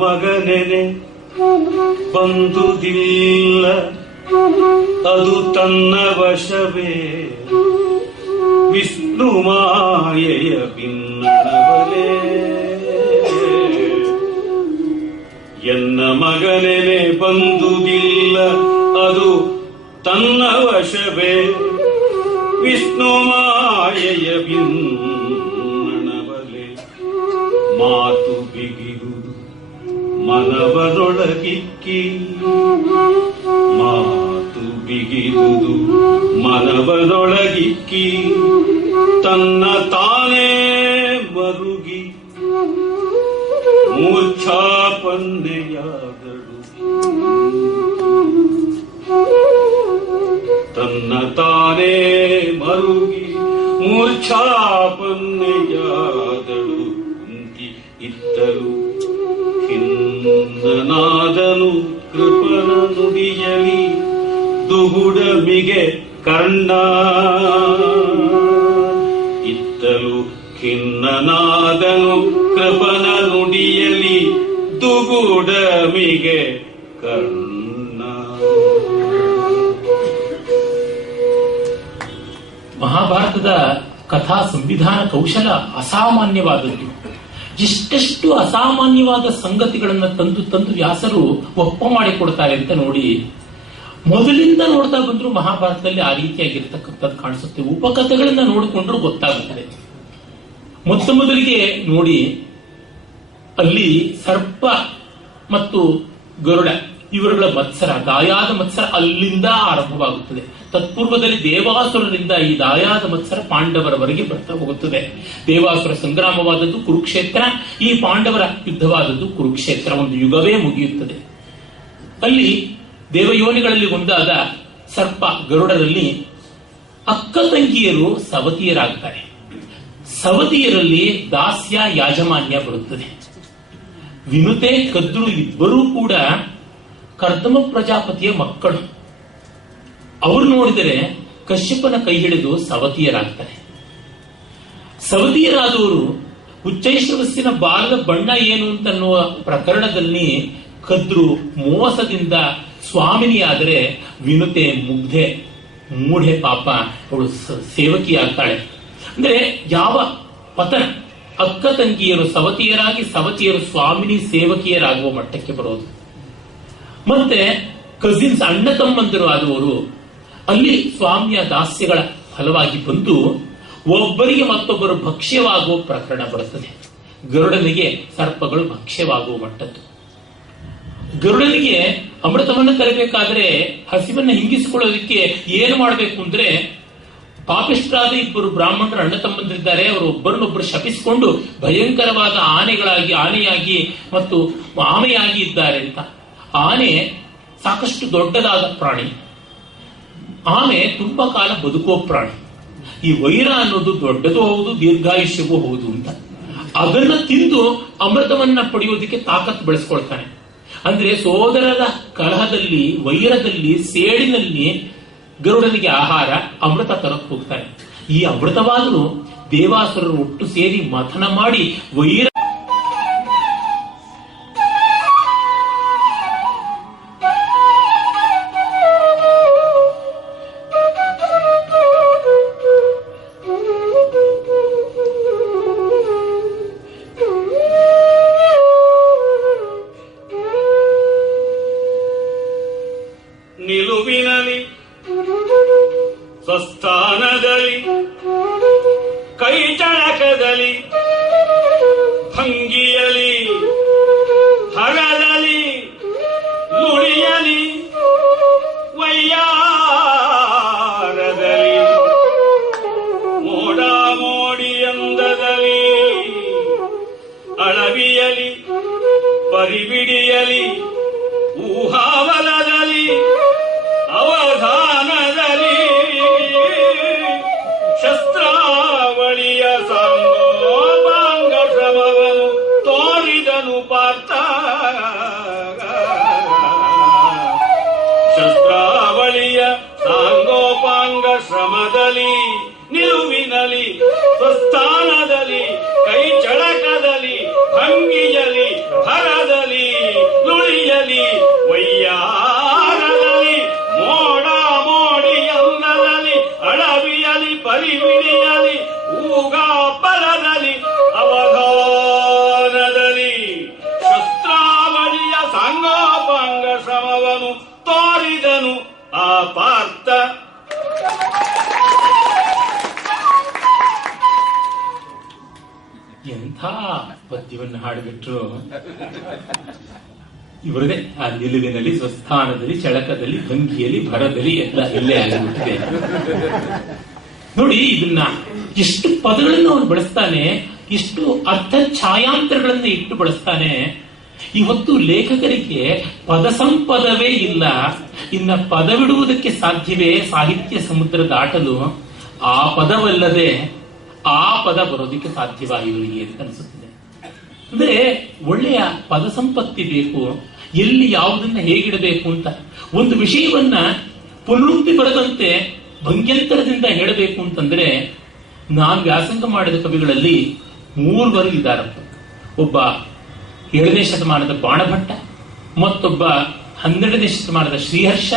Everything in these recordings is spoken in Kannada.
ಮಗನೆನೆ ಬಂದುದಿಲ್ಲ ಅದು ತನ್ನ ವಶವೇ ವಿಷ್ಣು ಮಾಯೆಯ ಭಿನ್ನವಲೇ ಎನ್ನ ಮಗನೆನೆ ಬಂದುದಿಲ್ಲ ಅದು ತನ್ನ ವಶವೇ ವಿಷ್ಣು ಮಾಯೆಯ ಭಿನ್ನವಲೇ ಮಾತು ಬಿಗಿದುದು ಮನವನೊಳಗಿಕ್ಕಿ ಮಾತು ಬಿಗಿದುದು ಮನವನೊಳಗಿಕ್ಕಿ ತನ್ನ ತಾನೇ ಮರುಗಿ ಮೂರ್ಛಾಪನ್ನೆಯಾದಳು ತನ್ನ ತಾನೇ ಮರುಗಿ ಮೂರ್ಛಾಪನ್ನೆಯಾದಳು ಕುಂತಿ ಇತ್ತಲು ಖಿನ್ನನಾದನು ಕೃಪನ ನುಡಿಯಲಿ ದುಗುಡಮಿಗೆ ಕರ್ಣ ಇತ್ತಲು ಖಿನ್ನನಾದನು ಕೃಪನ ನುಡಿಯಲಿ ದುಗುಡಮಿಗೆ ಕರ್ಣ. ಮಹಾಭಾರತದ ಕಥಾ ಸಂವಿಧಾನ ಕೌಶಲ ಅಸಾಮಾನ್ಯವಾದದ್ದು. ಎಷ್ಟೆಷ್ಟು ಅಸಾಮಾನ್ಯವಾದ ಸಂಗತಿಗಳನ್ನು ತಂದು ವ್ಯಾಸರು ಒಪ್ಪ ಮಾಡಿಕೊಡ್ತಾರೆ ಅಂತ ನೋಡಿ. ಮೊದಲಿಂದ ನೋಡ್ತಾ ಬಂದ್ರು ಮಹಾಭಾರತದಲ್ಲಿ ಆ ರೀತಿಯಾಗಿರ್ತಕ್ಕಂಥದ್ದು ಕಾಣಿಸುತ್ತೆ. ಉಪಕಥೆಗಳನ್ನ ನೋಡಿಕೊಂಡ್ರು ಗೊತ್ತಾಗುತ್ತದೆ. ಮೊದಲಿಗೆ ನೋಡಿ, ಅಲ್ಲಿ ಸರ್ಪ ಮತ್ತು ಗರುಡ ಇವರುಗಳ ಮತ್ಸರ, ದಾಯಾದ ಮತ್ಸರ ಅಲ್ಲಿಂದ ಆರಂಭವಾಗುತ್ತದೆ. ತತ್ಪೂರ್ವದಲ್ಲಿ ದೇವಾಸುರರಿಂದ ಈ ದಾಯಾದ ಮತ್ಸರ ಪಾಂಡವರವರೆಗೆ ಬರ್ತಾ ಹೋಗುತ್ತದೆ. ದೇವಾಸುರ ಸಂಗ್ರಾಮವಾದದ್ದು ಕುರುಕ್ಷೇತ್ರ, ಈ ಪಾಂಡವರ ಯುದ್ಧವಾದದ್ದು ಕುರುಕ್ಷೇತ್ರ. ಒಂದು ಯುಗವೇ ಮುಗಿಯುತ್ತದೆ. ಅಲ್ಲಿ ದೇವಯೋನಿಗಳಲ್ಲಿ ಒಂದಾದ ಸರ್ಪ ಗರುಡರಲ್ಲಿ ಅಕ್ಕ ತಂಗಿಯರು ಸವತಿಯರಾಗ್ತಾರೆ. ಸವತಿಯರಲ್ಲಿ ದಾಸ್ಯ ಯಾಜಮಾನ್ಯ ಬರುತ್ತದೆ. ವಿನುತೆ ಕದ್ರು ಇಬ್ಬರೂ ಕೂಡ ಕರ್ದಮ ಪ್ರಜಾಪತಿಯ ಮಕ್ಕಳು. ಅವರು ನೋಡಿದರೆ ಕಶ್ಯಪನ ಕೈ ಹಿಡಿದು ಸವತಿಯರಾಗ್ತಾರೆ. ಸವತಿಯರಾದವರು ಉಚ್ಚೈಶ್ರವಸ್ಸಿನ ಬಾಲದ ಬಣ್ಣ ಏನು ಅಂತನ್ನುವ ಪ್ರಕರಣದಲ್ಲಿ ಕದ್ರು ಮೋಸದಿಂದ ಸ್ವಾಮಿನಿಯಾದರೆ ವಿನುತೆ ಮುಗ್ಧೆ ಮೂಢೆ ಪಾಪ ಅವಳು ಸೇವಕಿಯಾಗ್ತಾಳೆ. ಅಂದ್ರೆ ಯಾವ ಪತನ, ಅಕ್ಕ ತಂಗಿಯರು ಸವತಿಯರಾಗಿ ಸವತಿಯರು ಸ್ವಾಮಿನಿ ಸೇವಕಿಯರಾಗುವ ಮಟ್ಟಕ್ಕೆ ಬರೋದು. ಮತ್ತೆ ಕಸಿನ್ಸ್ ಅಣ್ಣ ತಮ್ಮಂದರು ಆದವರು ಅಲ್ಲಿ ಸ್ವಾಮಿಯ ದಾಸ್ಯಗಳ ಫಲವಾಗಿ ಬಂದು ಒಬ್ಬರಿಗೆ ಮತ್ತೊಬ್ಬರು ಭಕ್ಷ್ಯವಾಗುವ ಪ್ರಕರಣ ಬರುತ್ತದೆ. ಗರುಡನಿಗೆ ಸರ್ಪಗಳು ಭಕ್ಷ್ಯವಾಗುವ ಮಟ್ಟದ್ದು. ಗರುಡನಿಗೆ ಅಮೃತವನ್ನು ತರಬೇಕಾದ್ರೆ ಹಸಿವನ್ನ ಹಿಂಗಿಸಿಕೊಳ್ಳೋದಕ್ಕೆ ಏನು ಮಾಡಬೇಕು ಅಂದ್ರೆ, ಪಾಪಿಷ್ಠರಾದ ಇಬ್ಬರು ಬ್ರಾಹ್ಮಣರ ಅಣ್ಣ ತಮ್ಮಂದಿರಿದ್ದಾರೆ. ಅವರು ಒಬ್ಬರನ್ನೊಬ್ಬರು ಶಪಿಸಿಕೊಂಡು ಭಯಂಕರವಾದ ಆನೆಯಾಗಿ ಮತ್ತು ಆಮೆಯಾಗಿ ಇದ್ದಾರೆ ಅಂತ. ಆನೆ ಸಾಕಷ್ಟು ದೊಡ್ಡದಾದ ಪ್ರಾಣಿ, ಆಮೆ ತುಂಬಾ ಕಾಲ ಬದುಕುವ ಪ್ರಾಣಿ. ಈ ವೈರ ಅನ್ನೋದು ದೊಡ್ಡದು ಹೌದು, ದೀರ್ಘಾಯುಷ್ಯವೂ ಹೌದು ಅಂತ. ಅದನ್ನ ತಿಂದು ಅಮೃತವನ್ನ ಪಡೆಯೋದಕ್ಕೆ ತಾಕತ್ತು ಬೆಳೆಸ್ಕೊಳ್ತಾನೆ. ಅಂದ್ರೆ ಸೋದರರ ಕಲಹದಲ್ಲಿ, ವೈರದಲ್ಲಿ, ಸೇಡಿನಲ್ಲಿ ಗರುಡನಿಗೆ ಆಹಾರ ಅಮೃತ ತರಕ್ಕೆ ಹೋಗ್ತಾನೆ. ಈ ಅಮೃತವಾದರೂ ದೇವಾಸುರರು ಒಟ್ಟು ಸೇರಿ ಮಥನ ಮಾಡಿ ವೈರ ನಿಲುವಿನಲಿ ಸ್ವಸ್ಥಾನದಲ್ಲಿ ಕೈ ಚಳಕದಲ್ಲಿ ಭಂಗಿಯಲಿ ಹರದಲ್ಲಿ ನುಡಿಯಲಿ ವಯ್ಯಾರದಲ್ಲಿ ಮೋಡ ಮೋಡಿ ಅಂದದಲ್ಲಿ ಅಳವಿಯಲಿ ಪರಿಬಿಡಿಯಲಿ ಊಹಾವಲದಲ್ಲಿ ಅವಧಾನದಲ್ಲಿ ಶಸ್ತ್ರಾವಳಿಯ ಸಾಂಗೋಪಾಂಗ ಶ್ರಮವನ್ನು ತೋರಿದನು ಪಾರ್ಥ. ಶಸ್ತ್ರಾವಳಿಯ ಸಾಂಗೋಪಾಂಗ ಶ್ರಮದಲ್ಲಿ ನಿಲುವಿನಲಿ ಸ್ವಸ್ಥಾನದಲ್ಲಿ ಕೈ ಚಳಕದಲ್ಲಿ ಭಂಗಿಯಲಿ ಹರದಲ್ಲಿ ಪಿರಿಯಲಿ ವಯ್ಯಾರದಲ್ಲಿ ಮೋಡ ಮೋಡಿಯಲ್ಲದಲ್ಲಿ ಅಳವಿಯಲಿ ಪರಿವಿಡಿಯಲಿ ಊಗ ಬಲದಲ್ಲಿ ಅವಧಾನದಲ್ಲಿ ಶಸ್ತ್ರಾವಳಿಯ ಸಾಂಗೋಪಾಂಗ ಶ್ರಮವನು ತೋರಿದನು ಆ ಪಾರ್ಥ. ಎಂಥ ಪದ್ಯವನ್ನು ಹಾಡಿಬಿಟ್ರು ಇವರದೇ. ಆ ನಿಲುವಿನಲ್ಲಿ, ಸ್ವಸ್ಥಾನದಲ್ಲಿ, ಚಳಕದಲ್ಲಿ, ಭಂಗಿಯಲ್ಲಿ, ಭರದಲ್ಲಿ ಎಲ್ಲ ಇಲ್ಲೇ ಆಗಿಬಿಟ್ಟಿದೆ. ನೋಡಿ, ಇದನ್ನ ಎಷ್ಟು ಪದಗಳನ್ನು ಅವನು ಬಳಸ್ತಾನೆ, ಎಷ್ಟು ಅರ್ಥ ಛಾಯಾಂತರಗಳನ್ನ ಇಟ್ಟು ಬಳಸ್ತಾನೆ. ಇವತ್ತು ಲೇಖಕರಿಗೆ ಪದ ಸಂಪದವೇ ಇಲ್ಲ, ಇನ್ನ ಪದವಿಡುವುದಕ್ಕೆ ಸಾಧ್ಯವೇ ಸಾಹಿತ್ಯ ಸಮುದ್ರ ದಾಟಲು? ಆ ಪದವಲ್ಲದೆ ಆ ಪದ ಬರೋದಕ್ಕೆ ಸಾಧ್ಯವಾ ಇವರಿಗೆ ಅಂತ ಅನಿಸುತ್ತದೆ. ಅಂದ್ರೆ ಒಳ್ಳೆಯ ಪದ ಸಂಪತ್ತಿ ಬೇಕು, ಎಲ್ಲಿ ಯಾವುದನ್ನ ಹೇಗಿಡಬೇಕು ಅಂತ. ಒಂದು ವಿಷಯವನ್ನ ಪುನರುಕ್ತಿ ಬರದಂತೆ ಭಂಗ್ಯಂತರದಿಂದ ಹೇಳಬೇಕು ಅಂತಂದ್ರೆ, ನಾನು ವ್ಯಾಸಂಗ ಮಾಡಿದ ಕವಿಗಳಲ್ಲಿ 3 ವರ್ಗ ಇದ್ದಾರಪ್ಪ. ಒಬ್ಬ 7ನೇ ಶತಮಾನದ ಬಾಣಭಟ್ಟ, ಮತ್ತೊಬ್ಬ 12ನೇ ಶತಮಾನದ ಶ್ರೀಹರ್ಷ,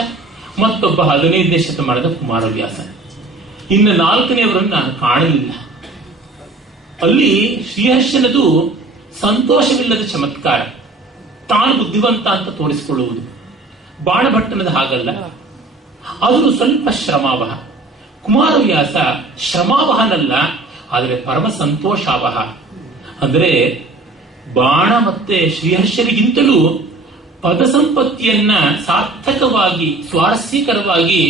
ಮತ್ತೊಬ್ಬ 15ನೇ ಶತಮಾನದ ಕುಮಾರವ್ಯಾಸ. ಇನ್ನು 4ನೇವರನ್ನು ನಾನು ಕಾಣಲಿಲ್ಲ. ಅಲ್ಲಿ ಶ್ರೀಹರ್ಷನದು ಸಂತೋಷವಿಲ್ಲದ ಚಮತ್ಕಾರ, ತಾನು ಬುದ್ಧಿವಂತ ಅಂತ ತೋರಿಸಿಕೊಳ್ಳುವುದು. ಬಾಣಭಟ್ಟನದ ಹಾಗಲ್ಲ, ಅದು ಸ್ವಲ್ಪ ಶ್ರಮಾವಹ. ಕುಮಾರವ್ಯಾಸ ಶ್ರಮಾವಹನಲ್ಲ, ಆದರೆ ಪರಮ ಸಂತೋಷಾವಹ. ಅಂದರೆ ಬಾಣ ಮತ್ತೆ ಶ್ರೀಹರ್ಷರಿಗಿಂತಲೂ ಪದ ಸಂಪತ್ತಿಯನ್ನ ಸಾರ್ಥಕವಾಗಿ, ಸ್ವಾರಸ್ಯಕರವಾಗಿ,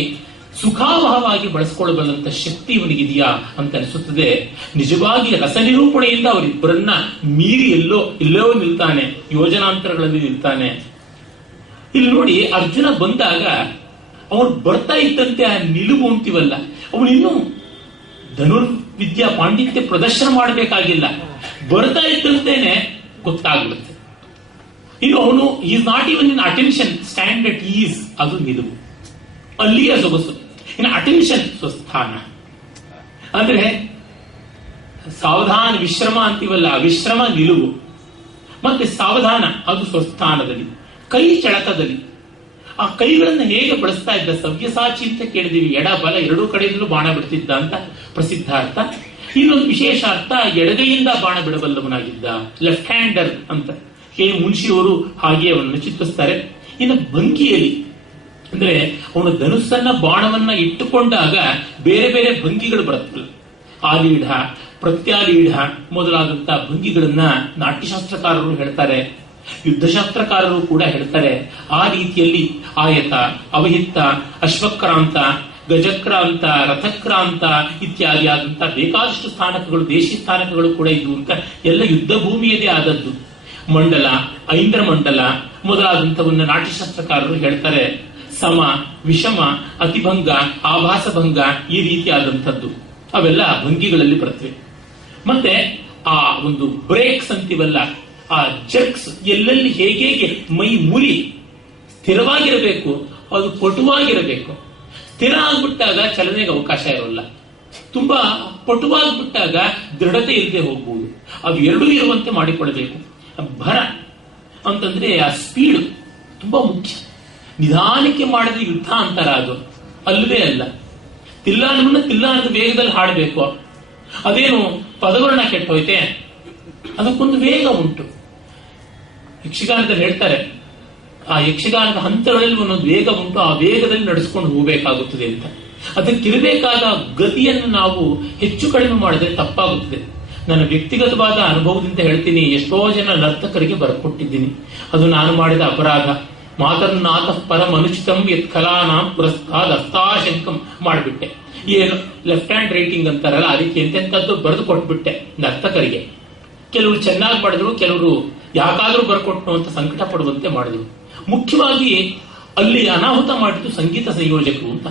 ಸುಖಾವಹವಾಗಿ ಬಳಸಿಕೊಳ್ಳಬಲ್ಲಂತ ಶಕ್ತಿ ಇವನಿಗಿದೆಯಾ ಅಂತ ಅನಿಸುತ್ತದೆ. ನಿಜವಾಗಿ ರಸನಿರೂಪಣೆಯಿಂದ ಅವರಿಬ್ಬರನ್ನ ಮೀರಿ ಎಲ್ಲೋ ನಿಲ್ತಾನೆ, ಯೋಜನಾಂತರಗಳಲ್ಲಿ ನಿಲ್ತಾನೆ. ಇಲ್ಲಿ ನೋಡಿ, ಅರ್ಜುನ ಬಂದಾಗ ಅವನು ಬರ್ತಾ ಇದ್ದಂತೆ ಆ ನಿಲುವು ಅಂತೀವಲ್ಲ, ಅವನು ಇನ್ನೂ ಧನುರ್ವಿದ್ಯಾ ಪಾಂಡಿತ್ಯ ಪ್ರದರ್ಶನ ಮಾಡಬೇಕಾಗಿಲ್ಲ, ಬರ್ತಾ ಇದ್ದಂತೇನೆ ಗೊತ್ತಾಗ್ಬಿಡುತ್ತೆ. ಇನ್ನು ಅವನು is not even in attention, stand at is, ಅದು ನಿಲುವು, ಅಲ್ಲಿಯ ಸೊಗಸು. ಇನ್ನು ಅಟೆನ್ಷನ್ ಸ್ವಸ್ಥಾನ ಅಂದ್ರೆ ಸಾವಧಾನ ವಿಶ್ರಮ ಅಂತೀವಲ್ಲ, ವಿಶ್ರಮ ನಿಲುವು, ಮತ್ತೆ ಸಾವಧಾನ ಅದು ಸ್ವಸ್ಥಾನದಲ್ಲಿ, ಕೈ ಚಳಕದಲ್ಲಿ. ಆ ಕೈಗಳನ್ನು ಹೇಗೆ ಬಳಸ್ತಾ ಇದ್ದ, ಸವ್ಯಸಾಚಿ ಅಂತ ಕೇಳಿದೀವಿ, ಎಡ ಬಲ ಎರಡೂ ಕಡೆಯಿಂದಲೂ ಬಾಣ ಬಿಡ್ತಿದ್ದ ಅಂತ ಪ್ರಸಿದ್ಧ ಅರ್ಥ. ಇನ್ನೊಂದು ವಿಶೇಷ ಅರ್ಥ, ಎಡಗೈಯಿಂದ ಬಾಣ ಬಿಡಬಲ್ಲವನಾಗಿದ್ದ, ಲೆಫ್ಟ್ ಹ್ಯಾಂಡರ್ ಅಂತ ಕೆ ಮುನ್ಷಿಯವರು ಹಾಗೆ ಅವನನ್ನು ಚಿತ್ರಿಸ್ತಾರೆ. ಇನ್ನು ಭಂಗಿಯಲ್ಲಿ ಅಂದ್ರೆ ಅವನು ಧನುಸ್ಸನ್ನ ಬಾಣವನ್ನ ಇಟ್ಟುಕೊಂಡಾಗ ಬೇರೆ ಬೇರೆ ಭಂಗಿಗಳು ಬರುತ್ತಲ್ಲ, ಆಲೀಢ, ಪ್ರತ್ಯಾಲೀಢ ಮೊದಲಾದಂತ ಭಂಗಿಗಳನ್ನ ನಾಟ್ಯಶಾಸ್ತ್ರಕಾರರು ಹೇಳ್ತಾರೆ, ಯುದ್ಧಶಾಸ್ತ್ರಕಾರರು ಕೂಡ ಹೇಳ್ತಾರೆ. ಆ ರೀತಿಯಲ್ಲಿ ಆಯತ, ಅವಹಿತ್ತ, ಅಶ್ವಕ್ರಾಂತ, ಗಜಕ್ರಾಂತ, ರಥಕ್ರಾಂತ ಇತ್ಯಾದಿ ಆದಂತ ಬೇಕಾದಷ್ಟು ಸ್ಥಾನಕಗಳು, ದೇಶಿ ಸ್ಥಾನಕಗಳು ಕೂಡ ಇದ್ವು ಅಂತ ಎಲ್ಲ ಯುದ್ಧ ಭೂಮಿಯದೇ ಆದದ್ದು. ಮಂಡಲ, ಐಂದ್ರ ಮಂಡಲ ಮೊದಲಾದಂಥವನ್ನ ನಾಟ್ಯಶಾಸ್ತ್ರಕಾರರು ಹೇಳ್ತಾರೆ. ಸಮ, ವಿಷಮ, ಅತಿಭಂಗ, ಆಭಾಸಭಂಗ ಈ ರೀತಿಯಾದಂಥದ್ದು ಅವೆಲ್ಲ ಭಂಗಿಗಳಲ್ಲಿ ಬರ್ತವೆ. ಮತ್ತೆ ಆ ಒಂದು ಬ್ರೇಕ್ಸ್ ಅಂತೀವಲ್ಲ, ಆ ಜರ್ಕ್ಸ್ ಎಲ್ಲೆಲ್ಲಿ ಹೇಗೆ ಮೈ ಮುರಿ ಸ್ಥಿರವಾಗಿರಬೇಕು, ಅದು ಪಟುವಾಗಿರಬೇಕು. ಸ್ಥಿರ ಆಗ್ಬಿಟ್ಟಾಗ ಚಲನೆಗೆ ಅವಕಾಶ ಇರೋಲ್ಲ, ತುಂಬಾ ಪಟುವಾಗಿಬಿಟ್ಟಾಗ ದೃಢತೆ ಇಲ್ಲದೆ ಹೋಗ್ಬೋದು. ಅದು ಎರಡೂ ಇರುವಂತೆ ಮಾಡಿಕೊಳ್ಬೇಕು. ಭರ ಅಂತಂದ್ರೆ ಆ ಸ್ಪೀಡ್ ತುಂಬಾ ಮುಖ್ಯ. ನಿಧಾನಕ್ಕೆ ಮಾಡಿದ್ರೆ ಯುದ್ಧ ಅಂತಾರ, ಅದು ಅಲ್ಲವೇ ಅಲ್ಲ. ತಿಲ್ಲಾನವನ್ನ ತಿಲ್ಲಾನದ ವೇಗದಲ್ಲಿ ಹಾಡಬೇಕು. ಅದೇನು ಪದಗಳನ್ನ ಕೆಟ್ಟೋಯ್ತೆ, ಅದಕ್ಕೊಂದು ವೇಗ ಉಂಟು. ಯಕ್ಷಗಾನದಲ್ಲಿ ಹೇಳ್ತಾರೆ, ಆ ಯಕ್ಷಗಾನದ ಹಂತಗಳಲ್ಲಿ ಒಂದೊಂದು ವೇಗ ಉಂಟು, ಆ ವೇಗದಲ್ಲಿ ನಡೆಸ್ಕೊಂಡು ಹೋಗಬೇಕಾಗುತ್ತದೆ ಅಂತ. ಅದಕ್ಕಿರಬೇಕಾದ ಗತಿಯನ್ನು ನಾವು ಹೆಚ್ಚು ಕಡಿಮೆ ಮಾಡಿದ್ರೆ ತಪ್ಪಾಗುತ್ತದೆ. ನನ್ನ ವ್ಯಕ್ತಿಗತವಾದ ಅನುಭವದಿಂದ ಹೇಳ್ತೀನಿ, ಎಷ್ಟೋ ಜನ ನರ್ತಕರಿಗೆ ಬರ್ಕೊಟ್ಟಿದ್ದೀನಿ, ಅದು ನಾನು ಮಾಡಿದ ಅಪರಾಧ. ಮಾತರ್ನಾಥ ಪರಂ ಅನುಚಿತಂ ಯತ್ ಕಲಾನಾಂ ಪುರಸ್ತಾದ್ ಅಸ್ತಾಶಂಕಂ ಮಾಡಿಬಿಟ್ಟೆ. ಏನು ಲೆಫ್ಟ್ ಹ್ಯಾಂಡ್ ರೈಟಿಂಗ್ ಅಂತಾರಲ್ಲ, ಅದಕ್ಕೆ ಎಂತೆಂಥದ್ದು ಬರೆದು ಕೊಟ್ಬಿಟ್ಟೆ ನರ್ತಕರಿಗೆ. ಕೆಲವರು ಚೆನ್ನಾಗಿ ಮಾಡಿದ್ರು, ಕೆಲವರು ಯಾಕಾದ್ರೂ ಬರ್ಕೊಟ್ಟು ಅಂತ ಸಂಕಟ ಪಡುವಂತೆ ಮಾಡಿದ್ರು. ಮುಖ್ಯವಾಗಿ ಅಲ್ಲಿ ಅನಾಹುತ ಮಾಡಿದ್ದು ಸಂಗೀತ ಸಂಯೋಜಕರು ಅಂತ.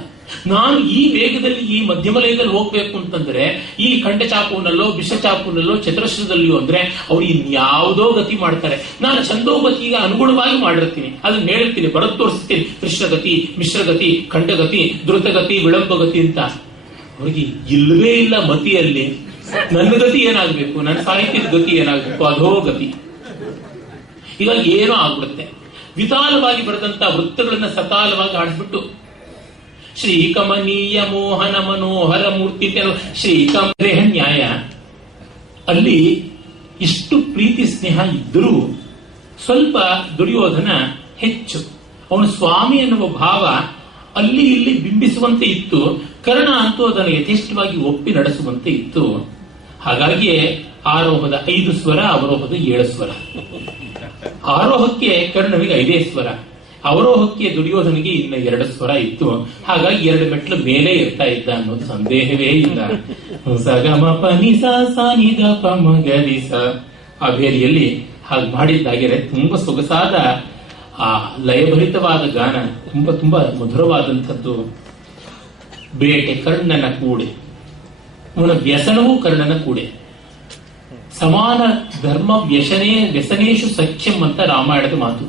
ನಾನು ಈ ವೇಗದಲ್ಲಿ, ಈ ಮಧ್ಯಮ ಲಯದಲ್ಲಿ ಹೋಗ್ಬೇಕು ಅಂತಂದ್ರೆ ಈ ಖಂಡ ಚಾಪುನಲ್ಲೋ, ಬಿಷ ಚಾಪುನಲ್ಲೋ, ಚತುರಶ್ರದಲ್ಲಿಯೋ ಅಂದ್ರೆ ಅವ್ರು ಇನ್ಯಾವುದೋ ಗತಿ ಮಾಡ್ತಾರೆ. ನಾನು ಛಂದೋಗತಿಗೆ ಅನುಗುಣವಾಗಿ ಮಾಡಿರ್ತೀನಿ, ಅದನ್ನ ಹೇಳಿರ್ತೀನಿ, ಬರದ್ ತೋರಿಸ್ತೀನಿ, ಕೃಷ್ಣಗತಿ, ಮಿಶ್ರಗತಿ, ಖಂಡಗತಿ, ದ್ರುತಗತಿ, ವಿಳಂಬಗತಿ ಅಂತ. ಅವ್ರಿಗೆ ಇಲ್ಲವೇ ಇಲ್ಲ ಮತಿಯಲ್ಲಿ. ನನ್ನ ಗತಿ ಏನಾಗಬೇಕು, ನನ್ನ ಸಾಹಿತ್ಯದ ಗತಿ ಏನಾಗಬೇಕು, ಅದೋ ಗತಿ. ಇವಾಗ ಏನೋ ಆಗ್ಬಿಡುತ್ತೆ. ವಿತಾಲವಾಗಿ ಬರೆದಂತಹ ವೃತ್ತಗಳನ್ನ ಸತಾಲವಾಗಿ ಆಡಿಸ್ಬಿಟ್ಟು ಶ್ರೀಕಮನೀಯ ಮೋಹನ ಮನೋಹರ ಮೂರ್ತಿ ಶ್ರೀಕಮರೇಹ ನ್ಯಾಯ. ಅಲ್ಲಿ ಇಷ್ಟು ಪ್ರೀತಿ ಸ್ನೇಹ ಇದ್ದರೂ ಸ್ವಲ್ಪ ದುರ್ಯೋಧನ ಹೆಚ್ಚು, ಅವನು ಸ್ವಾಮಿ ಎನ್ನುವ ಭಾವ ಅಲ್ಲಿ ಇಲ್ಲಿ ಬಿಂಬಿಸುವಂತೆ ಇತ್ತು. ಕರ್ಣ ಅಂತೂ ಅದನ್ನು ಯಥೇಷ್ಟವಾಗಿ ಒಪ್ಪಿ ನಡೆಸುವಂತೆ ಇತ್ತು. ಹಾಗಾಗಿಯೇ ಆರೋಹದ 5 ಸ್ವರ, ಅವರೋಹದ 7 ಸ್ವರ. ಆರೋಹಕ್ಕೆ ಕರ್ಣನಿಗೆ 5 ಸ್ವರ, ಅವರೋಹಕ್ಕೆ ದುರ್ಯೋಧನಿಗೆ ಇನ್ನ 2 ಸ್ವರ ಇತ್ತು. ಹಾಗಾಗಿ 2 ಮೆಟ್ಲು ಮೇಲೆ ಇರ್ತಾ ಇದ್ದ ಅನ್ನೋದು ಸಂದೇಹವೇ ಇಲ್ಲ. ಸಗಮ ಪನಿಸ ಸಾನಿದ ಪಮಗರಿಸ ಆ ಬೇರಿಯಲ್ಲಿ ಹಾಗೆ ಮಾಡಿದ್ದಾಗಿರೆ ತುಂಬಾ ಸೊಗಸಾದ ಆ ಲಯಭರಿತವಾದ ಗಾನ, ತುಂಬಾ ತುಂಬಾ ಮಧುರವಾದಂಥದ್ದು. ಬೇಟೆ ಕರ್ಣನ ಕೂಡೆ, ಅವನ ವ್ಯಸನವೂ ಕರ್ಣನ ಕೂಡೆ. ಸಮಾನ ಧರ್ಮ ವ್ಯಸನೇಶು ಸಖ್ಯಂ ಅಂತ ರಾಮಾಯಣದ ಮಾತು.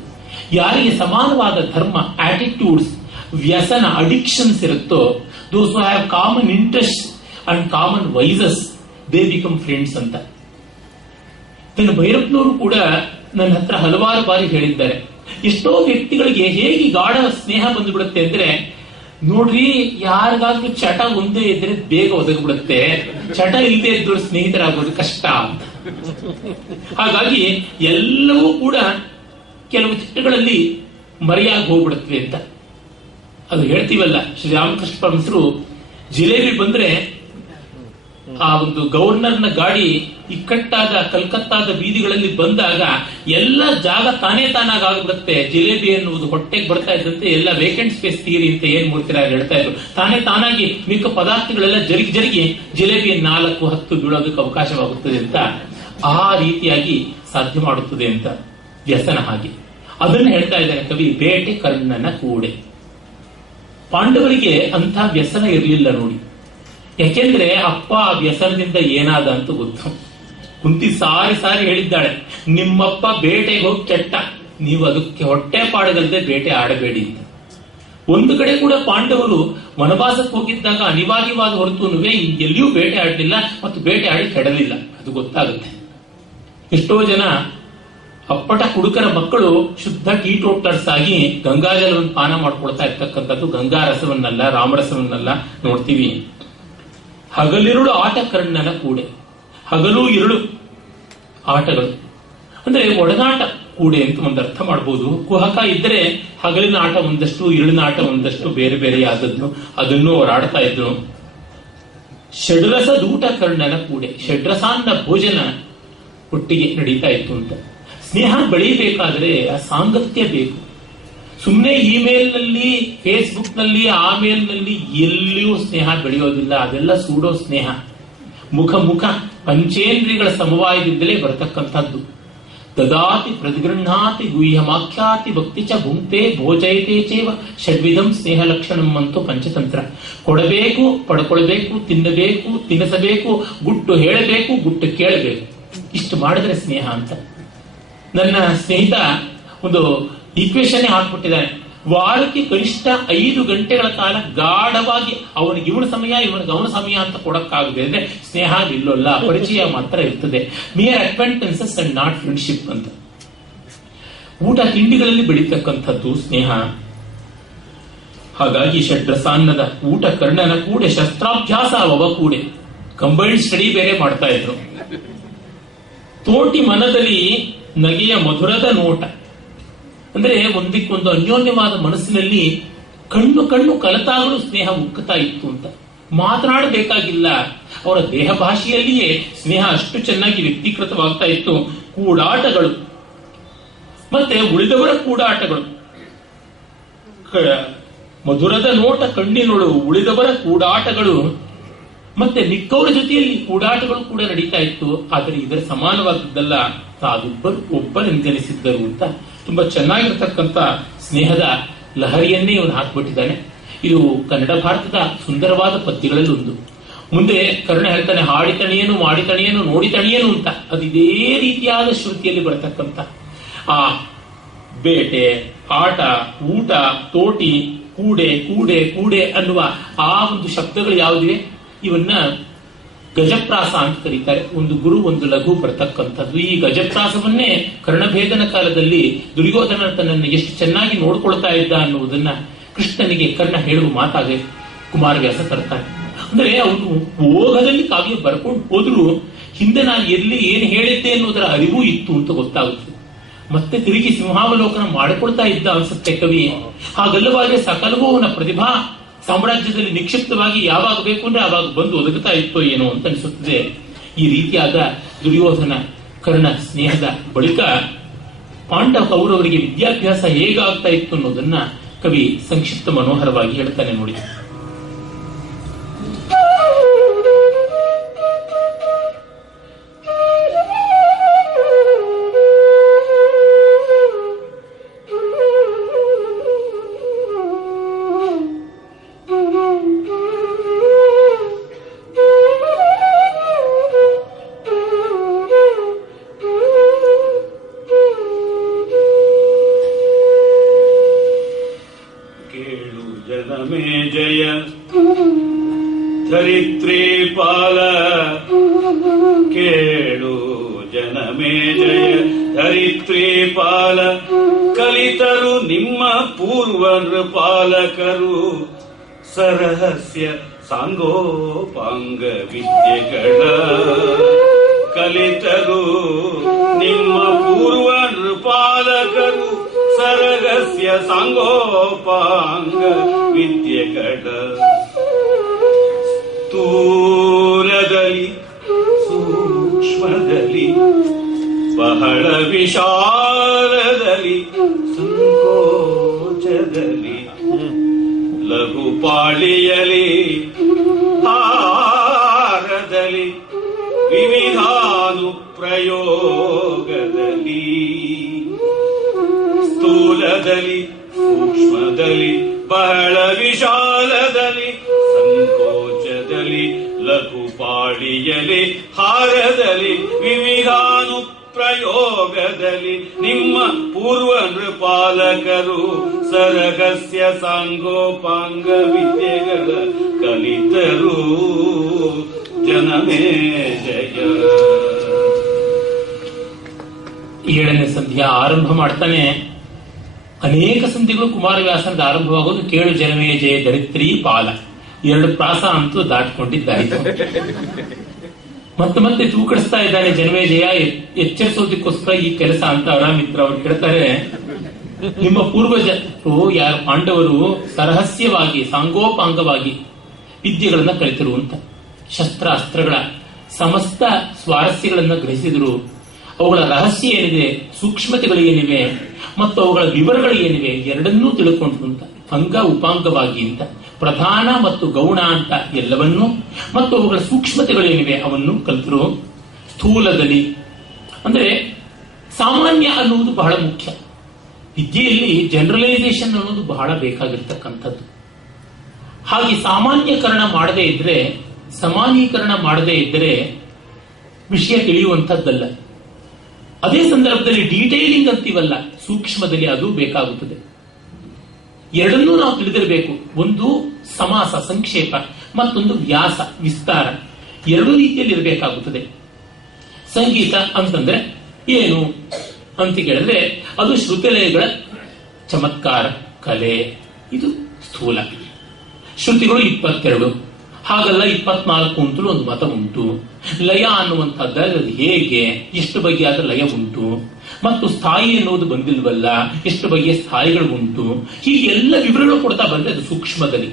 ಯಾರಿಗೆ ಸಮಾನವಾದ ಧರ್ಮ, ಆಟಿಟ್ಯೂಡ್ಸ್, ವ್ಯಸನ, ಅಡಿಕ್ಷನ್ಸ್ ಇರುತ್ತೋ, those who have common interest and common vices, they become friends ಅಂತ. ಇದನ್ನು ಭೈರಪ್ಪನವರು ಕೂಡ ನನ್ನ ಹತ್ರ ಹಲವಾರು ಬಾರಿ ಹೇಳಿದ್ದಾರೆ. ಎಷ್ಟೋ ವ್ಯಕ್ತಿಗಳಿಗೆ ಹೇಗೆ ಗಾಢ ಸ್ನೇಹ ಬಂದುಬಿಡುತ್ತೆ ಅಂದ್ರೆ, ನೋಡ್ರಿ ಯಾರಿಗಾದ್ರೂ ಚಟ ಒಂದೇ ಇದ್ರೆ ಬೇಗ ಒದಗಿಬಿಡುತ್ತೆ, ಚಟ ಇಲ್ಲದೆ ಇದ್ರು ಸ್ನೇಹಿತರಾಗೋದು ಕಷ್ಟ ಅಂತ. ಹಾಗಾಗಿ ಎಲ್ಲವೂ ಕೂಡ ಕೆಲವು ಚಿಟ್ಟಗಳಲ್ಲಿ ಮರೆಯಾಗಿ ಹೋಗ್ಬಿಡುತ್ತವೆ ಅಂತ ಅದು ಹೇಳ್ತೀವಲ್ಲ. ಶ್ರೀರಾಮಕೃಷ್ಣ ಪರಮಹಂಸರು ಜಿಲೇಬಿ ಬಂದ್ರೆ ಆ ಒಂದು ಗವರ್ನರ್ನ ಗಾಡಿ ಇಕ್ಕಟ್ಟಾದ ಕಲ್ಕತ್ತಾದ ಬೀದಿಗಳಲ್ಲಿ ಬಂದಾಗ ಎಲ್ಲ ಜಾಗ ತಾನೇ ತಾನಾಗಿ ಆಗ್ಬಿಡುತ್ತೆ. ಜಿಲೇಬಿ ಎನ್ನುವುದು ಹೊಟ್ಟೆಗೆ ಬರ್ತಾ ಇದ್ದಂತೆ ಎಲ್ಲ ವೇಕೆಂಟ್ ಸ್ಪೇಸ್ ಥಿಯರಿ ಅಂತ ಏನ್ ಮೂರ್ತಿರ ಹೇಳ್ತಾ ಇದ್ರು, ತಾನೇ ತಾನಾಗಿ ಮಿಕ್ಕ ಪದಾರ್ಥಗಳೆಲ್ಲ ಜರುಗಿ ಜಿಲೇಬಿಯನ್ನು 4-10 ಬೀಳೋದಕ್ಕೆ ಅವಕಾಶವಾಗುತ್ತದೆ ಅಂತ ಆ ರೀತಿಯಾಗಿ ಸಾಧ್ಯ ಮಾಡುತ್ತದೆ ಅಂತ ವ್ಯಸನ. ಹಾಗೆ ಅದನ್ನು ಹೇಳ್ತಾ ಇದ್ದಾನೆ ಕವಿ. ಬೇಟೆ ಕರ್ಣನ ಕೂಡೆ. ಪಾಂಡವರಿಗೆ ಅಂಥ ವ್ಯಸನ ಇರಲಿಲ್ಲ ನೋಡಿ. ಯಾಕೆಂದ್ರೆ ಅಪ್ಪ ಆ ವ್ಯಸನದಿಂದ ಏನಾದ ಅಂತ ಗೊತ್ತು. ಕುಂತಿ ಸಾರಿ ಹೇಳಿದ್ದಾಳೆ, ನಿಮ್ಮಪ್ಪ ಬೇಟೆಗೆ ಹೋಗಿ ಕೆಟ್ಟ, ನೀವು ಅದಕ್ಕೆ ಹೊಟ್ಟೆ ಪಾಡಗಲ್ದೆ ಬೇಟೆ ಆಡಬೇಡಿ ಅಂತ. ಒಂದು ಕಡೆ ಕೂಡ ಪಾಂಡವರು ವನವಾಸಕ್ಕೆ ಹೋಗಿದ್ದಾಗ ಅನಿವಾರ್ಯವಾದ ಹೊರತು ಎಲ್ಲಿಯೂ ಬೇಟೆ ಆಡಲಿಲ್ಲ ಮತ್ತು ಬೇಟೆ ಆಡಿ ಕೆಡಲಿಲ್ಲ. ಅದು ಗೊತ್ತಾಗುತ್ತೆ. ಎಷ್ಟೋ ಜನ ಅಪ್ಪಟ ಕುಡುಕರ ಮಕ್ಕಳು ಶುದ್ಧ ಟೀಟೋಟರ್ಸ್ ಆಗಿ ಗಂಗಾಜಲವನ್ನು ಪಾನ ಮಾಡ್ಕೊಳ್ತಾ ಇರ್ತಕ್ಕಂಥದ್ದು, ಗಂಗಾ ರಸವನ್ನಲ್ಲ, ರಾಮರಸವನ್ನಲ್ಲ ನೋಡ್ತೀವಿ. ಹಗಲಿರುಳು ಆಟ ಕರ್ಣನ ಕೂಡೆ. ಹಗಲು ಇರುಳು ಆಟಗಳು ಅಂದ್ರೆ ಒಡನಾಟ ಕೂಡೆ ಅಂತ ಒಂದು ಅರ್ಥ ಮಾಡಬಹುದು. ಕುಹಕ ಇದ್ದರೆ ಹಗಲಿನ ಆಟ ಒಂದಷ್ಟು, ಇರುಳಿನ ಆಟ ಒಂದಷ್ಟು ಬೇರೆ ಬೇರೆ ಆದದ್ದು, ಅದನ್ನು ಅವರು ಆಡ್ತಾ ಇದ್ರು. ಷಡ್ರಸ ದೂಟ ಕರ್ಣನ ಕೂಡೆ. ಷಡ್ರಸಾನ್ನ ಭೋಜನ ಒಟ್ಟಿಗೆ ನಡೀತಾ ಇತ್ತು ಅಂತ. ಸ್ನೇಹ ಬೆಳೀಬೇಕಾದ್ರೆ ಆ ಸಾಂಗತ್ಯ ಬೇಕು. ಸುಮ್ಮನೆ ಇಮೇಲ್ನಲ್ಲಿ, ಫೇಸ್ಬುಕ್ ನಲ್ಲಿ, ಆಮೇಲ್ನಲ್ಲಿ ಎಲ್ಲಿಯೂ ಸ್ನೇಹ ಬೆಳೆಯೋದಿಲ್ಲ. ಅದೆಲ್ಲ ಸೂಡೋ ಸ್ನೇಹ. ಮುಖ ಪಂಚೇಂದ್ರಿಯಗಳ ಸಮವಾಯದಿಂದಲೇ ಬರತಕ್ಕಂಥದ್ದು. ದದಾತಿ ಪ್ರತಿಗೃಹಾತಿ ಗುಹ್ಯಮಾಖ್ಯಾತಿ ಭಕ್ತಿ ಚ ಭುಂಕ್ತೆ ಭೋಜಯತೆ ಚೇವ ಷಡ್ವಿಧಂ ಸ್ನೇಹ ಲಕ್ಷಣಂ ಅಂತೂ ಪಂಚತಂತ್ರ. ಕೊಡಬೇಕು, ಪಡ್ಕೊಳ್ಬೇಕು, ತಿನ್ನಬೇಕು, ತಿನ್ನಿಸಬೇಕು, ಗುಟ್ಟು ಹೇಳಬೇಕು, ಗುಟ್ಟು ಕೇಳಬೇಕು. ಇಷ್ಟು ಮಾಡಿದ್ರೆ ಸ್ನೇಹ ಅಂತ. ನನ್ನ ಸ್ನೇಹಿತ ಒಂದು ಈಕ್ವೇಶನ್ ಹಾಕ್ಬಿಟ್ಟಿದ್ದಾನೆ. ವಾರಕ್ಕೆ ಕನಿಷ್ಠ 5 ಗಂಟೆಗಳ ಕಾಲ ಗಾಢವಾಗಿ ಅವನಿಗೆ ಇವನ ಸಮಯ, ಇವನಿಗೆ ಅವನ ಸಮಯ ಅಂತ ಕೊಡಕ್ಕಾಗದೆ ಅಂದ್ರೆ ಸ್ನೇಹ ನಿಲ್ಲೋಲ್ಲ, ಪರಿಚಯ ಮಾತ್ರ ಇರ್ತದೆ. ಮಿಯರ್ ಅಕ್ವೆಂಟೆನ್ಸಸ್ ಅಂಡ್ ನಾಟ್ ಫ್ರೆಂಡ್ಶಿಪ್ ಅಂತ. ಊಟ ತಿಂಡಿಗಳಲ್ಲಿ ಬೆಳೀತಕ್ಕಂಥದ್ದು ಸ್ನೇಹ. ಹಾಗಾಗಿ ಷಡ್ರಸಾನ್ನದ ಊಟ ಕರ್ಣನ ಕೂಡೆ, ಶಸ್ತ್ರಾಭ್ಯಾಸ ಅವ ಕೂಡೆ. ಕಂಬೈನ್ಡ್ ಸ್ಟಡಿ ಬೇರೆ ಮಾಡ್ತಾ ಇದ್ರು. ತೋಟಿ ಮನದಲ್ಲಿ ನಗೆಯ ಮಧುರದ ನೋಟ ಅಂದ್ರೆ ಒಂದಕ್ಕೊಂದು ಅನ್ಯೋನ್ಯವಾದ ಮನಸ್ಸಿನಲ್ಲಿ ಕಣ್ಣು ಕಲತಾಗಲೂ ಸ್ನೇಹ ಉಕ್ಕುತ್ತಾ ಇತ್ತು ಅಂತ. ಮಾತನಾಡಬೇಕಾಗಿಲ್ಲ, ಅವರ ದೇಹ ಭಾಷೆಯಲ್ಲಿಯೇ ಸ್ನೇಹ ಅಷ್ಟು ಚೆನ್ನಾಗಿ ವ್ಯಕ್ತೀಕೃತವಾಗ್ತಾ ಇತ್ತು. ಕೂಡಾಟಗಳು ಮತ್ತೆ ಉಳಿದವರ ಕೂಡಾಟಗಳು. ಮಧುರದ ನೋಟ ಕಣ್ಣಿನೊಳು ಉಳಿದವರ ಕೂಡಾಟಗಳು ಮತ್ತೆ ಮಿಕ್ಕವರ ಜೊತೆಯಲ್ಲಿ ಕೂಡಾಟಗಳು ಕೂಡ ನಡೀತಾ ಇತ್ತು. ಆದರೆ ಇದರ ಸಮಾನವಾದದ್ದಲ್ಲ, ಒಬ್ಬರೆಂದೆನಿಸಿದ್ದರು ಅಂತ ತುಂಬಾ ಚೆನ್ನಾಗಿರ್ತಕ್ಕಂಥ ಸ್ನೇಹದ ಲಹರಿಯನ್ನೇ ಇವನು ಹಾಕ್ಬಿಟ್ಟಿದ್ದಾನೆ. ಇದು ಕನ್ನಡ ಭಾರತದ ಸುಂದರವಾದ ಪದ್ಯಗಳಲ್ಲಿ ಒಂದು. ಮುಂದೆ ಕರ್ಣ ಹೇಳ್ತಾನೆ, ಹಾಡಿತಣಿಯನು ಮಾಡಿತಣಿಯನು ನೋಡಿತಣಿಯನು ಅಂತ. ಅದು ಇದೇ ರೀತಿಯಾದ ಶ್ರುತಿಯಲ್ಲಿ ಬರತಕ್ಕಂಥ ಆ ಬೇಟೆ, ಆಟ, ಊಟ, ತೋಟಿ, ಕೂಡೆ ಅನ್ನುವ ಆ ಒಂದು ಶಬ್ದಗಳು ಯಾವುದಿವೆ ಇವನ್ನ ಗಜಪ್ರಾಸ ಅಂತ ಕರೀತಾರೆ. ಒಂದು ಗುರು ಒಂದು ಲಘು ಬರತಕ್ಕಂಥದ್ದು. ಈ ಗಜಪ್ರಾಸವನ್ನೇ ಕರ್ಣಭೇದನ ಕಾಲದಲ್ಲಿ ದುರ್ಯೋಧನ ತನ್ನನ್ನು ಎಷ್ಟು ಚೆನ್ನಾಗಿ ನೋಡ್ಕೊಳ್ತಾ ಇದ್ದ ಅನ್ನುವುದನ್ನ ಕೃಷ್ಣನಿಗೆ ಕರ್ಣ ಹೇಳುವ ಮಾತಾಗೆ ಕುಮಾರವ್ಯಾಸ ತರ್ತಾನೆ. ಅಂದ್ರೆ ಅವನು ಓಘದಲ್ಲಿ ಕಾವ್ಯ ಬರ್ಕೊಂಡು ಹೋದ್ರು ಹಿಂದೆ ನಾನು ಎಲ್ಲಿ ಏನು ಹೇಳಿದ್ದೆ ಅನ್ನೋದರ ಅರಿವು ಇತ್ತು ಅಂತ ಗೊತ್ತಾಗುತ್ತೆ. ಮತ್ತೆ ತಿರುಗಿ ಸಿಂಹಾವಲೋಕನ ಮಾಡಿಕೊಳ್ತಾ ಇದ್ದ ಅನ್ಸುತ್ತೆ ಕವಿ. ಹಾಗಲ್ಲವಾದ್ರೆ ಸಕಲವೂ ಅವನ ಪ್ರತಿಭಾ ಸಾಮ್ರಾಜ್ಯದಲ್ಲಿ ನಿಕ್ಷಿಪ್ತವಾಗಿ ಯಾವಾಗ ಬೇಕು ಅಂದ್ರೆ ಆವಾಗ ಬಂದು ಒದಗುತ್ತಾ ಇತ್ತೋ ಏನೋ ಅಂತ ಅನಿಸುತ್ತದೆ. ಈ ರೀತಿಯಾದ ದುರ್ಯೋಧನ ಕರ್ಣ ಸ್ನೇಹದ ಬಳಿಕ ಪಾಂಡವ ಕೌರವರಿಗೆ ವಿದ್ಯಾಭ್ಯಾಸ ಹೇಗಾಗ್ತಾ ಇತ್ತು ಅನ್ನೋದನ್ನ ಕವಿ ಸಂಕ್ಷಿಪ್ತ ಮನೋಹರವಾಗಿ ಹೇಳ್ತಾನೆ ನೋಡಿ. ಧರಿತ್ರಿ ಪಾಲ ಕೇಳು ಜನಮೇ ಜಯ ಧರಿತ್ರಿ ಪಾಲ ಕಲಿತರು ನಿಮ್ಮ ಪೂರ್ವ ನೃಪಾಲಕರು ಸರಹಸ್ಯ ಸಾಂಗೋಪಾಂಗ ವಿದ್ಯೆಗಳ ಕಲಿತರು ನಿಮ್ಮ ಪೂರ್ವ ನೃಪಾಲಕರು ಸರಹಸ್ಯ ಸಾಂಗೋಪಾಂಗ ವಿದ್ಯೆಗಳ ಸ್ಥೂಲದಲ್ಲಿ ಸೂಕ್ಷ್ಮದಲ್ಲಿ ಬಹಳ ವಿಶಾಲದಲ್ಲಿ ಸಂಕೋಚದಲ್ಲಿ ಲಘುಪಾಳಿಯಲಿ ಹಾರದಲ್ಲಿ ವಿವಿಧಾನು ಪ್ರಯೋಗದಲ್ಲಿ ಸ್ಥೂಲದಲ್ಲಿ ಸೂಕ್ಷ್ಮದಲ್ಲಿ ಬಹಳ ವಿಶಾಲದಲ್ಲಿ ಸಂಕೋಚದಲ್ಲಿ ಲಘುಪಾಳಿಯಲಿ ಹಾರದಲ್ಲಿ ವಿವಿಧಾನು ಪ್ರಯೋಗದಲ್ಲಿ ನಿಮ್ಮ ಪೂರ್ವ ನೃಪಾಲಕರು ಸರಗಸ್ಯ ಸಾಂಗೋಪಾಂಗ ವಿದ್ಯೆಗಳ ಕಲಿತರು ಜನಮೇ ಜಯ. ಏಳನೇ ಸಂಧಿಯ ಆರಂಭ ಮಾಡ್ತಾನೆ. ಅನೇಕ ಸಂಧಿಗಳು ಕುಮಾರವ್ಯಾಸನದ ಆರಂಭವಾಗೋದು ಕೇಳು ಜನಮೇ ಜಯ ಧರಿತ್ರಿ ಪಾಲ. 2 ಪ್ರಾಸ ಅಂತೂ ದಾಟಿಕೊಂಡಿದ್ದಾಯಿತು. ಮತ್ತೆ ತೂಕಡಿಸ್ತಾ ಇದ್ದಾನೆ. ಜನಮೇ ಜಯ ಎಚ್ಚರಿಸೋದಕ್ಕೋಸ್ಕರ ಈ ಕೆಲಸ ಅಂತ ಅರಾಮಿತ್ರ ಅವರು ಹೇಳ್ತಾರೆ. ನಿಮ್ಮ ಪೂರ್ವಜರು ಯಾರು ಪಾಂಡವರು ಸರಹಸ್ಯವಾಗಿ ಸಾಂಗೋಪಾಂಗವಾಗಿ ವಿದ್ಯೆಗಳನ್ನ ಕಲಿತರು ಅಂತ. ಶಸ್ತ್ರಾಸ್ತ್ರಗಳ ಸಮಸ್ತ ಸ್ವಾರಸ್ಯಗಳನ್ನ ಗ್ರಹಿಸಿದರು. ಅವುಗಳ ರಹಸ್ಯ ಏನಿದೆ, ಸೂಕ್ಷ್ಮತೆಗಳು ಏನಿವೆ ಮತ್ತು ಅವುಗಳ ವಿವರಗಳು ಏನಿವೆ ಎರಡನ್ನೂ ತಿಳ್ಕೊಂಡ್ರು ಅಂತ. ಅಂಗ ಉಪಾಂಗವಾಗಿ ಅಂತ, ಪ್ರಧಾನ ಮತ್ತು ಗೌಣ ಅಂತ ಎಲ್ಲವನ್ನೂ ಮತ್ತು ಅವುಗಳ ಸೂಕ್ಷ್ಮತೆಗಳು ಏನಿವೆ ಅವನ್ನು ಕಲಿತರು. ಸ್ಥೂಲದಲ್ಲಿ ಅಂದ್ರೆ ಸಾಮಾನ್ಯ ಅನ್ನುವುದು ಬಹಳ ಮುಖ್ಯ. ವಿದ್ಯೆಯಲ್ಲಿ ಜನರಲೈಸೇಷನ್ ಅನ್ನೋದು ಬಹಳ ಬೇಕಾಗಿರ್ತಕ್ಕಂಥದ್ದು. ಹಾಗೆ ಸಾಮಾನ್ಯಕರಣ ಮಾಡದೇ ಇದ್ರೆ, ಸಮಾನೀಕರಣ ಮಾಡದೇ ಇದ್ದರೆ ವಿಷಯ ತಿಳಿಯುವಂಥದ್ದಲ್ಲ. ಅದೇ ಸಂದರ್ಭದಲ್ಲಿ ಡೀಟೈಲಿಂಗ್ ಅಂತೀವಲ್ಲ, ಸೂಕ್ಷ್ಮದಲ್ಲಿ ಅದು ಬೇಕಾಗುತ್ತದೆ. ಎರಡನ್ನೂ ನಾವು ತಿಳಿದಿರಬೇಕು. ಒಂದು ಸಮಾಸ ಸಂಕ್ಷೇಪ, ಮತ್ತೊಂದು ವ್ಯಾಸ ವಿಸ್ತಾರ. ಎರಡೂ ರೀತಿಯಲ್ಲಿ ಇರಬೇಕಾಗುತ್ತದೆ. ಸಂಗೀತ ಅಂತಂದ್ರೆ ಏನು ಅಂತ ಕೇಳಿದ್ರೆ ಅದು ಶ್ರುತಿಲಯಗಳ ಚಮತ್ಕಾರ ಕಲೆ, ಇದು ಸ್ಥೂಲ. ಶ್ರುತಿಗಳು 22, ಹಾಗಲ್ಲ 24 ಅಂತಲೂ ಒಂದು ಮತ ಉಂಟು. ಲಯ ಅನ್ನುವಂಥದ್ದು ಅದು ಹೇಗೆ, ಎಷ್ಟು ಬಗೆಯಾದ ಲಯ ಉಂಟು, ಮತ್ತು ಸ್ಥಾಯಿ ಎನ್ನುವುದು ಬಂದಿಲ್ವಲ್ಲ, ಎಷ್ಟು ಬಗೆಯ ಸ್ಥಾಯಿಗಳು ಉಂಟು, ಹೀಗೆ ಎಲ್ಲ ವಿವರಗಳು ಕೊಡ್ತಾ ಬಂದ್ರೆ ಅದು ಸೂಕ್ಷ್ಮದಲ್ಲಿ,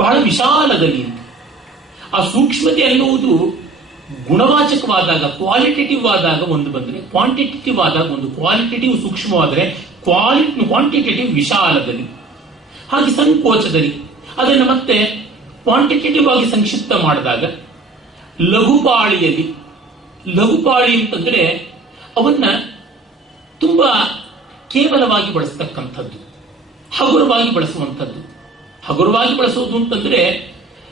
ಬಹಳ ವಿಶಾಲದಲ್ಲಿ. ಆ ಸೂಕ್ಷ್ಮತೆ ಅನ್ನುವುದು ಗುಣವಾಚಕವಾದಾಗ, ಕ್ವಾಲಿಟೇಟಿವ್ ಆದಾಗ ಒಂದು ಬಂದರೆ, ಕ್ವಾಂಟಿಟೇಟಿವ್ ಆದಾಗ ಒಂದು, ಕ್ವಾಲಿಟೇಟಿವ್ ಸೂಕ್ಷ್ಮವಾದರೆ ಕ್ವಾಂಟಿಟೇಟಿವ್ ವಿಶಾಲದಲ್ಲಿ. ಹಾಗೆ ಸಂಕೋಚದಲ್ಲಿ ಅದನ್ನು ಮತ್ತೆ ಕ್ವಾಂಟಿಟೇಟಿವ್ ಆಗಿ ಸಂಕ್ಷಿಪ್ತ ಮಾಡಿದಾಗ ಲಘುಪಾಳಿಯಲ್ಲಿ, ಲಘುಪಾಳಿ ಅಂತಂದ್ರೆ ಅವನ್ನ ತುಂಬಾ ಕೇವಲವಾಗಿ ಬಳಸತಕ್ಕಂಥದ್ದು, ಹಗುರವಾಗಿ ಬಳಸುವಂಥದ್ದು. ಹಗುರವಾಗಿ ಬಳಸುವುದು ಅಂತಂದ್ರೆ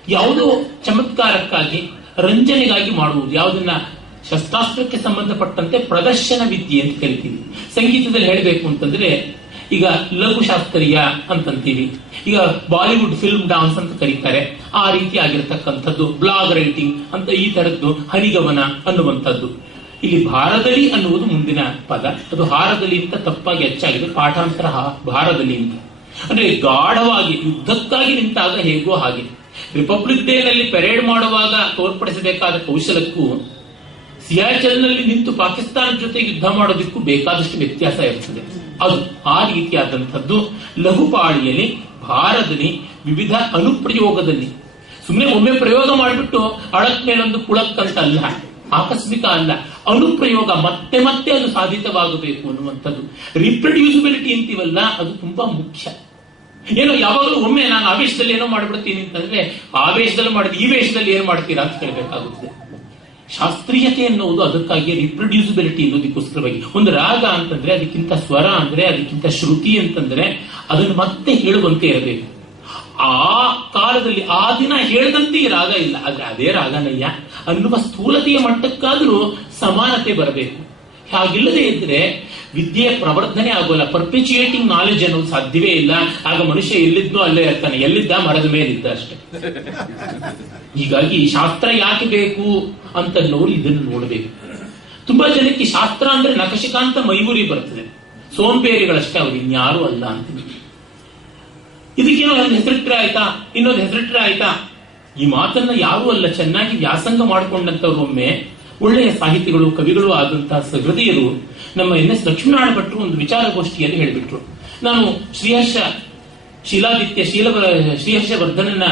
ಯಾವುದೋ ಚಮತ್ಕಾರಕ್ಕಾಗಿ, ರಂಜನೆಗಾಗಿ ಮಾಡುವುದು. ಯಾವುದನ್ನ ಶಸ್ತ್ರಾಸ್ತ್ರಕ್ಕೆ ಸಂಬಂಧಪಟ್ಟಂತೆ ಪ್ರದರ್ಶನ ವಿದ್ಯೆ ಅಂತ ಕರಿತೀವಿ. ಸಂಗೀತದಲ್ಲಿ ಹೇಳಬೇಕು ಅಂತಂದ್ರೆ ಈಗ ಲಘುಶಾಸ್ತ್ರೀಯ ಅಂತಂತೀವಿ, ಈಗ ಬಾಲಿವುಡ್ ಫಿಲ್ಮ್ ಡಾನ್ಸ್ ಅಂತ ಕರೀತಾರೆ. ಆ ರೀತಿ ಆಗಿರತಕ್ಕಂಥದ್ದು ಬ್ಲಾಗ್ ರೈಟಿಂಗ್ ಅಂತ ಈ ತರದ್ದು ಹನಿಗಮನ ಅನ್ನುವಂಥದ್ದು. ಇಲ್ಲಿ ಭಾರದಲ್ಲಿ ಅನ್ನುವುದು ಮುಂದಿನ ಪದ, ಅದು ಹಾರದಲ್ಲಿ ಅಂತ ತಪ್ಪಾಗಿ ಹೆಚ್ಚಾಗಿದೆ, ಪಾಠಾಂತರ ಭಾರದಲ್ಲಿ ಅಂತ. ಅಂದ್ರೆ ಗಾಢವಾಗಿ ಯುದ್ಧಕ್ಕಾಗಿ ನಿಂತಾಗ ಹೇಗೋ ಹಾಗೆ. ರಿಪಬ್ಲಿಕ್ ಡೇ ನಲ್ಲಿ ಪೆರೇಡ್ ಮಾಡುವಾಗ ತೋರ್ಪಡಿಸಬೇಕಾದ ಕೌಶಲಕ್ಕೂ ಸಿಯಾಚಲ್ನಲ್ಲಿ ನಿಂತು ಪಾಕಿಸ್ತಾನ ಜೊತೆ ಯುದ್ಧ ಮಾಡೋದಕ್ಕೂ ಬೇಕಾದಷ್ಟು ವ್ಯತ್ಯಾಸ ಇರ್ತದೆ. ಅದು ಆ ರೀತಿಯಾದಂಥದ್ದು ಲಘುಪಾಳಿಯಲ್ಲಿ, ಭಾರದಲ್ಲಿ, ವಿವಿಧ ಅನುಪ್ರಯೋಗದಲ್ಲಿ. ಸುಮ್ಮನೆ ಒಮ್ಮೆ ಪ್ರಯೋಗ ಮಾಡಿಬಿಟ್ಟು ಅಳಕ್ ಮೇಲೊಂದು ಪುಳಕ್ ಅಂತ ಅಲ್ಲ, ಆಕಸ್ಮಿಕ ಅಲ್ಲ, ಅನುಪ್ರಯೋಗ ಮತ್ತೆ ಮತ್ತೆ ಅದು ಸಾಧಿತವಾಗಬೇಕು ಅನ್ನುವಂಥದ್ದು. ರಿಪ್ರೊಡ್ಯೂಸಿಬಿಲಿಟಿ ಅಂತೀವಲ್ಲ, ಅದು ತುಂಬಾ ಮುಖ್ಯ. ಏನೋ ಯಾವಾಗಲೂ ಒಮ್ಮೆ ನಾನು ಆವೇಶದಲ್ಲಿ ಏನೋ ಮಾಡ್ಬಿಡ್ತೀನಿ ಅಂತಂದ್ರೆ, ಆವೇಶದಲ್ಲಿ ಮಾಡಿದ ಈ ವೇಷದಲ್ಲಿ ಏನ್ ಮಾಡ್ತೀರಾ ಅಂತ ಕೇಳಬೇಕಾಗುತ್ತದೆ. ಶಾಸ್ತ್ರೀಯತೆ ಎನ್ನುವುದು ಅದಕ್ಕಾಗಿ ರಿಪ್ರೊಡ್ಯೂಸಿಬಿಲಿಟಿ ಅನ್ನೋದಕ್ಕೋಸ್ಕರವಾಗಿ. ಒಂದು ರಾಗ ಅಂತಂದ್ರೆ ಅದಕ್ಕಿಂತ ಸ್ವರ ಅಂದ್ರೆ ಅದಕ್ಕಿಂತ ಶ್ರುತಿ ಅಂತಂದ್ರೆ ಅದನ್ನು ಮತ್ತೆ ಹೇಳುವಂತೆ ಇರಬೇಕು. ಆ ಕಾಲದಲ್ಲಿ ಆ ದಿನ ಹೇಳದಂತೆ ಈ ರಾಗ ಇಲ್ಲ, ಆದ್ರೆ ಅದೇ ರಾಗನಯ್ಯ ಅನ್ನುವ ಸ್ಥೂಲತೆಯ ಮಟ್ಟಕ್ಕಾದ್ರೂ ಸಮಾನತೆ ಬರಬೇಕು. ಹಾಗಿಲ್ಲದೆ ಇದ್ರೆ ವಿದ್ಯೆಯ ಪ್ರವರ್ಧನೆ ಆಗೋಲ್ಲ. ಪರ್ಪೆಚುಯೇಟಿಂಗ್ ನಾಲೆಜ್ ಅನ್ನೋದು ಸಾಧ್ಯವೇ ಇಲ್ಲ. ಆಗ ಮನುಷ್ಯ ಎಲ್ಲಿದ್ನೋ ಅಲ್ಲೇ ಇರ್ತಾನೆ, ಎಲ್ಲಿದ್ದ ಮರದ ಮೇಲಿದ್ದ ಅಷ್ಟೇ. ಹೀಗಾಗಿ ಶಾಸ್ತ್ರ ಯಾಕೆ ಬೇಕು ಅಂತನ್ನೋರು ಇದನ್ನು ನೋಡಬೇಕು. ತುಂಬಾ ಜನಕ್ಕೆ ಶಾಸ್ತ್ರ ಅಂದ್ರೆ ನಖಶಿಕಾಂತ ಮೈಮುರಿ ಬರ್ತದೆ, ಸೋಂಬೇರಿಗಳಷ್ಟೇ, ಅವ್ರು ಇನ್ಯಾರು ಅಲ್ಲ ಅಂತೀವಿ. ಇದಕ್ಕೇನೋ ಒಂದು ಹೆಸರಿಟ್ರೆ ಆಯ್ತಾ, ಇನ್ನೊಂದು ಹೆಸರಿಟ್ರೆ ಆಯ್ತಾ? ಈ ಮಾತನ್ನ ಯಾರೂ ಅಲ್ಲ, ಚೆನ್ನಾಗಿ ವ್ಯಾಸಂಗ ಮಾಡಿಕೊಂಡಂತವ್ರು, ಒಮ್ಮೆ ಒಳ್ಳೆಯ ಸಾಹಿತಿಗಳು, ಕವಿಗಳು ಆದಂತಹ ಸಹೃದಯರು ನಮ್ಮ NS ಲಕ್ಷ್ಮೀನಾರಾಯಣ ಭಟ್ರು ಒಂದು ವಿಚಾರಗೋಷ್ಠಿಯಲ್ಲಿ ಹೇಳಿಬಿಟ್ರು. ನಾನು ಶ್ರೀಹರ್ಷವರ್ಧನನ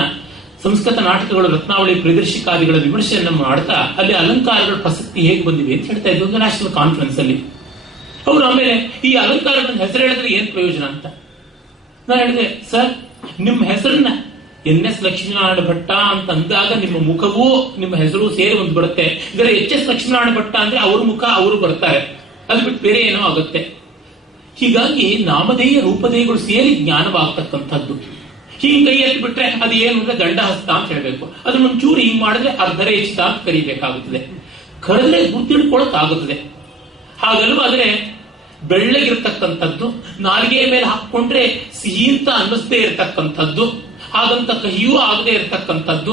ಸಂಸ್ಕೃತ ನಾಟಕಗಳು ರತ್ನಾವಳಿ ಪ್ರದರ್ಶಿಕಾದಿಗಳ ವಿಮರ್ಶೆಯನ್ನು ಮಾಡ್ತಾ ಅಲ್ಲಿ ಅಲಂಕಾರಗಳ ಪ್ರಸಕ್ತಿ ಹೇಗೆ ಬಂದಿವೆ ಅಂತ ಹೇಳ್ತಾ ಇದ್ದು ಒಂದು ನ್ಯಾಷನಲ್ ಕಾನ್ಫರೆನ್ಸ್ ಅಲ್ಲಿ. ಅವರು ಆಮೇಲೆ ಈ ಅಲಂಕಾರಗಳ ಹೆಸರು ಹೇಳಿದ್ರೆ ಏನ್ ಪ್ರಯೋಜನ ಅಂತ ನಾನು ಹೇಳಿದೆ, ಸರ್ ನಿಮ್ಮ ಹೆಸರನ್ನ NS ಲಕ್ಷ್ಮೀನಾರಾಯಣ ಭಟ್ಟ ಅಂತ ಅಂದಾಗ ನಿಮ್ಮ ಮುಖವೂ ನಿಮ್ಮ ಹೆಸರು ಸೇರಿ ಒಂದು ಬರುತ್ತೆ. ಇದರ HS ಲಕ್ಷ್ಮೀನಾರಾಯಣ ಭಟ್ಟ ಅಂದ್ರೆ ಅವ್ರ ಮುಖ ಅವರು ಬರ್ತಾರೆ, ಅದು ಬಿಟ್ಟು ಬೇರೆ ಏನೋ ಆಗುತ್ತೆ. ಹೀಗಾಗಿ ನಾಮಧೇಯ ರೂಪಧೇಯಗಳು ಸೇರಿ ಜ್ಞಾನವಾಗ್ತಕ್ಕಂಥದ್ದು. ಹೀಗೆ ಕೈ ಎತ್ತಿ ಬಿಟ್ರೆ ಅದು ಏನು ಅಂದ್ರೆ ದಂಡಹಸ್ತ ಅಂತ ಹೇಳ್ಬೇಕು, ಅದನ್ನೊಂಚೂರು ಹಿಂಗ್ ಮಾಡಿದ್ರೆ ಅರ್ಧರೇಚಿತ ಅಂತ ಕರಿಬೇಕಾಗುತ್ತದೆ. ಕರೆದ್ರೆ ಗುರ್ತಿಡ್ಕೊಳಕ್ಕಾಗುತ್ತದೆ. ಹಾಗಲ್ವಾದ್ರೆ ಬೆಳ್ಳಗಿರ್ತಕ್ಕಂಥದ್ದು, ನಾಲಿಗೆಯ ಮೇಲೆ ಹಾಕೊಂಡ್ರೆ ಸಿಹಿ ಅಂತ ಅನ್ನಿಸದೇ ಇರತಕ್ಕಂಥದ್ದು, ಹಾಗಂತ ಕಹಿಯೂ ಆಗದೆ ಇರತಕ್ಕಂಥದ್ದು,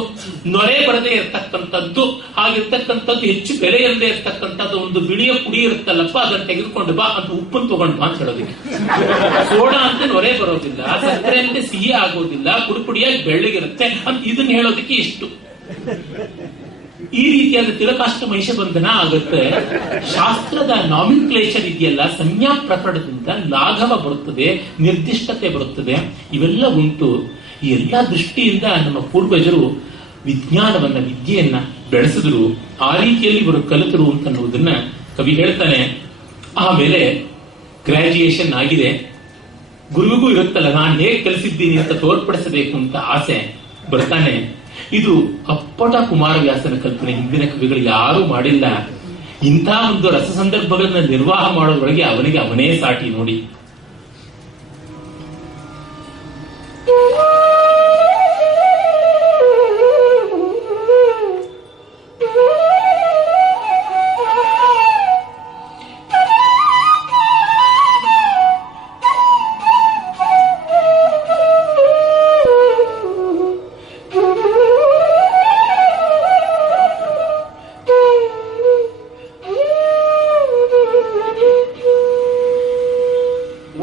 ನೊರೆ ಬರದೇ ಇರತಕ್ಕಂಥದ್ದು, ಹಾಗಿರ್ತಕ್ಕಂಥದ್ದು ಹೆಚ್ಚು ಬೆಲೆ ಇರದೇ ಇರತಕ್ಕಂಥದ್ದು ಒಂದು ಬಿಳಿಯ ಪುಡಿ ಇರುತ್ತಲ್ಲಪ್ಪ, ಅದನ್ನ ತೆಗೆದುಕೊಂಡು ಬಾ ಅಂತ ಉಪ್ಪನ್ನು ತಗೊಂಡು ಬಾ ಅಂತ ಹೇಳೋದಿಲ್ಲ. ಸೋಡಾ ಅಂತ ನೊರೆ ಬರೋದಿಲ್ಲ, ಸಕ್ಕರೆ ಅಂತ ಸಿಹಿ ಆಗೋದಿಲ್ಲ, ಪುಡಿಯಾಗಿ ಬೆಳ್ಳಗಿರುತ್ತೆ ಅಂತ ಇದನ್ನ ಹೇಳೋದಕ್ಕೆ ಇಷ್ಟು. ಈ ರೀತಿಯಾದ ತಿಲಕಾಷ್ಟ ಮಹಿಷ ಬಂಧನ ಆಗುತ್ತೆ. ಶಾಸ್ತ್ರದ ನಾಮಿನ್ಕ್ಲೇಚರ್ ಇದೆಯಲ್ಲ, ಸಂಜ್ಞಾ ಪ್ರಕರಣದಿಂದ ಲಾಘವ ಬರುತ್ತದೆ, ನಿರ್ದಿಷ್ಟತೆ ಬರುತ್ತದೆ, ಇವೆಲ್ಲ ಉಂಟು. ಈ ಎಲ್ಲಾ ದೃಷ್ಟಿಯಿಂದ ನಮ್ಮ ಪೂರ್ವಜರು ವಿಜ್ಞಾನವನ್ನ, ವಿದ್ಯೆಯನ್ನ ಬೆಳೆಸಿದ್ರು. ಆ ರೀತಿಯಲ್ಲಿ ಇವರು ಕಲಿತರು ಅಂತನ್ನುವುದನ್ನ ಕವಿ ಹೇಳ್ತಾನೆ. ಆಮೇಲೆ ಗ್ರಾಜುಯೇಷನ್ ಆಗಿದೆ, ಗುರುವಿಗೂ ಇರುತ್ತಲ್ಲ ನಾನು ಹೇಗೆ ಕಲಿಸಿದ್ದೀನಿ ಅಂತ ತೋರ್ಪಡಿಸಬೇಕು ಅಂತ ಆಸೆ. ಬರ್ತಾನೆ, ಇದು ಅಪ್ಪಟ ಕುಮಾರವ್ಯಾಸನ ಕಲ್ಪನೆ, ಹಿಂದಿನ ಕವಿಗಳು ಯಾರೂ ಮಾಡಿಲ್ಲ. ಇಂಥ ಒಂದು ರಸ ಸಂದರ್ಭಗಳನ್ನ ನಿರ್ವಾಹ ಮಾಡೋದ್ರೊಳಗೆ ಅವನಿಗೆ ಅವನೇ ಸಾಟಿ ನೋಡಿ.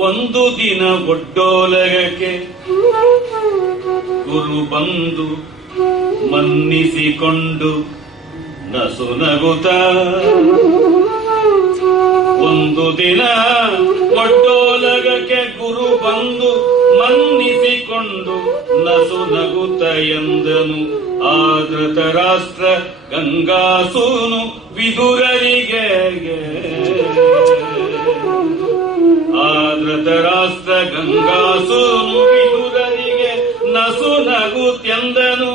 ಒಂದು ದಿನ ಒಡ್ಡೋಲಗಕ್ಕೆ ಗುರು ಬಂದು ಮನ್ನಿಸಿಕೊಂಡು ನಸುನಗುತ್ತ, ಒಂದು ದಿನ ಒಡ್ಡೋಲಗಕ್ಕೆ ಗುರು ಬಂದು ಮನ್ನಿಸಿಕೊಂಡು ನಸುನಗುತ್ತ ಎಂದನು. ಆದೃತ ರಾಷ್ಟ್ರ ಗಂಗಾಸೂನು ವಿದುರರಿಗೆ, ಆದೃತ ರಾಷ್ಟ್ರ ಗಂಗಾಸೂನು ವಿದುರರಿಗೆ ನಸುನಗುತ್ತೆಂದನು.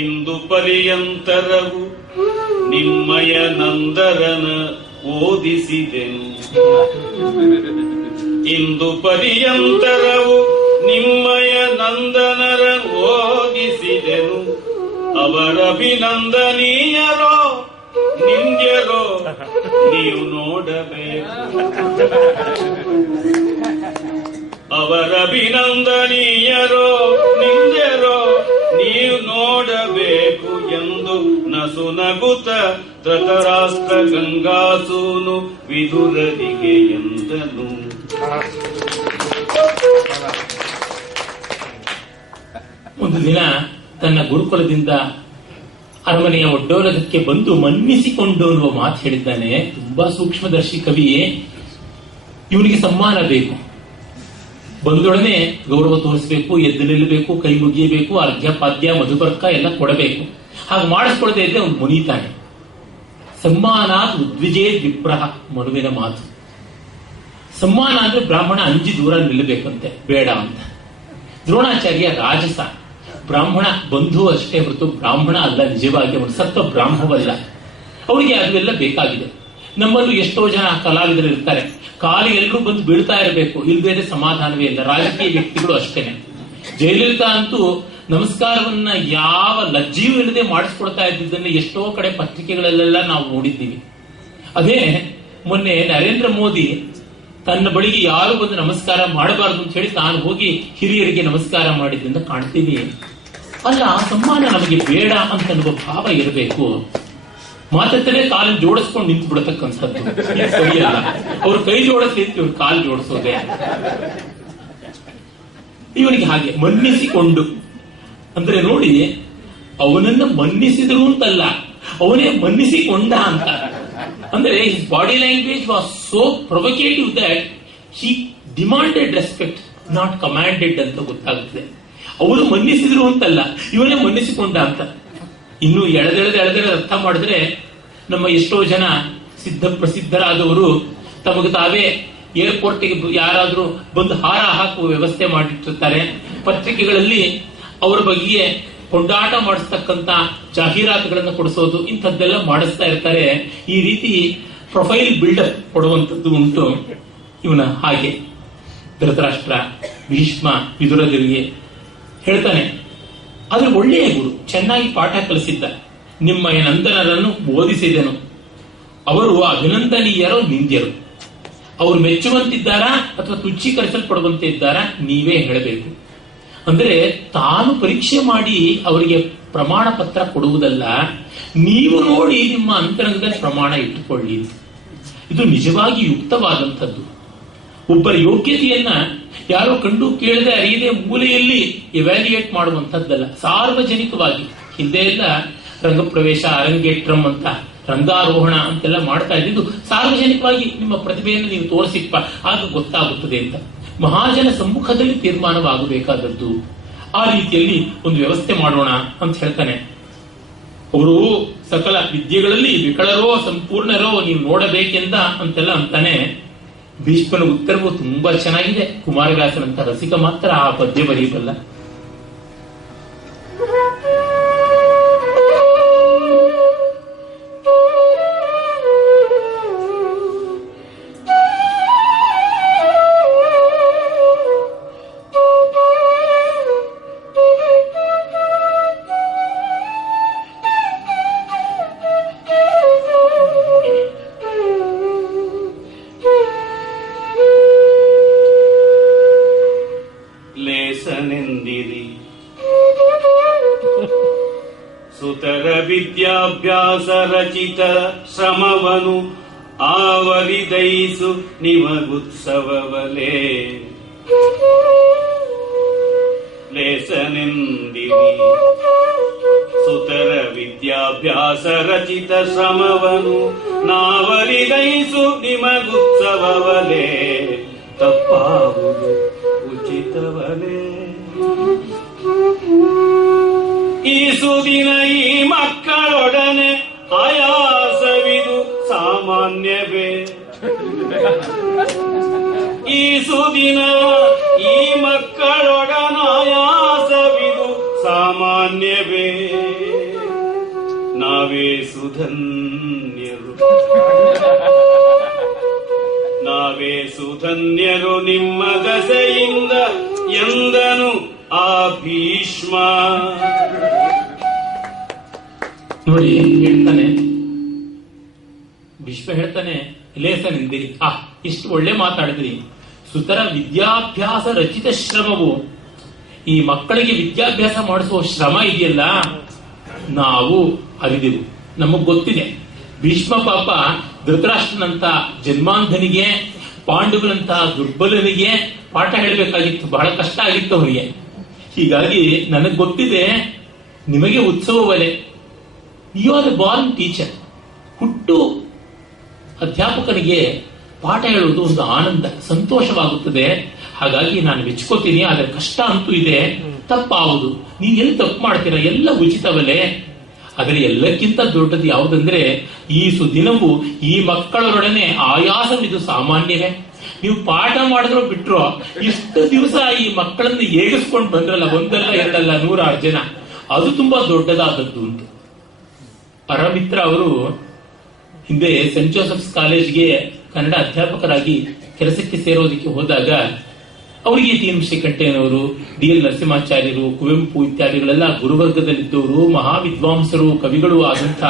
ಇಂದು ಪರ್ಯಂತರವು ನಿಮ್ಮಯ ನಂದರನ ಓದಿಸಿದೆನು, ಇಂದು ಪರ್ಯಂತರವು ನಿಮ್ಮಯ ನಂದನರ ಓದಿಸಿದೆನು. ಅವರಭಿನಂದನೀಯರೋ ನಿಂದ್ಯರೋ ನೀವು ನೋಡಬೇಕು. ಅವರಭಿನಂದನೀಯರೋ ನಿಂದ್ಯರೋ ನೀವು ನೋಡಬೇಕು ಎಂದು ನಸು ನಗುತ ಧೃತರಾಷ್ಟ್ರ ಗಂಗಾಸೂನು ವಿದುರರಿಗೆ ಎಂದನು. ಒಂದು ದಿನ ತನ್ನ ಗುರುಕುಲದಿಂದ ಅರಮನೆಯ ಒಡ್ಡೋಲದಕ್ಕೆ ಬಂದು ಮನ್ನಿಸಿಕೊಂಡು ಅನ್ನುವ ಮಾತು ಹೇಳಿದ್ದಾನೆ. ತುಂಬಾ ಸೂಕ್ಷ್ಮದರ್ಶಿ ಕವಿಯೇ. ಇವನಿಗೆ ಸಮ್ಮಾನ ಬೇಕು, ಬಂದೊಡನೆ ಗೌರವ ತೋರಿಸಬೇಕು, ಎದ್ದು ನಿಲ್ಲಬೇಕು, ಕೈ ಮುಗಿಯಬೇಕು, ಅರ್ಘ್ಯ ಪಾದ್ಯ ಮಧುಬರ್ಕ ಎಲ್ಲ ಕೊಡಬೇಕು. ಹಾಗೆ ಮಾಡಿಸ್ಕೊಡದೆ ಇದ್ರೆ ಅವನು ಮುನೀತಾನೆ. ಸಮ್ಮಾನಾತ್ ಉದ್ವಿಜೇ ವಿಪ್ರಹ ಮನುವಿನ ಮಾತು. ಸಮ್ಮಾನ ಅಂದ್ರೆ ಬ್ರಾಹ್ಮಣ ಅಂಜಿ ದೂರ ನಿಲ್ಲಬೇಕಂತೆ, ಬೇಡ ಅಂತ. ದ್ರೋಣಾಚಾರ್ಯ ರಾಜಸ, ಬ್ರಾಹ್ಮಣ ಬಂಧು ಅಷ್ಟೇ ಹೊರತು ಬ್ರಾಹ್ಮಣ ಅಲ್ಲ, ನಿಜವಾಗಿ ಅವನು ಸತ್ವ ಬ್ರಾಹ್ಮವಲ್ಲ. ಅವರಿಗೆ ಅದೆಲ್ಲ ಬೇಕಾಗಿದೆ. ನಮ್ಮಲ್ಲೂ ಎಷ್ಟೋ ಜನ ಕಲಾವಿದರು ಇರ್ತಾರೆ, ಕಾಲಿಗೆ ಎಲ್ಲರೂ ಬಂದು ಬೀಳ್ತಾ ಇರಬೇಕು, ಇಲ್ದೇನೆ ಸಮಾಧಾನವೇ ಇಲ್ಲ. ರಾಜಕೀಯ ವ್ಯಕ್ತಿಗಳು ಅಷ್ಟೇನೆ. ಜಯಲಲಿತಾ ಅಂತೂ ನಮಸ್ಕಾರವನ್ನ ಯಾವ ಲಜ್ಜಿಯೂ ಇಲ್ಲದೆ ಮಾಡಿಸ್ಕೊಡ್ತಾ ಇದ್ದಿದ್ದನ್ನು ಎಷ್ಟೋ ಕಡೆ ಪತ್ರಿಕೆಗಳಲ್ಲೆಲ್ಲ ನಾವು ನೋಡಿದ್ದೀವಿ. ಅದೇ ಮೊನ್ನೆ ನರೇಂದ್ರ ಮೋದಿ ತನ್ನ ಬಳಿಗೆ ಯಾರು ಬಂದು ನಮಸ್ಕಾರ ಮಾಡಬಾರದು ಅಂತ ಹೇಳಿ ತಾನು ಹೋಗಿ ಹಿರಿಯರಿಗೆ ನಮಸ್ಕಾರ ಮಾಡಿದ್ದರಿಂದ ಕಾಣ್ತೀವಿ. ಅಲ್ಲ, ಸಮ್ಮಾನ ನಮಗೆ ಬೇಡ ಅಂತ ಅನ್ನುವ ಭಾವ ಇರಬೇಕು. ಮಾತತ್ತಲೇ ಕಾಲನ್ನು ಜೋಡಿಸ್ಕೊಂಡು ನಿಂತು ಬಿಡತಕ್ಕಂಥದ್ದು ಸರಿಯಲ್ಲ. ಅವ್ರು ಕೈ ಜೋಡಿಸ್ಲಿ ಅಂತ ಇವ್ರು ಕಾಲು ಜೋಡಿಸೋದೆ. ಇವನಿಗೆ ಹಾಗೆ ಮನ್ನಿಸಿಕೊಂಡು ಅಂದ್ರೆ ನೋಡಿ, ಅವನನ್ನ ಮನ್ನಿಸಿದ್ರು ಅಂತಲ್ಲ, ಅವನೇ ಮನ್ನಿಸಿಕೊಂಡ ಅಂತ. ಅಂದ್ರೆ his body language was so provocative that he demanded respect, not commanded ಅಂತ ಗೊತ್ತಾಗುತ್ತದೆ. ಅವರು ಮನ್ನಿಸಿದ್ರು ಅಂತಲ್ಲ, ಇವನೇ ಮನ್ನಿಸಿಕೊಂಡ ಅಂತ. ಇನ್ನು ಎಳೆದೆಳೆದ ಅರ್ಥ ಮಾಡಿದ್ರೆ ನಮ್ಮ ಎಷ್ಟೋ ಜನ ಪ್ರಸಿದ್ಧರಾದವರು ತಮಗೆ ತಾವೇ ಏರ್ಪೋರ್ಟ್ಗೆ ಯಾರಾದ್ರೂ ಬಂದು ಹಾರ ಹಾಕುವ ವ್ಯವಸ್ಥೆ ಮಾಡಿಟ್ಟಿರ್ತಾರೆ. ಪತ್ರಿಕೆಗಳಲ್ಲಿ ಅವರ ಬಗ್ಗೆ ಕೊಂಡಾಟ ಮಾಡಿಸ್ತಕ್ಕಂತ ಜಾಹೀರಾತುಗಳನ್ನು ಕೊಡಿಸೋದು, ಇಂಥದ್ದೆಲ್ಲ ಮಾಡಿಸ್ತಾ ಇರ್ತಾರೆ. ಈ ರೀತಿ ಪ್ರೊಫೈಲ್ ಬಿಲ್ಡಪ್ ಕೊಡುವಂಥದ್ದು ಉಂಟು. ಇವನ ಹಾಗೆ ಧೃತರಾಷ್ಟ್ರ, ಭೀಷ್ಮ, ವಿದುರರಿಗೆ ಹೇಳ್ತಾನೆ. ಆದ್ರೆ ಒಳ್ಳೆಯ ಗುರು, ಚೆನ್ನಾಗಿ ಪಾಠ ಕಲಿಸಿದ್ದ. ನಿಮ್ಮಯ ನಂದನರನ್ನು ಬೋಧಿಸಿದನು. ಅವರು ಅಭಿನಂದನೀಯರೋ ನಿಂದ್ಯರು. ಅವರು ಮೆಚ್ಚುವಂತಿದ್ದಾರಾ ಅಥವಾ ತುಚ್ಛೀಕರಿಸಲ್ಪಡುವಂತೆ ಇದ್ದಾರಾ ನೀವೇ ಹೇಳಬೇಕು. ಅಂದ್ರೆ ತಾನು ಪರೀಕ್ಷೆ ಮಾಡಿ ಅವರಿಗೆ ಪ್ರಮಾಣ ಪತ್ರ ಕೊಡುವುದಲ್ಲ, ನೀವು ನೋಡಿ ನಿಮ್ಮ ಅಂತರಂಗದಲ್ಲಿ ಪ್ರಮಾಣ ಇಟ್ಟುಕೊಳ್ಳಿ. ಇದು ನಿಜವಾಗಿ ಯುಕ್ತವಾದಂಥದ್ದು. ಒಬ್ಬರ ಯೋಗ್ಯತೆಯನ್ನ ಯಾರೋ ಕಂಡು ಕೇಳದೆ ಅರಿಯದೆ ಮೂಲೆಯಲ್ಲಿ ಎವ್ಯಾಲ್ಯೂಯೇಟ್ ಮಾಡುವಂಥದ್ದಲ್ಲ, ಸಾರ್ವಜನಿಕವಾಗಿ. ಹಿಂದೆ ಎಲ್ಲ ರಂಗಪ್ರವೇಶ, ಅರಂಗೇಟ್ರಂ ಅಂತ, ರಂಗಾರೋಹಣ ಅಂತೆಲ್ಲ ಮಾಡ್ತಾ ಇದ್ದಿದ್ದು ಸಾರ್ವಜನಿಕವಾಗಿ ನಿಮ್ಮ ಪ್ರತಿಭೆಯನ್ನು ನೀವು ತೋರಿಸಿಪ್ಪ, ಆಗ ಗೊತ್ತಾಗುತ್ತದೆ ಅಂತ. ಮಹಾಜನ ಸಮ್ಮುಖದಲ್ಲಿ ತೀರ್ಮಾನವಾಗಬೇಕಾದದ್ದು. ಆ ರೀತಿಯಲ್ಲಿ ಒಂದು ವ್ಯವಸ್ಥೆ ಮಾಡೋಣ ಅಂತ ಹೇಳ್ತಾನೆ. ಅವರು ಸಕಲ ವಿದ್ಯೆಗಳಲ್ಲಿ ವಿಕಳರೋ ಸಂಪೂರ್ಣರೋ ನೀವು ನೋಡಬೇಕೆಂದ ಅಂತೆಲ್ಲ ಅಂತಾನೆ. ಭೀಷ್ಮನ ಉತ್ತರವು ತುಂಬಾ ಚೆನ್ನಾಗಿದೆ. ಕುಮಾರವ್ಯಾಸನಂತ ರಸಿಕ ಮಾತ್ರ ಆ ಪದ್ಯ ಬರೆಯಬಲ್ಲ. ಸುತರ ವಿದ್ಯಾಭ್ಯಾಸ ರಚಿತ ಶ್ರಮವನು ಆವರಿದೈಸು ನಿಮಗುತ್ಸವವಲೇ. ಲೇಸನೆಂದಿರಿ ಸುತರ ವಿದ್ಯಾಭ್ಯಾಸ ರಚಿತ ಶ್ರಮವನು ನಾವರಿದೈಸು ನಿಮಗುತ್ಸವವಲೇ. ತಪ್ಪಾವುದು ಉಚಿತವಲೇ. ಈ ಸುದಿನ ಈ ಮಕ್ಕಳೊಡನೆ ಆಯಾಸವಿದು ಸಾಮಾನ್ಯವೇ. ಈ ಸುದಿನ ಈ ಮಕ್ಕಳೊಡನೆ ಆಯಾಸವಿದು ಸಾಮಾನ್ಯವೇ. ನಾವೇ ಸುಧನ್ಯರು, ನಾವೇ ಸುಧನ್ಯರು ನಿಮ್ಮ ದಸೆಯಿಂದ ಎಂದನು ಆ ಭೀಷ್ಮ. ನೋಡಿ ಹೇಳ್ತಾನೆ, ಭೀಷ್ಮ ಹೇಳ್ತಾನೆ, ಲೇಸ ನಿಂದಿರಿ, ಇಷ್ಟು ಒಳ್ಳೆ ಮಾತಾಡಿದ್ರಿ. ಸುತರ ವಿದ್ಯಾಭ್ಯಾಸ ರಚಿತ ಶ್ರಮವು, ಈ ಮಕ್ಕಳಿಗೆ ವಿದ್ಯಾಭ್ಯಾಸ ಮಾಡಿಸುವ ಶ್ರಮ ಇದೆಯಲ್ಲ, ನಾವು ಅರಿದೆವು, ನಮಗ್ ಗೊತ್ತಿದೆ. ಭೀಷ್ಮ ಪಾಪ ಧೃತರಾಷ್ಟ್ರನಂತ ಜನ್ಮಾಂಧನಿಗೆ, ಪಾಂಡವನಂತ ದುರ್ಬಲನಿಗೆ ಪಾಠ ಹೇಳಬೇಕಾಗಿತ್ತು, ಬಹಳ ಕಷ್ಟ ಆಗಿತ್ತು ಅವನಿಗೆ. ಹೀಗಾಗಿ ನನಗ್ ಗೊತ್ತಿದೆ, ನಿಮಗೆ ಉತ್ಸವವೇ. You are a born teacher. ಹುಟ್ಟು ಅಧ್ಯಾಪಕನಿಗೆ ಪಾಠ ಹೇಳುವುದು ಒಂದು ಆನಂದ, ಸಂತೋಷವಾಗುತ್ತದೆ. ಹಾಗಾಗಿ ನಾನು ಮೆಚ್ಕೋತೀನಿ. ಆದರೆ ಕಷ್ಟ ಅಂತೂ ಇದೆ, ತಪ್ಪಾವುದು. ನೀವು ಎಲ್ಲಿ ತಪ್ಪು ಮಾಡ್ತೀರಾ? ಎಲ್ಲ ಉಚಿತವಲ್ಲೇ. ಆದರೆ ಎಲ್ಲಕ್ಕಿಂತ ದೊಡ್ಡದು ಯಾವುದಂದ್ರೆ, ಈ ಸುದಿನವೂ ಈ ಮಕ್ಕಳರೊಡನೆ ಆಯಾಸವಿದು ಸಾಮಾನ್ಯವೇ. ನೀವು ಪಾಠ ಮಾಡಿದ್ರು ಬಿಟ್ರು, ಇಷ್ಟು ದಿವಸ ಈ ಮಕ್ಕಳನ್ನು ಏಗಿಸ್ಕೊಂಡು ಬಂದ್ರಲ್ಲ, ಒಂದಲ್ಲ ಎರಡಲ್ಲ 106 ಜನ, ಅದು ತುಂಬಾ ದೊಡ್ಡದಾದದ್ದು ಅಂತ. ಪರಮಿತ್ರ ಅವರು ಹಿಂದೆ ಸೆಂಟ್ ಜೋಸೆಫ್ಸ್ ಕಾಲೇಜ್ಗೆ ಕನ್ನಡ ಅಧ್ಯಾಪಕರಾಗಿ ಕೆಲಸಕ್ಕೆ ಸೇರೋದಕ್ಕೆ ಹೋದಾಗ ಅವರಿಗೆ ಟಿ.ಎಂ. ಶ್ರೀಕಂಠಯ್ಯನವರು, ಡಿ.ಎಲ್. ನರಸಿಂಹಾಚಾರ್ಯರು, ಕುವೆಂಪು ಇತ್ಯಾದಿಗಳೆಲ್ಲ ಗುರುವರ್ಗದಲ್ಲಿದ್ದವರು, ಮಹಾವಿದ್ವಾಂಸರು, ಕವಿಗಳು ಆದಂಥ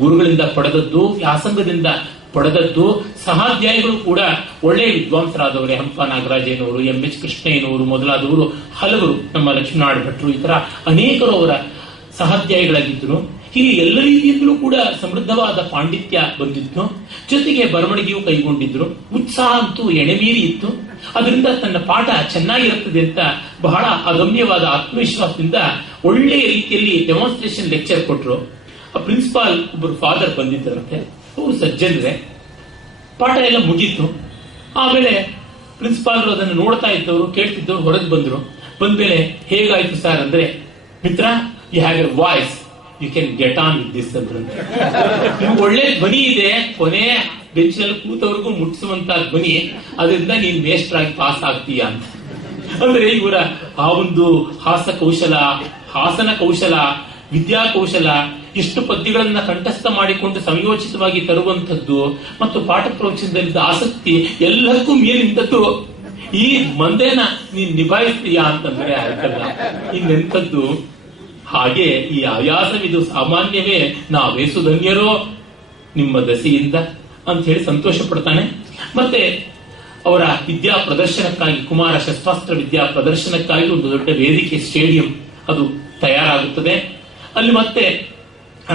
ಗುರುಗಳಿಂದ ಪಡೆದದ್ದು, ವ್ಯಾಸಂಗದಿಂದ ಪಡೆದದ್ದು. ಸಹಾಧ್ಯಾಯಿಗಳು ಕೂಡ ಒಳ್ಳೆಯ ವಿದ್ವಾಂಸರಾದವರೇ. ಹಂಪ ನಾಗರಾಜಯ್ಯನವರು, ಎಂ.ಎಚ್. ಕೃಷ್ಣಯ್ಯನವರು ಮೊದಲಾದವರು, ಹಲವರು, ನಮ್ಮ ಲಕ್ಷ್ಮೀನಾರಾಯಣ ಭಟ್ರು, ಈ ತರ ಅನೇಕರು ಅವರ ಸಹಾಧ್ಯಾಯಿಗಳಾಗಿದ್ದರು. ಹೀಗೆ ಎಲ್ಲ ರೀತಿಯಿಂದಲೂ ಕೂಡ ಸಮೃದ್ಧವಾದ ಪಾಂಡಿತ್ಯ ಬಂದಿತ್ತು. ಜೊತೆಗೆ ಬರವಣಿಗೆಯೂ ಕೈಗೊಂಡಿದ್ರು. ಉತ್ಸಾಹ ಅಂತೂ ಎಣೆಮೀರಿ ಇತ್ತು. ಅದರಿಂದ ತನ್ನ ಪಾಠ ಚೆನ್ನಾಗಿರುತ್ತದೆ ಅಂತ ಬಹಳ ಅಗಮ್ಯವಾದ ಆತ್ಮವಿಶ್ವಾಸದಿಂದ ಒಳ್ಳೆಯ ರೀತಿಯಲ್ಲಿ ಡೆಮಾನ್ಸ್ಟ್ರೇಷನ್ ಲೆಕ್ಚರ್ ಕೊಟ್ಟರು. ಆ ಪ್ರಿನ್ಸಿಪಾಲ್ ಒಬ್ಬರು ಫಾದರ್ ಬಂದಿದ್ದರಂತೆ, ಅವರು ಸಜ್ಜನರೇ. ಪಾಠ ಎಲ್ಲ ಮುಗೀತು. ಆಮೇಲೆ ಪ್ರಿನ್ಸಿಪಾಲ್ರು ಅದನ್ನು ನೋಡ್ತಾ ಇದ್ದವರು, ಕೇಳ್ತಿದ್ದವರು ಹೊರಗೆ ಬಂದ್ರು. ಬಂದ್ಮೇಲೆ ಹೇಗಾಯ್ತು ಸರ್ ಅಂದ್ರೆ, ಮಿತ್ರ, you have a voice, you can get on with this ಅಂದ್ರಂತೆ. ನಿಮ್ಗೆ ಒಳ್ಳೆ ಧ್ವನಿ ಇದೆ, ಕೊನೆ ಬೆಂಚ್ ನಲ್ಲಿ ಕೂತವ್ರಿಗೂ ಮುಟ್ಟಿಸುವಂತ ಧ್ವನಿ, ಅದರಿಂದ ನೀನ್ ಮೇಷ್ಟ್ರಾಗಿ ಪಾಸ್ ಆಗ್ತೀಯ ಅಂತ. ಅಂದ್ರೆ ಇವರ ಆ ಒಂದು ಹಾಸನ ಕೌಶಲ, ವಿದ್ಯಾ ಕೌಶಲ, ಎಷ್ಟು ಪದ್ಯಗಳನ್ನ ಕಂಠಸ್ಥ ಮಾಡಿಕೊಂಡು ಸಂಯೋಚಿತವಾಗಿ ತರುವಂತದ್ದು ಮತ್ತು ಪಾಠ ಪ್ರವಚನದಲ್ಲಿದ್ದ ಆಸಕ್ತಿ ಎಲ್ಲಕ್ಕೂ ಮೇಲಿಂದದ್ದು. ಈ ಮಂದೇನ ನೀನ್ ನಿಭಾಯಿಸ್ತೀಯಾ ಅಂತಂದ್ರೆ ಆಗಲ್ಲ, ಇನ್ನೆಂಥದ್ದು. ಹಾಗೆ ಈ ಆಯಾಸವಿದು ಸಾಮಾನ್ಯವೇ, ನಾವೇ ಸುಧನ್ಯರೋ ನಿಮ್ಮ ದಸೆಯಿಂದ ಅಂತ ಹೇಳಿ ಸಂತೋಷ ಪಡ್ತಾನೆ. ಮತ್ತೆ ಅವರ ವಿದ್ಯಾ ಪ್ರದರ್ಶನಕ್ಕಾಗಿ, ಕುಮಾರ ಶಸ್ತ್ರಾಸ್ತ್ರ ವಿದ್ಯಾ ಪ್ರದರ್ಶನಕ್ಕಾಗಿ ಒಂದು ದೊಡ್ಡ ವೇದಿಕೆ, ಸ್ಟೇಡಿಯಂ ಅದು ತಯಾರಾಗುತ್ತದೆ. ಅಲ್ಲಿ ಮತ್ತೆ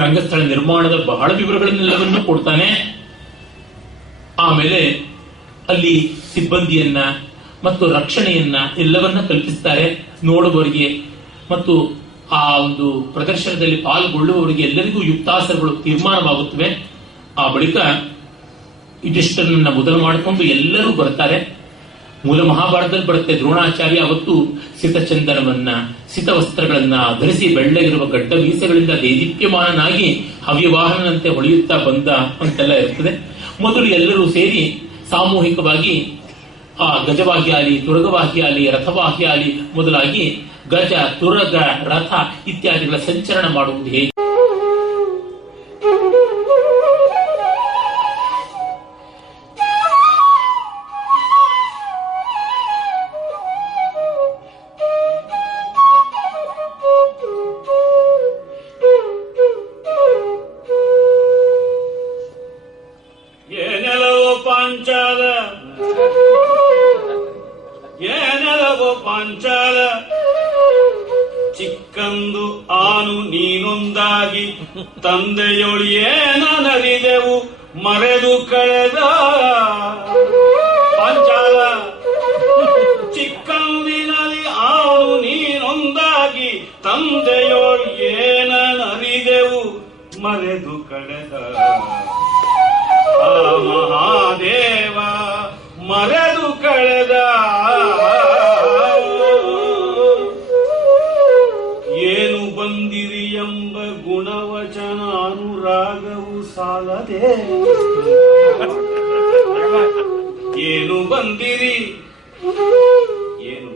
ರಂಗಸ್ಥಳ ನಿರ್ಮಾಣದ ಬಹಳ ವಿವರಗಳನ್ನೆಲ್ಲವನ್ನೂ ಕೊಡ್ತಾನೆ. ಆಮೇಲೆ ಅಲ್ಲಿ ಸಿಬ್ಬಂದಿಯನ್ನ ಮತ್ತು ರಕ್ಷಣೆಯನ್ನ ಎಲ್ಲವನ್ನ ಕಲ್ಪಿಸ್ತಾರೆ ನೋಡುವವರಿಗೆ ಮತ್ತು ಆ ಒಂದು ಪ್ರದರ್ಶನದಲ್ಲಿ ಪಾಲ್ಗೊಳ್ಳುವವರಿಗೆ ಎಲ್ಲರಿಗೂ ಯುಕ್ತಾಸನಗಳು ತೀರ್ಮಾನವಾಗುತ್ತವೆ. ಆ ಬಳಿಕ ಯುಧಿಷ್ಠರನ್ನ ಮೊದಲು ಮಾಡಿಕೊಂಡು ಎಲ್ಲರೂ ಬರ್ತಾರೆ. ಮೂಲ ಮಹಾಭಾರತದಲ್ಲಿ ಬರುತ್ತೆ, ದ್ರೋಣಾಚಾರ್ಯ ಅವತ್ತು ಸಿತಚಂದನವನ್ನ, ಸಿತವಸ್ತ್ರಗಳನ್ನ ಧರಿಸಿ ಬೆಳ್ಳಗಿರುವ ಗಡ್ಡ ಮೀಸೆಗಳಿಂದ ದೇದೀಪ್ಯಮಾನನಾಗಿ ಹವ್ಯವಾಹನಂತೆ ಹೊಳೆಯುತ್ತಾ ಬಂದ ಅಂತೆಲ್ಲ ಇರ್ತದೆ. ಮೊದಲು ಎಲ್ಲರೂ ಸೇರಿ ಸಾಮೂಹಿಕವಾಗಿ ಆ ಗಜವಾಹ್ಯಾಲಿ, ತುರಗವಾಹ್ಯಾಲಿ, ರಥವಾಹ್ಯಾಲಿ ಮೊದಲಾಗಿ ಗಜ, ತುರಗ, ರಥ ಇತ್ಯಾದಿಗಳ ಸಂಚರಣ ಮಾಡುವುದು ಹೇಗೆ? ಪಾಂಚಾಲ ಚಿಕ್ಕಂದು ಆನು ನೀನೊಂದಾಗಿ ತಂದೆಯೊಳಿಯೇನರಿದೆವು ಮರೆದು ಕಳೆದ ಪಾಂಚಾಲ ಚಿಕ್ಕಂದಿನಲ್ಲಿ ಆನು ನೀನೊಂದಾಗಿ ತಂದೆಯೊಳಿಯೇನರಿದೆವು ಮರೆದು ಕಳೆದ ಆ ಮಹಾದೇವ ಮರೆದು ಕಳೆದ. ಏನು ಬಂದಿರಿ ಎಂಬ ಗುಣವಚನ ಅನುರಾಗವು ಸಾಲದೆ. ಏನು ಬಂದಿರಿ ಏನು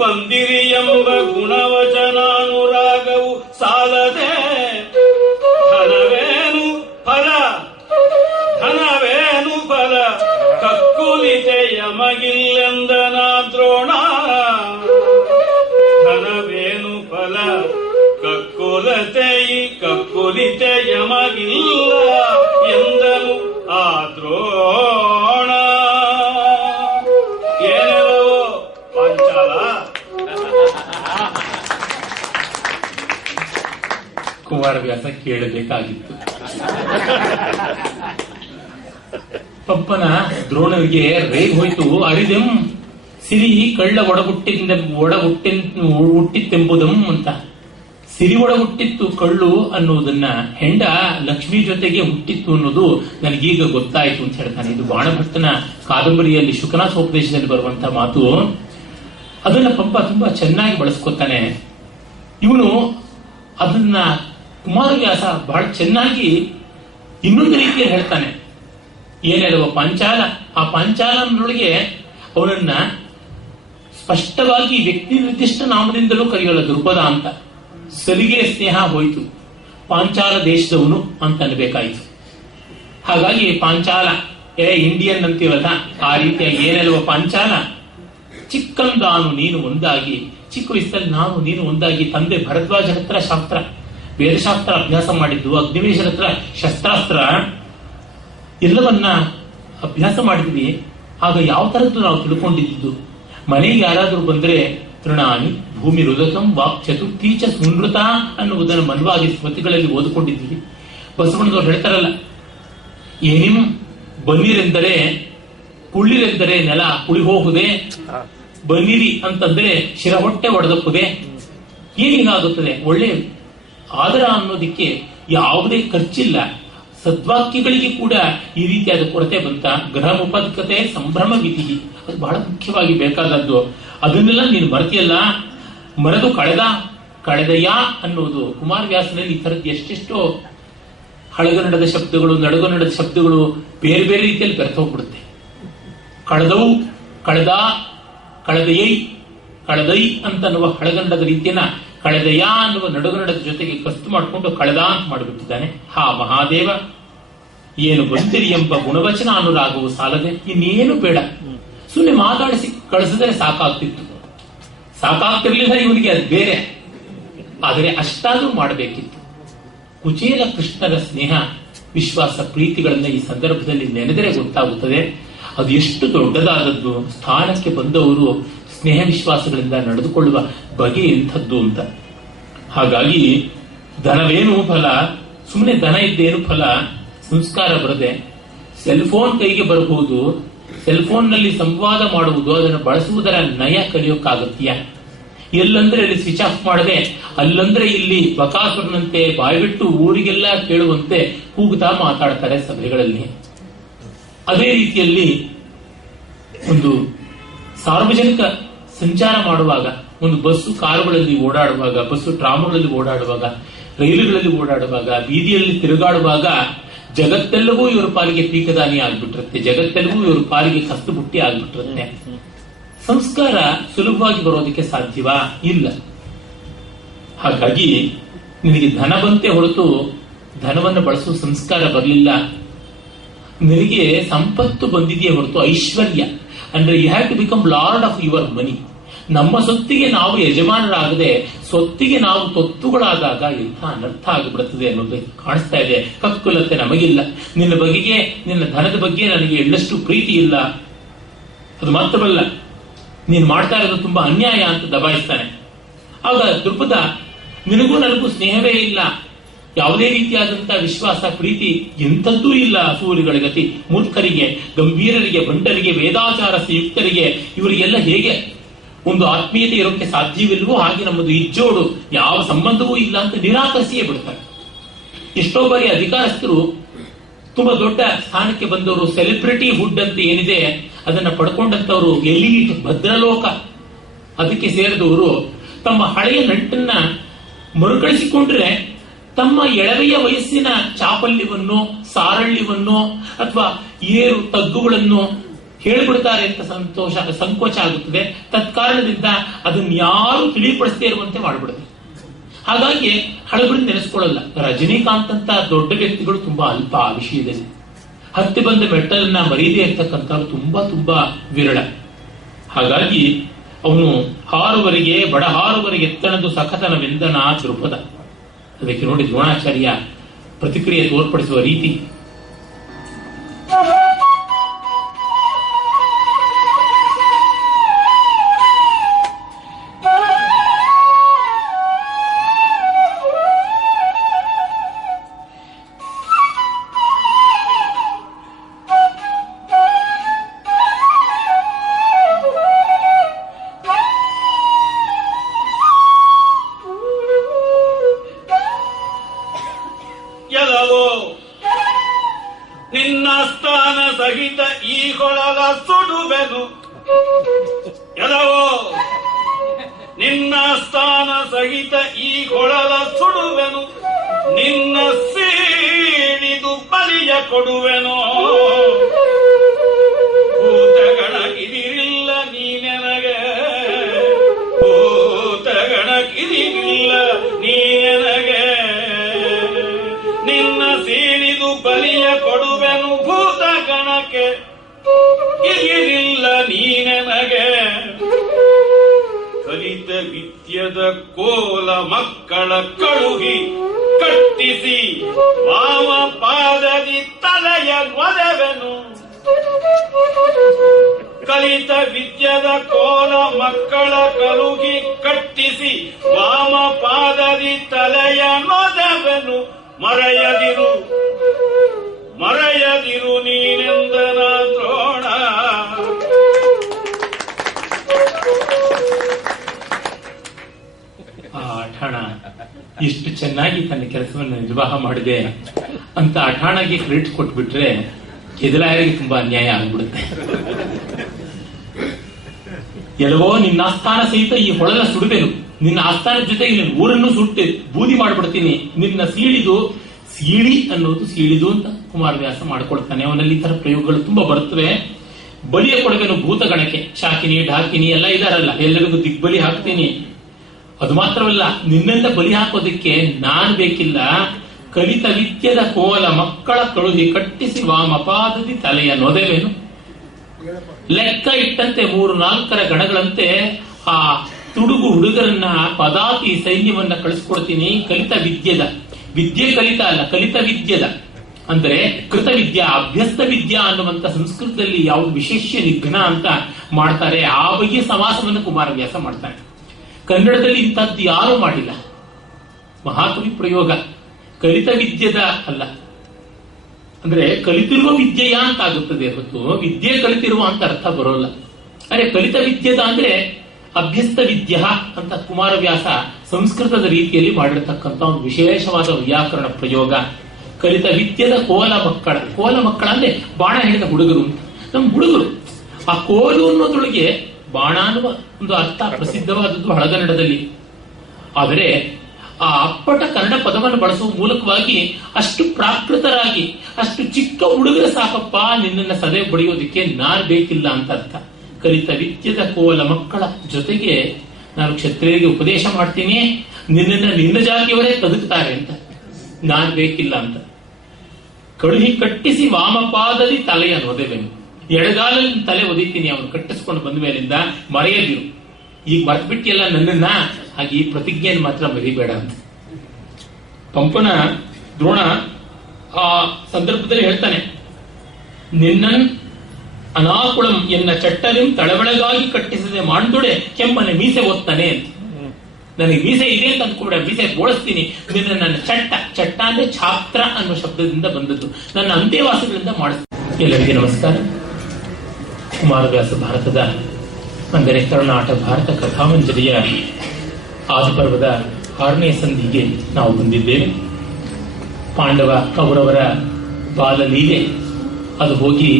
ಬಂದಿರಿ ಎಂಬ ಗುಣವಚನ ಅನುರಾಗವು ಸಾಲದೆ. ಧನವೇನು ಫಲ ಕಕ್ಕುಲಿತೆ ಯಮಗಿಲ್ಲೆಂದನ ದ್ರೋಣ. ಧನವೇನು ಫಲ ಕಕ್ಕುಲಿತೆ ನಮಗಿಲ್ಲ ಎಂದನು ಆ ದ್ರೋಣ. ಏನೆಲ್ಲವೋ ಪಾಂಚಾಲ? ಕುಮಾರವ್ಯಾಸ ಕೇಳಬೇಕಾಗಿತ್ತು. ಪಪ್ಪನ ದ್ರೋಣನಿಗೆ ರೇಗ್ ಹೋಯ್ತು. ಅರಿದೆಂ ಸಿರಿ ಕಳ್ಳ ಹುಟ್ಟಿತ್ತೆಂಬುದಂ ಅಂತ. ಸಿರಿ ಹುಟ್ಟಿತ್ತು ಕಳ್ಳು ಅನ್ನೋದನ್ನ ಹೆಂಡ ಲಕ್ಷ್ಮಿ ಜೊತೆಗೆ ಹುಟ್ಟಿತ್ತು ಅನ್ನೋದು ನನಗೀಗ ಗೊತ್ತಾಯ್ತು ಅಂತ ಹೇಳ್ತಾನೆ. ಇದು ಬಾಣಭಟ್ಟನ ಕಾದಂಬರಿಯಲ್ಲಿ ಶುಕನಾಥೋಪದೇಶದಲ್ಲಿ ಬರುವಂತಹ ಮಾತು. ಅದನ್ನ ಪಂಪ ತುಂಬಾ ಚೆನ್ನಾಗಿ ಬಳಸ್ಕೊತಾನೆ. ಇವನು ಅದನ್ನ ಕುಮಾರವ್ಯಾಸ ಬಹಳ ಚೆನ್ನಾಗಿ ಇನ್ನೊಂದು ರೀತಿಯಲ್ಲಿ ಹೇಳ್ತಾನೆ. ಏನೆಲ್ಲವ ಪಾಂಚಾಲ, ಆ ಪಾಂಚಾಲನೊಳಗೆ ಅವನನ್ನ ಸ್ಪಷ್ಟವಾಗಿ ವ್ಯಕ್ತಿ ನಿರ್ದಿಷ್ಟ ನಾಮದಿಂದಲೂ ಕರೆಯೋಲ್ಲ, ದ್ರುಪದ ಅಂತ. ಸಲಿಗೆ ಸ್ನೇಹ ಹೋಯಿತು, ಪಾಂಚಾಲ ದೇಶದವನು ಅಂತ ಅನ್ಬೇಕಾಯ್ತು. ಹಾಗಾಗಿ ಪಾಂಚಾಲ ಇಂಡಿಯನ್ ಅಂತೀವಲ್ಲ, ಆ ರೀತಿಯಾಗಿ ಏನೆಲ್ಲವ ಪಾಂಚಾಲ, ಚಿಕ್ಕಂದಾನು ನೀನು ಒಂದಾಗಿ, ಚಿಕ್ಕ ವಯಸ್ಸಲ್ಲಿ ನಾನು ನೀನು ಒಂದಾಗಿ. ತಂದೆ ಭರದ್ವಾಜನ ಹತ್ರ ಶಾಸ್ತ್ರ ವೇದಶಾಸ್ತ್ರ ಅಭ್ಯಾಸ ಮಾಡಿದ್ದು, ಅಗ್ನಿವೇಶನ ಹತ್ರ ಶಸ್ತ್ರಾಸ್ತ್ರ ಎಲ್ಲವನ್ನ ಅಭ್ಯಾಸ ಮಾಡಿದ್ವಿ. ಆಗ ಯಾವ ತರದ್ದು ನಾವು ತಿಳ್ಕೊಂಡಿದ್ದು, ಮನೆಗೆ ಯಾರಾದರೂ ಬಂದ್ರೆ ತೃಣಾನಿ ಭೂಮಿ ರುದಕಂ ವಾಕ್ ಚತುರ್ಥೀಚ ಸುನೃತ ಅನ್ನುವುದನ್ನು ಮನ್ವಾಗಿ ಸ್ಮೃತಿಗಳಲ್ಲಿ ಓದಿಕೊಂಡಿದ್ವಿ. ಬಸವಣ್ಣನವರು ಹೇಳ್ತಾರಲ್ಲ, ಏನಿಂ ಬನ್ನಿರೆಂದರೆ ಕುಳ್ಳಿರೆಂದರೆ ನೆಲ ಕುಳಿ ಹೋಗುದೆ, ಬನ್ನಿರಿ ಅಂತಂದ್ರೆ ಶಿರ ಹೊಟ್ಟೆ ಒಡೆದಪ್ಪುದೆ. ಏನಿಗಾಗುತ್ತದೆ? ಒಳ್ಳೆ ಆದರ ಅನ್ನೋದಿಕ್ಕೆ ಯಾವುದೇ ಖರ್ಚಿಲ್ಲ. ಸದ್ವಾಕ್ಯಗಳಿಗೆ ಕೂಡ ಈ ರೀತಿಯಾದ ಕೊರತೆ ಬಂತ. ಗ್ರಹ ಉಪದ್ಕತೆ ಸಂಭ್ರಮ ವಿಧಿ, ಅದು ಬಹಳ ಮುಖ್ಯವಾಗಿ ಬೇಕಾದದ್ದು. ಅದನ್ನೆಲ್ಲ ನೀನು ಮರೆತಿಯಲ್ಲ. ಮರೆದು ಕಳೆದಯ ಅನ್ನುವುದು ಕುಮಾರವ್ಯಾಸನಲ್ಲಿ ಈ ತರದ್ದು ಎಷ್ಟೆಷ್ಟೋ ಹಳಗನ್ನಡದ ಶಬ್ದಗಳು, ನಡುಗನ್ನಡದ ಶಬ್ದಗಳು ಬೇರೆ ಬೇರೆ ರೀತಿಯಲ್ಲಿ ಬೆರೆತು ಹೋಗ್ಬಿಡುತ್ತೆ. ಕಳೆದವು, ಕಳೆದೈ ಅಂತನ್ನುವ ಹಳಗನ್ನಡದ ರೀತಿಯನ್ನ ಕಳೆದಯ ಅನ್ನುವ ನಡುಗನ್ನಡದ ಜೊತೆಗೆ ಕಸ್ತು ಮಾಡಿಕೊಂಡು ಕಳೆದ ಅಂತ ಮಾಡಿಬಿಟ್ಟಿದ್ದಾನೆ. ಹಾ ಮಹಾದೇವ, ಏನು ಬಂದಿರಿ ಎಂಬ ಗುಣವಚನ ಅನುರಾಗವು ಸಾಲದೆ, ಇನ್ನೇನು ಬೇಡ. ಸುಮ್ಮನೆ ಮಾತಾಡಿಸಿ ಕಳಿಸಿದರೆ ಸಾಕಾಗ್ತಿರ್ಲಿಲ್ಲ ಇವನಿಗೆ, ಅದು ಬೇರೆ. ಆದರೆ ಅಷ್ಟಾದ್ರೂ ಮಾಡಬೇಕಿತ್ತು. ಕುಚೇಲ ಕೃಷ್ಣರ ಸ್ನೇಹ, ವಿಶ್ವಾಸ, ಪ್ರೀತಿಗಳನ್ನ ಈ ಸಂದರ್ಭದಲ್ಲಿ ನೆನೆದರೆ ಗೊತ್ತಾಗುತ್ತದೆ ಅದು ಎಷ್ಟು ದೊಡ್ಡದಾದದ್ದು. ಸ್ಥಾನಕ್ಕೆ ಬಂದವರು ಸ್ನೇಹ ವಿಶ್ವಾಸಗಳಿಂದ ನಡೆದುಕೊಳ್ಳುವ ಬಗೆ ಎಂಥದ್ದು ಅಂತ. ಹಾಗಾಗಿ ಧನವೇನು ಫಲ, ಸುಮ್ಮನೆ ಧನ ಇದ್ದೇನು ಫಲ, ಸಂಸ್ಕಾರ ಬರದೆ. ಸೆಲ್ಫೋನ್ ಕೈಗೆ ಬರಬಹುದು, ಸೆಲ್ಫೋನ್ ನಲ್ಲಿ ಸಂವಾದ ಮಾಡುವುದು, ಅದನ್ನು ಬಳಸುವುದರ ನಯ ಕಲಿಯೋಕ್ಕಾಗತ್ತೀಯ? ಎಲ್ಲಂದ್ರೆ ಅಲ್ಲಿ ಸ್ವಿಚ್ ಆಫ್ ಮಾಡದೆ, ಅಲ್ಲಂದ್ರೆ ಇಲ್ಲಿ ಬಕಾಸುರನಂತೆ ಬಾಯ್ಬಿಟ್ಟು ಊರಿಗೆಲ್ಲ ಕೇಳುವಂತೆ ಕೂಗುತ್ತಾ ಮಾತಾಡ್ತಾರೆ ಸಭೆಗಳಲ್ಲಿ. ಅದೇ ರೀತಿಯಲ್ಲಿ ಒಂದು ಸಾರ್ವಜನಿಕ ಸಂಚಾರ ಮಾಡುವಾಗ, ಒಂದು ಬಸ್ಸು ಕಾರುಗಳಲ್ಲಿ ಓಡಾಡುವಾಗ, ಬಸ್ಸು ಟ್ರಾಮುಗಳಲ್ಲಿ ಓಡಾಡುವಾಗ, ರೈಲುಗಳಲ್ಲಿ ಓಡಾಡುವಾಗ, ಬೀದಿಯಲ್ಲಿ ತಿರುಗಾಡುವಾಗ ಜಗತ್ತೆಲ್ಲವೂ ಇವರ ಪಾಲಿಗೆ ಪೀಕದಾನಿ ಆಗ್ಬಿಟ್ಟಿರುತ್ತೆ, ಜಗತ್ತೆಲ್ಲವೂ ಇವರ ಪಾಲಿಗೆ ಕಸ್ತು ಬುಟ್ಟಿ ಆಗ್ಬಿಟ್ಟಿರುತ್ತೆ. ಸಂಸ್ಕಾರ ಸುಲಭವಾಗಿ ಬರೋದಕ್ಕೆ ಸಾಧ್ಯವಾ? ಇಲ್ಲ. ಹಾಗಾಗಿ ನಿನಗೆ ಧನ ಬಂತೆ ಹೊರತು ಧನವನ್ನು ಬಳಸುವ ಸಂಸ್ಕಾರ ಬರಲಿಲ್ಲ. ನಿನಗೆ ಸಂಪತ್ತು ಬಂದಿದೆಯೇ ಹೊರತು ಐಶ್ವರ್ಯ, ಅಂದ್ರೆ you have to become lord of your money. ನಮ್ಮ ಸೊತ್ತಿಗೆ ನಾವು ಯಜಮಾನರಾಗದೆ ಸೊತ್ತಿಗೆ ನಾವು ತೊತ್ತುಗಳಾದಾಗ ಎಂಥ ಅನರ್ಥ ಆಗಿಬಿಡುತ್ತದೆ ಅನ್ನೋದು ಕಾಣಿಸ್ತಾ ಇದೆ. ಕಕ್ಕುಲತೆ ನಮಗಿಲ್ಲ. ನಿನ್ನ ಬಗೆಗೆ, ನಿನ್ನ ಧನದ ಬಗ್ಗೆ ನನಗೆ ಎಳ್ಳಷ್ಟು ಪ್ರೀತಿ ಇಲ್ಲ. ಅದು ಮಾತ್ರವಲ್ಲ, ನೀನು ಮಾಡ್ತಾ ಇರೋದು ತುಂಬಾ ಅನ್ಯಾಯ ಅಂತ ದಬಾಯಿಸ್ತಾನೆ. ಆಗ ದ್ರುಪದ, ನಿನಗೂ ನನಗೂ ಸ್ನೇಹವೇ ಇಲ್ಲ, ಯಾವುದೇ ರೀತಿಯಾದಂತಹ ವಿಶ್ವಾಸ, ಪ್ರೀತಿ ಎಂಥದ್ದೂ ಇಲ್ಲ. ಸೂರ್ಯಗಳ ಗತಿ ಮೂರ್ಖರಿಗೆ, ಗಂಭೀರರಿಗೆ, ಬಂಡರಿಗೆ, ವೇದಾಚಾರ ಸಂಯುಕ್ತರಿಗೆ, ಇವರಿಗೆಲ್ಲ ಹೇಗೆ ಒಂದು ಆತ್ಮೀಯತೆ ಇರೋಕ್ಕೆ ಸಾಧ್ಯವಿಲ್ವೋ ಹಾಗೆ ನಮ್ಮದು ಇಜ್ಜೋಡು, ಯಾವ ಸಂಬಂಧವೂ ಇಲ್ಲ ಅಂತ ನಿರಾಕರಿಸಿಯೇ ಬಿಡ್ತಾರೆ. ಎಷ್ಟೋ ಬಾರಿ ಅಧಿಕಾರಸ್ಥರು, ತುಂಬಾ ದೊಡ್ಡ ಸ್ಥಾನಕ್ಕೆ ಬಂದವರು, ಸೆಲೆಬ್ರಿಟಿ ಹುಡ್ ಅಂತ ಏನಿದೆ ಅದನ್ನ ಪಡ್ಕೊಂಡಂತವರು, ಎಲೀಟ್, ಭದ್ರಲೋಕ ಅದಕ್ಕೆ ಸೇರಿದವರು ತಮ್ಮ ಹಳೆಯ ನಂಟನ್ನ ಮರುಕಳಿಸಿಕೊಂಡ್ರೆ ತಮ್ಮ ಎಳವೆಯ ವಯಸ್ಸಿನ ಚಾಪಲ್ಯವನ್ನು, ಸಾರಳ್ಯವನ್ನು ಅಥವಾ ಏರು ತಗ್ಗುಗಳನ್ನು ಹೇಳಿಬಿಡ್ತಾರೆ ಅಂತ ಸಂಕೋಚ ಆಗುತ್ತದೆ. ತತ್ಕಾರಣದಿಂದ ಅದನ್ನ ಯಾರು ತಿಳಿಪಡಿಸದೇ ಇರುವಂತೆ ಮಾಡಿಬಿಡುತ್ತೆ. ಹಾಗಾಗಿ ಹಳಬರನ್ನ ನೆನೆಸ್ಕೊಳ್ಳಲ್ಲ. ರಜನಿಕಾಂತ್ ಅಂತ ದೊಡ್ಡ ವ್ಯಕ್ತಿಗಳು ತುಂಬಾ ಅಲ್ಪ ಆ ವಿಷಯದಲ್ಲಿ. ಹತ್ತಿ ಬಂದ ಮೆಟ್ಟಲನ್ನ ಮರೀದೇ ಇರ್ತಕ್ಕಂಥವ್ರು ತುಂಬಾ ತುಂಬಾ ವಿರಳ. ಹಾಗಾಗಿ ಅವನು ಹಾರುವರಿಗೆ, ಬಡಹಾರುವರಿಗೆ ಎತ್ತಣದು ಸಖತನ ವೆಂದನ ದ್ರುಪದ. ಅದಕ್ಕೆ ನೋಡಿ ದ್ರೋಣಾಚಾರ್ಯ ಪ್ರತಿಕ್ರಿಯೆ ತೋರ್ಪಡಿಸುವ ರೀತಿ. ಎಲ್ಲವೋ ನಿನ್ನ ಸ್ಥಾನ ಸಹಿತ ಈ ಕೊಳಲ ಸುಡುವೆನು. ಎಲ್ಲವೋ ನಿನ್ನ ಸ್ಥಾನ ಸಹಿತ ಈ ಕೊಳಲ ಸುಡುವೆನು. ನಿನ್ನ ಸೀಳಿದು ಬಲಿಯ ಕೊಡುವೆನೋ. ಭೂತಗಣಗಿರಿಲ್ಲ ನೀನೆನಗೆ, ಭೂತಗಣಗಿರಿಲ್ಲ ನೀನೆನಗೆ. ನಿನ್ನ ಸೀಳಿದು ಬಲಿಯ ಕೊಡುವೆನು. ಭೂತ ಗಣಕ್ಕೆ ಇರಿಲ್ಲ ನೀನೆನಗೆ. ಕಲಿತ ವಿದ್ಯದ ಕೋಲ ಮಕ್ಕಳ ಕಳುಹಿ ಕಟ್ಟಿಸಿ ವಾಮ ಪಾದದಿ ತಲೆಯ ಒದೆವೆನು. ಕಲಿತ ವಿದ್ಯದ ಕೋಲ ಮಕ್ಕಳ ಕಳುಹಿ ಕಟ್ಟಿಸಿ ವಾಮ ಪಾದದಿ ತಲೆಯ ನೊದೆವೆನು. ಮರೆಯದಿರು ಮರೆಯದಿರು ನೀನೆಂದನ ದ್ರೋಣ. ಆ ಅಠಾಣ ಇಷ್ಟು ಚೆನ್ನಾಗಿ ತನ್ನ ಕೆಲಸವನ್ನು ನಿರ್ವಾಹ ಮಾಡಿದೆ ಅಂತ ಅಠಾಣಗೆ ಕ್ರೆಡಿಟ್ ಕೊಟ್ಬಿಟ್ರೆ ಎದುರಾಳಿಗೆ ತುಂಬಾ ಅನ್ಯಾಯ ಆಗ್ಬಿಡುತ್ತೆ. ಎಲ್ಲವೋ ನಿನ್ನ ಆಸ್ಥಾನ ಸಹಿತ ಈ ಹೊಳಲ ಸುಡುವೆನು. ನಿನ್ನ ಆಸ್ಥಾನದ ಜೊತೆಗೆ ನಿನ್ನ ಊರನ್ನು ಸುಟ್ಟು ಬೂದಿ ಮಾಡ್ಬಿಡ್ತೀನಿ. ನಿನ್ನ ಸೀಳಿದು, ಸೀಳಿ ಅನ್ನೋದು ಸೀಳಿದು ಅಂತ ಕುಮಾರವ್ಯಾಸ ಮಾಡ್ಕೊಳ್ತಾನೆ. ಅವನಲ್ಲಿ ಈ ತರ ಪ್ರಯೋಗಗಳು ತುಂಬಾ ಬರುತ್ತವೆ. ಬಲಿಯ ಕೊಡುವೆನು ಭೂತಗಣಕ್ಕೆ. ಶಾಕಿನಿ ಢಾಕಿನಿ ಎಲ್ಲ ಇದಾರಲ್ಲ, ಎಲ್ಲರಿಗೂ ದಿಗ್ಬಲಿ ಹಾಕ್ತೀನಿ. ಅದು ಮಾತ್ರವಲ್ಲ, ನಿನ್ನಿಂದ ಬಲಿ ಹಾಕೋದಕ್ಕೆ ನಾನ್ ಬೇಕಿಲ್ಲ. ಕಲಿತ ವಿದ್ಯದ ಕೋಲ ಮಕ್ಕಳ ಕಳುಹಿ ಕಟ್ಟಿಸಿ ವಾಮಪಾದದಿ ತಲೆಯ ನೊದೆವೆನು. ಲೆಕ್ಕ ಇಟ್ಟಂತೆ 3-4 ಗಣಗಳಂತೆ ಆ ತುಡುಗು ಹುಡುಗರನ್ನ ಪದಾತಿ ಸೈನ್ಯವನ್ನ ಕಳಿಸ್ಕೊಡ್ತೀನಿ. ಕಲಿತ ವಿದ್ಯೆದ, ವಿದ್ಯೆ ಕಲಿತ ಅಲ್ಲ, ಕಲಿತ ವಿದ್ಯೆದ ಅಂದ್ರೆ ಕೃತ ವಿದ್ಯಾ, ಅಭ್ಯಸ್ತ ವಿದ್ಯಾ ಅನ್ನುವಂತ ಸಂಸ್ಕೃತದಲ್ಲಿ ಯಾವುದು ವಿಶೇಷ ನಿಘ್ನ ಅಂತ ಮಾಡ್ತಾರೆ, ಆ ಬಗೆಯ ಸಮಾಸವನ್ನು ಕುಮಾರವ್ಯಾಸ ಮಾಡ್ತಾನೆ. ಕನ್ನಡದಲ್ಲಿ ಇಂಥದ್ದು ಯಾರೂ ಮಾಡಿಲ್ಲ. ಮಹಾಕವಿ ಪ್ರಯೋಗ. ಕಲಿತ ವಿದ್ಯೆದ ಅಲ್ಲ, ಅಂದ್ರೆ ಕಲಿತಿರುವ ವಿದ್ಯೆಯ ಅಂತ ಆಗುತ್ತದೆ ಹೊತ್ತು ವಿದ್ಯೆ ಕಲಿತಿರುವ ಅಂತ ಅರ್ಥ ಬರೋಲ್ಲ. ಅರೆ ಕಲಿತ ವಿದ್ಯೆದ ಅಂದ್ರೆ ಅಭ್ಯಸ್ತ ವಿದ್ಯ ಅಂತ ಕುಮಾರವ್ಯಾಸ ಸಂಸ್ಕೃತದ ರೀತಿಯಲ್ಲಿ ಮಾಡಿರ್ತಕ್ಕಂಥ ಒಂದು ವಿಶೇಷವಾದ ವ್ಯಾಕರಣ ಪ್ರಯೋಗ. ಕಲಿತ ವಿದ್ಯೆದ ಕೋಲ ಮಕ್ಕಳ. ಕೋಲ ಮಕ್ಕಳ ಅಂದ್ರೆ ಬಾಣ ಹಿಡಿದ ಹುಡುಗರು ಅಂತ. ನಮ್ಮ ಹುಡುಗರು ಆ ಕೋಲು ಅನ್ನೋದ್ರೊಳಗೆ ಬಾಣ ಅನ್ನುವ ಒಂದು ಅರ್ಥ ಪ್ರಸಿದ್ಧವಾದದ್ದು ಹಳಗನ್ನಡದಲ್ಲಿ. ಆದರೆ ಆ ಅಪ್ಪಟ ಕನ್ನಡ ಪದವನ್ನು ಬಳಸುವ ಮೂಲಕವಾಗಿ ಅಷ್ಟು ಪ್ರಾಕೃತರಾಗಿ, ಅಷ್ಟು ಚಿಕ್ಕ ಹುಡುಗರ ಸಾಕಪ್ಪ ನಿನ್ನನ್ನ ಸದೆ ಬಡಿಯೋದಿಕ್ಕೆ ನಾನ್ ಬೇಕಿಲ್ಲ ಅಂತ ಅರ್ಥ. ಕಲಿತ ವಿದ್ಯದ ಕೋಲ ಮಕ್ಕಳ ಜೊತೆಗೆ ನಾನು ಕ್ಷತ್ರಿಯರಿಗೆ ಉಪದೇಶ ಮಾಡ್ತೀನಿ, ನಿನ್ನನ್ನ ನಿನ್ನ ಜಾತಿಯವರೇ ಬದುಕ್ತಾರೆ ಅಂತ, ನಾನ್ ಬೇಕಿಲ್ಲ ಅಂತ. ಕಳುಹಿ ಕಟ್ಟಿಸಿ ವಾಮಪಾದದಿ ತಲೆಯ ಒದೆವೆನು. ಎಡಗಾಲಲ್ಲಿ ತಲೆ ಒದಿತೀನಿ ಅವನು ಕಟ್ಟಿಸ್ಕೊಂಡು ಬಂದ ಮೇಲಿಂದ. ಮರೆಯದಿರು. ಈಗ ಮರ್ತ್ಬಿಟ್ಟಿಯಲ್ಲ ನನ್ನನ್ನ, ಹಾಗೆ ಈ ಪ್ರತಿಜ್ಞೆಯನ್ನು ಮಾತ್ರ ಮರಿಬೇಡ ಅಂತ ಪಂಪನ ದ್ರೋಣ ಆ ಸಂದರ್ಭದಲ್ಲಿ ಹೇಳ್ತಾನೆ. ನಿನ್ನನ್ ಅನಾಕುಳಂ ಎನ್ನ ಚಟ್ಟರಿಂ ತಳವಳಗಾಗಿ ಕಟ್ಟಿಸದೆ ಮಾಂದುಡೆ ಕೆಮ್ಮನೆ ಮೀಸೆ ಓದ್ತಾನೆ ಅಂತ. ನನಗೆ ಮೀಸೆ ಇದೆ ಅಂತ ಅಂದ್ಕೊಂಡ್ರೆ ಮೀಸೆ ಬೋಳಿಸ್ತೀನಿ ನಿನ್ನ. ನನ್ನ ಚಟ್ಟ ಅಂದ್ರೆ ಛಾತ್ರ ಅನ್ನೋ ಶಬ್ದದಿಂದ ಬಂದದ್ದು. ನನ್ನ ಅಂತ್ಯವಾಸಿಗಳಿಂದ ಮಾಡಿಸ್ತೀನಿ. ಎಲ್ಲರಿಗೆ ನಮಸ್ಕಾರ. ಕುಮಾರವ್ಯಾಸ ಭಾರತದ ಅಂದರೆ ಕರ್ನಾಟ ಭಾರತ ಕಥಾಮಂಜರಿಯ ಆದಿಪರ್ವದ 6ನೇ ಸಂಧಿಗೆ ನಾವು ಬಂದಿದ್ದೇವೆ. ಪಾಂಡವ ಕೌರವರ ಬಾಲಲೀಲೆ ಅದು ಹೋಗಿ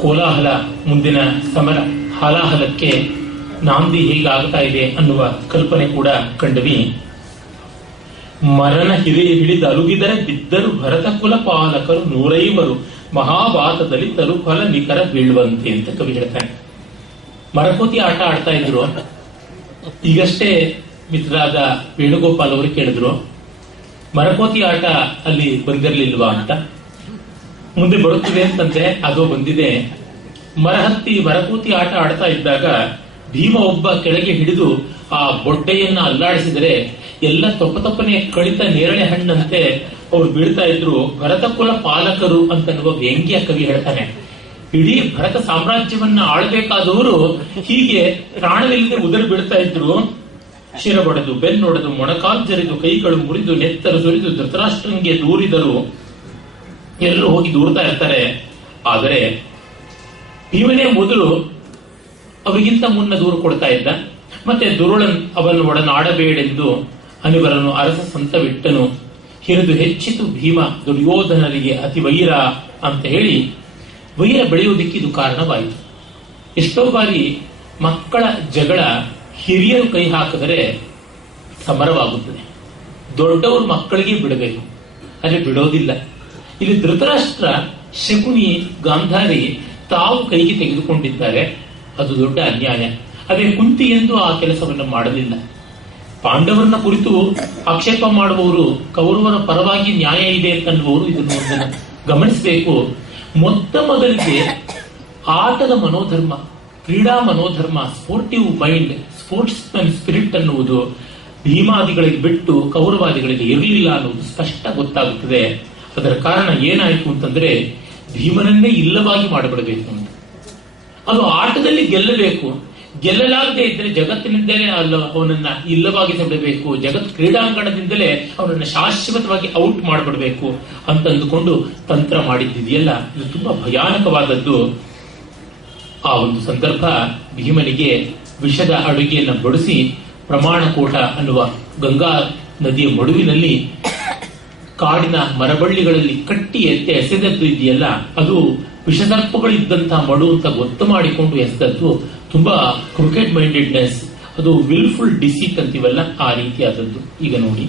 ಕೋಲಾಹಲ, ಮುಂದಿನ ಸಮರ ಹಾಲಾಹಲಕ್ಕೆ ನಾಂದಿ ಹೇಗಾಗ್ತಾ ಇದೆ ಅನ್ನುವ ಕಲ್ಪನೆ ಕೂಡ ಕಂಡವಿ. ಮರಣ ಹಿರಿಯ ಹಿಡಿದ ಅಲುಗಿದರೆ ಬಿದ್ದರು ಭರತ ಕುಲ ಪಾಲಕರು 150 ಮಹಾಭಾರತದಲ್ಲಿ ತರುಫಲ ನಿಖರ ಬೀಳುವಂತೆ ಅಂತ ಕವಿ ಹೇಳ್ತಾನೆ. ಮರಕೋತಿ ಆಟ ಆಡ್ತಾ ಇದ್ರು. ಈಗಷ್ಟೇ ಮಿತ್ರರಾದ ವೇಣುಗೋಪಾಲ್ ಅವರು ಕೇಳಿದ್ರು, ಮರಕೋತಿ ಆಟ ಅಲ್ಲಿ ಬಂದಿರಲಿಲ್ವಾ ಅಂತ. ಮುಂದೆ ಬರುತ್ತಿದೆ ಅಂತಂದ್ರೆ ಅದು ಬಂದಿದೆ. ಮರಹತ್ತಿ ಮರಕೋತಿ ಆಟ ಆಡ್ತಾ ಇದ್ದಾಗ ಭೀಮ ಒಬ್ಬ ಕೆಳಗೆ ಹಿಡಿದು ಆ ಬೊಡ್ಡೆಯನ್ನ ಅಲ್ಲಾಡಿಸಿದರೆ ಎಲ್ಲ ತೊಪ್ಪನೆ ಕಳಿತ ನೇರಳೆ ಹಣ್ಣಂತೆ ಅವ್ರು ಬೀಳ್ತಾ ಇದ್ರು. ಭರತಕುಲ ಪಾಲಕರು ಅಂತನ್ನುವ ವ್ಯಂಗ್ಯ ಕವಿ ಹೇಳ್ತಾನೆ, ಇಡೀ ಭರತ ಸಾಮ್ರಾಜ್ಯವನ್ನ ಆಳ್ಬೇಕಾದವರು ಹೀಗೆ ಪ್ರಾಣವಿಲ್ಲದೆ ಉದುರು ಬೀಳ್ತಾ ಇದ್ರು. ಶಿರಬೊಡೆದು, ಬೆನ್ನೊಡೆದು, ಮೊಣಕಾಲ್ ಜರಿದು, ಕೈಗಳು ಮುರಿದು, ನೆತ್ತರು ಸುರಿದು ಧೃತರಾಷ್ಟ್ರಂಗೆ ದೂರಿದರು. ಎಲ್ಲರೂ ಹೋಗಿ ದೂರ್ತಾ ಇರ್ತಾರೆ. ಆದರೆ ಭೀಮನೇ ಮೊದಲು ಅವರಿಗಿಂತ ಮುನ್ನ ದೂರು ಕೊಡ್ತಾ ಇದ್ದ. ಮತ್ತೆ ದುರುಳನ್ ಅವನು ಒಡನಾಡಬೇಡೆಂದು ಅನಿವರನು ಅರಸ ಸಂತವಿಟ್ಟನು. ಹಿರಿದು ಹೆಚ್ಚಿತು ಭೀಮ ದುರ್ಯೋಧನರಿಗೆ ಅತಿ ವೈರ ಅಂತ ಹೇಳಿ ವೈರ ಬೆಳೆಯುವುದಕ್ಕೆ ಇದು ಕಾರಣವಾಯಿತು. ಎಷ್ಟೋ ಬಾರಿ ಮಕ್ಕಳ ಜಗಳ ಹಿರಿಯರು ಕೈ ಹಾಕಿದರೆ ಸಮರವಾಗುತ್ತದೆ. ದೊಡ್ಡವರು ಮಕ್ಕಳಿಗೆ ಬಿಡಬೇಕು, ಆದರೆ ಬಿಡೋದಿಲ್ಲ. ಇಲ್ಲಿ ಧೃತರಾಷ್ಟ್ರ, ಶಕುನಿ, ಗಾಂಧಾರಿ ತಾವು ಕೈಗೆ ತೆಗೆದುಕೊಂಡಿದ್ದಾರೆ. ಅದು ದೊಡ್ಡ ಅನ್ಯಾಯ. ಅದೇ ಕುಂತಿ ಎಂದು ಆ ಕೆಲಸವನ್ನು ಮಾಡಲಿಲ್ಲ. ಪಾಂಡವರನ್ನ ಕುರಿತು ಆಕ್ಷೇಪ ಮಾಡುವವರು, ಕೌರವರ ಪರವಾಗಿ ನ್ಯಾಯ ಇದೆ ಅಂತನ್ನುವರು ಇದನ್ನು ಗಮನಿಸಬೇಕು. ಮೊತ್ತ ಮೊದಲಿಗೆ ಆಟದ ಮನೋಧರ್ಮ, ಕ್ರೀಡಾ ಮನೋಧರ್ಮ, sportive mind, sportsman spirit ಅನ್ನುವುದು ಭೀಮಾದಿಗಳಿಗೆ ಬಿಟ್ಟು ಕೌರವಾದಿಗಳಿಗೆ ಇರಲಿಲ್ಲ ಅನ್ನುವುದು ಸ್ಪಷ್ಟ ಗೊತ್ತಾಗುತ್ತದೆ. ಅದರ ಕಾರಣ ಏನಾಯಿತು ಅಂತಂದ್ರೆ, ಭೀಮನನ್ನೇ ಇಲ್ಲವಾಗಿ ಮಾಡಿಬಿಡಬೇಕು ಅಂತ. ಅದು ಆಟದಲ್ಲಿ ಗೆಲ್ಲಬೇಕು. ಗೆಲ್ಲಲಾಗದೆ ಇದ್ರೆ ಜಗತ್ತಿನಿಂದಲೇ ಅವನನ್ನ ಇಲ್ಲವಾಗಿಸಬಿಡಬೇಕು, ಜಗತ್ ಕ್ರೀಡಾಂಗಣದಿಂದಲೇ ಅವನನ್ನ ಶಾಶ್ವತವಾಗಿ ಔಟ್ ಮಾಡಿಬಿಡಬೇಕು ಅಂತಂದುಕೊಂಡು ತಂತ್ರ ಮಾಡಿದ್ದಿದೆಯಲ್ಲ, ಇದು ತುಂಬಾ ಭಯಾನಕವಾದದ್ದು. ಆ ಒಂದು ಸಂದರ್ಭ ಭೀಮನಿಗೆ ವಿಷದ ಅಡುಗೆಯನ್ನು ಬಡಿಸಿ ಪ್ರಮಾಣಕೋಟ ಅನ್ನುವ ಗಂಗಾ ನದಿಯ ಮಡುವಿನಲ್ಲಿ ಕಾಡಿನ ಮರಬಳ್ಳಿಗಳಲ್ಲಿ ಕಟ್ಟಿ ಎಸೆದದ್ದು ಇದೆಯಲ್ಲ, ಅದು ವಿಷಸರ್ಪಗಳಿದ್ದಂತಹ ಮಡು ಅಂತ ಗೊತ್ತು ಮಾಡಿಕೊಂಡು ಎಸೆದದ್ದು. ತುಂಬಾ ಕ್ರಿಕೆಟ್ ಮೈಂಡೆಡ್ನೆಸ್, ಅದು ವಿಲ್ಫುಲ್ ಡಿಸೀಟ್ ಅಂತೀವಲ್ಲ, ಆ ರೀತಿಯಾದದ್ದು. ಈಗ ನೋಡಿ,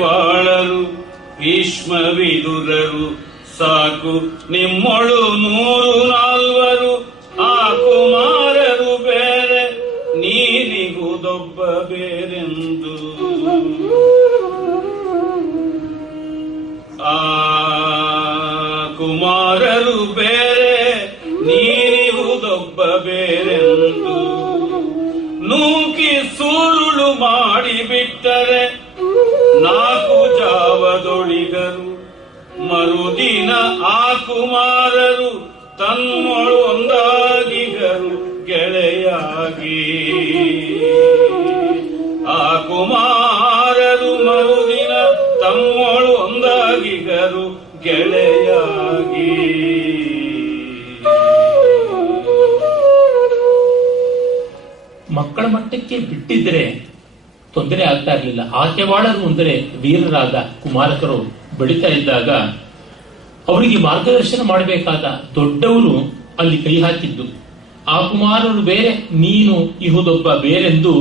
ವಾಳರು ಭೀಷ್ಮವಿದುರರು ಸಾಕು ನಿಮ್ಮೊಳು 104 ಆ ಕುಮಾರರು ಬೇರೆ ನೀನಿಗುದೊಬ್ಬ ಬೇರೆಂದು. ಆ ಕುಮಾರರು ಬೇರೆ ನೀನಿಗುದೊಬ್ಬ ಬೇರೆಂದು ನೂಕಿ ಸುರುಳು ಮಾಡಿಬಿಟ್ಟರೆ 4 ಜಾವದೊಳಿಗರು ಮರುದಿನ ಆ ಕುಮಾರರು ತನ್ನೊಳು ಒಂದಾಗಿಗರು ಗೆಳೆಯಾಗಿ. ಆ ಕುಮಾರರು ಮರುದಿನ ತಮ್ಮೊಳು ಒಂದಾಗಿಗರು ಗೆಳೆಯಾಗಿ. ಮಕ್ಕಳ ಮಟ್ಟಕ್ಕೆ ಬಿಟ್ಟಿದ್ರೆ ತೊಂದರೆ ಆಗ್ತಾ ಇರಲಿಲ್ಲ. ಆಕೆವಾಳರು ಅಂದರೆ ವೀರರಾದ ಕುಮಾರಕರು ಬೆಳೀತಾ ಇದ್ದಾಗ ಅವರಿಗೆ ಮಾರ್ಗದರ್ಶನ ಮಾಡಬೇಕಾದ ದೊಡ್ಡವರು ಅಲ್ಲಿ ಕೈ ಹಾಕಿದ್ದು. ಆ ಕುಮಾರರು ಬೇರೆ, ನೀನು ಇಹುದೊಬ್ಬ ಬೇರೆಂದು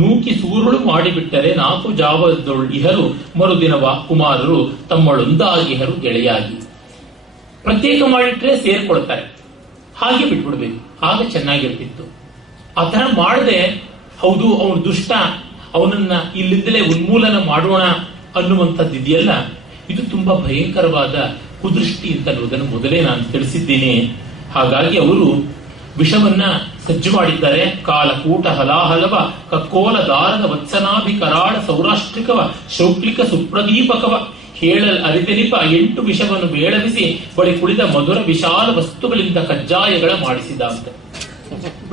ನೂಕಿ ಸೂರುಳು ಮಾಡಿಬಿಟ್ಟರೆ 4 ಜಾವದೊಳು ಇಹರು ಮರುದಿನವ ಕುಮಾರರು ತಮ್ಮಳೊಂದಾಗಿಹರು ಗೆಳೆಯಾಗಿ. ಪ್ರತ್ಯೇಕ ಮಾಡಿಟ್ರೆ ಸೇರ್ಕೊಳ್ತಾರೆ, ಹಾಗೆ ಬಿಟ್ಬಿಡ್ಬೇಕು, ಆಗ ಚೆನ್ನಾಗಿರ್ತಿತ್ತು. ಆ ತರ ಮಾಡದೆ, ಹೌದು ಅವನು ದುಷ್ಟ, ಅವನನ್ನ ಇಲ್ಲಿಂದಲೇ ಉನ್ಮೂಲನ ಮಾಡೋಣ ಅನ್ನುವಂಥದ್ದು ಇದೆಯಲ್ಲ, ಇದು ತುಂಬಾ ಭಯಂಕರವಾದ ಕುದೃಷ್ಟಿ ಅಂತ ಅನ್ನೋದನ್ನು ಮೊದಲೇ ನಾನು ತಿಳಿಸಿದ್ದೀನಿ. ಹಾಗಾಗಿ ಅವರು ವಿಷವನ್ನ ಸಜ್ಜು ಮಾಡಿದ್ದಾರೆ. ಕಾಲಕೂಟ ಹಲಾಹಲವ ಕಕ್ಕೋಲ ದಾರದ ವತ್ಸನಾಭಿ ಕರಾಳ ಸೌರಾಷ್ಟ್ರಿಕವ ಶೌಕ್ಲಿಕ ಸುಪ್ರದೀಪಕವ ಹೇಳಲ್ ಅರಿತೆನಿಪ 8 ವಿಷವನ್ನು ಬೇಳವಿಸಿ ಬಳಿ ಕುಳಿದ ಮಧುರ ವಿಶಾಲ ವಸ್ತುಗಳಿಂದ ಕಜ್ಜಾಯಗಳ ಮಾಡಿಸಿದ ಅಂತ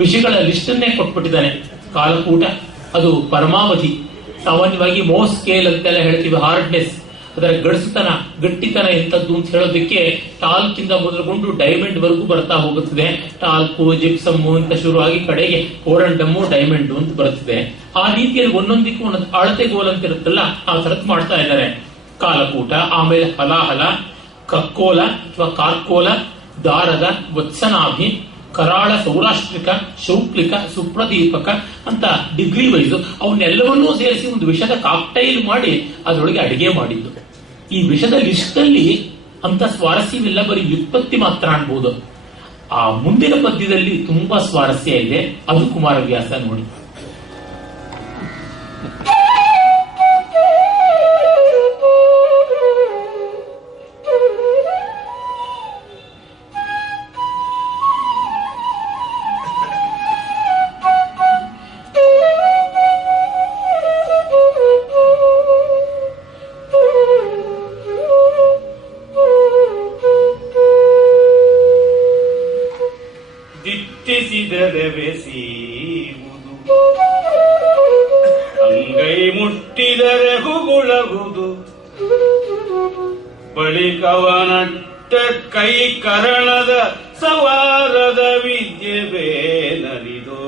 ವಿಷಯಗಳ ಲಿಸ್ಟನ್ನೇ ಕೊಟ್ಬಿಟ್ಟಿದ್ದಾನೆ. ಕಾಲಕೂಟ ಅದು ಪರಮಾವಧಿ. ಸಾಮಾನ್ಯವಾಗಿ ಮೋ ಸ್ಕೇಲ್ ಅಂತೆಲ್ಲ ಹೇಳ್ತೀವಿ, ಹಾರ್ಡ್ನೆಸ್, ಅದರ ಗಡಿಸುತನ, ಗಟ್ಟಿತನ ಎಂತದ್ದು ಅಂತ ಹೇಳೋದಕ್ಕೆ ಟಾಲ್ಕಿಂದ ಮೊದಲುಗೊಂಡು ಡೈಮಂಡ್ ವರೆಗೂ ಬರ್ತಾ ಹೋಗುತ್ತದೆ. ಟಾಲ್ಕು, ಜಿಪ್ಸಮ್ಮು ಅಂತ ಶುರುವಾಗಿ ಕಡೆಗೆ ಕೋರಂಡಮ್ಮು, ಡೈಮಂಡ್ ಅಂತ ಬರುತ್ತದೆ. ಆ ರೀತಿಯಲ್ಲಿ ಒಂದೊಂದಕ್ಕೂ ಒಂದೊಂದು ಅಳತೆಗೋಲ್ ಅಂತ ಇರುತ್ತಲ್ಲ, ಆ ತರತ್ ಮಾಡ್ತಾ ಇದ್ದಾರೆ. ಕಾಲಕೂಟ, ಆಮೇಲೆ ಹಲಾಹಲ, ಕಕ್ಕೋಲ ಅಥವಾ ಕಾರ್ಕೋಲ, ದಾರದ, ವತ್ಸನಾಭಿ, ಕರಾಳ ಸೌರಾಷ್ಟ್ರಿಕ, ಶೌಕ್ಲಿಕ, ಸುಪ್ರದೀಪಕ ಅಂತ ಡಿಗ್ರಿ ವೈಸ್ ಅವನ್ನೆಲ್ಲವನ್ನೂ ಸೇರಿಸಿ ಒಂದು ವಿಷದ ಕಾಕ್ಟೈಲ್ ಮಾಡಿ ಅದರೊಳಗೆ ಅಡಿಗೆ ಮಾಡಿದ್ದು. ಈ ವಿಷದ ಲಿಸ್ಟಲ್ಲಿ ಅಂತ ಸ್ವಾರಸ್ಯವಿಲ್ಲ, ಬರೀ ವ್ಯುತ್ಪತ್ತಿ ಮಾತ್ರ ಅನ್ಬಹುದು. ಆ ಮುಂದಿನ ಪದ್ಯದಲ್ಲಿ ತುಂಬಾ ಸ್ವಾರಸ್ಯ ಇದೆ, ಅದು ಕುಮಾರವ್ಯಾಸ ನೋಡಿ. ದಿಟ್ಟಿಸಿದರೆವೆಸೀವುದು, ಅಂಗೈ ಮುಟ್ಟಿದರೆ ಹುಗುಳಗುವುದು, ಬಳಿಕವನಟ್ಟ ಕೈ ಕರಣದ ಸವಾರದ ವಿದ್ಯೆ ಬೇನರಿದೋ,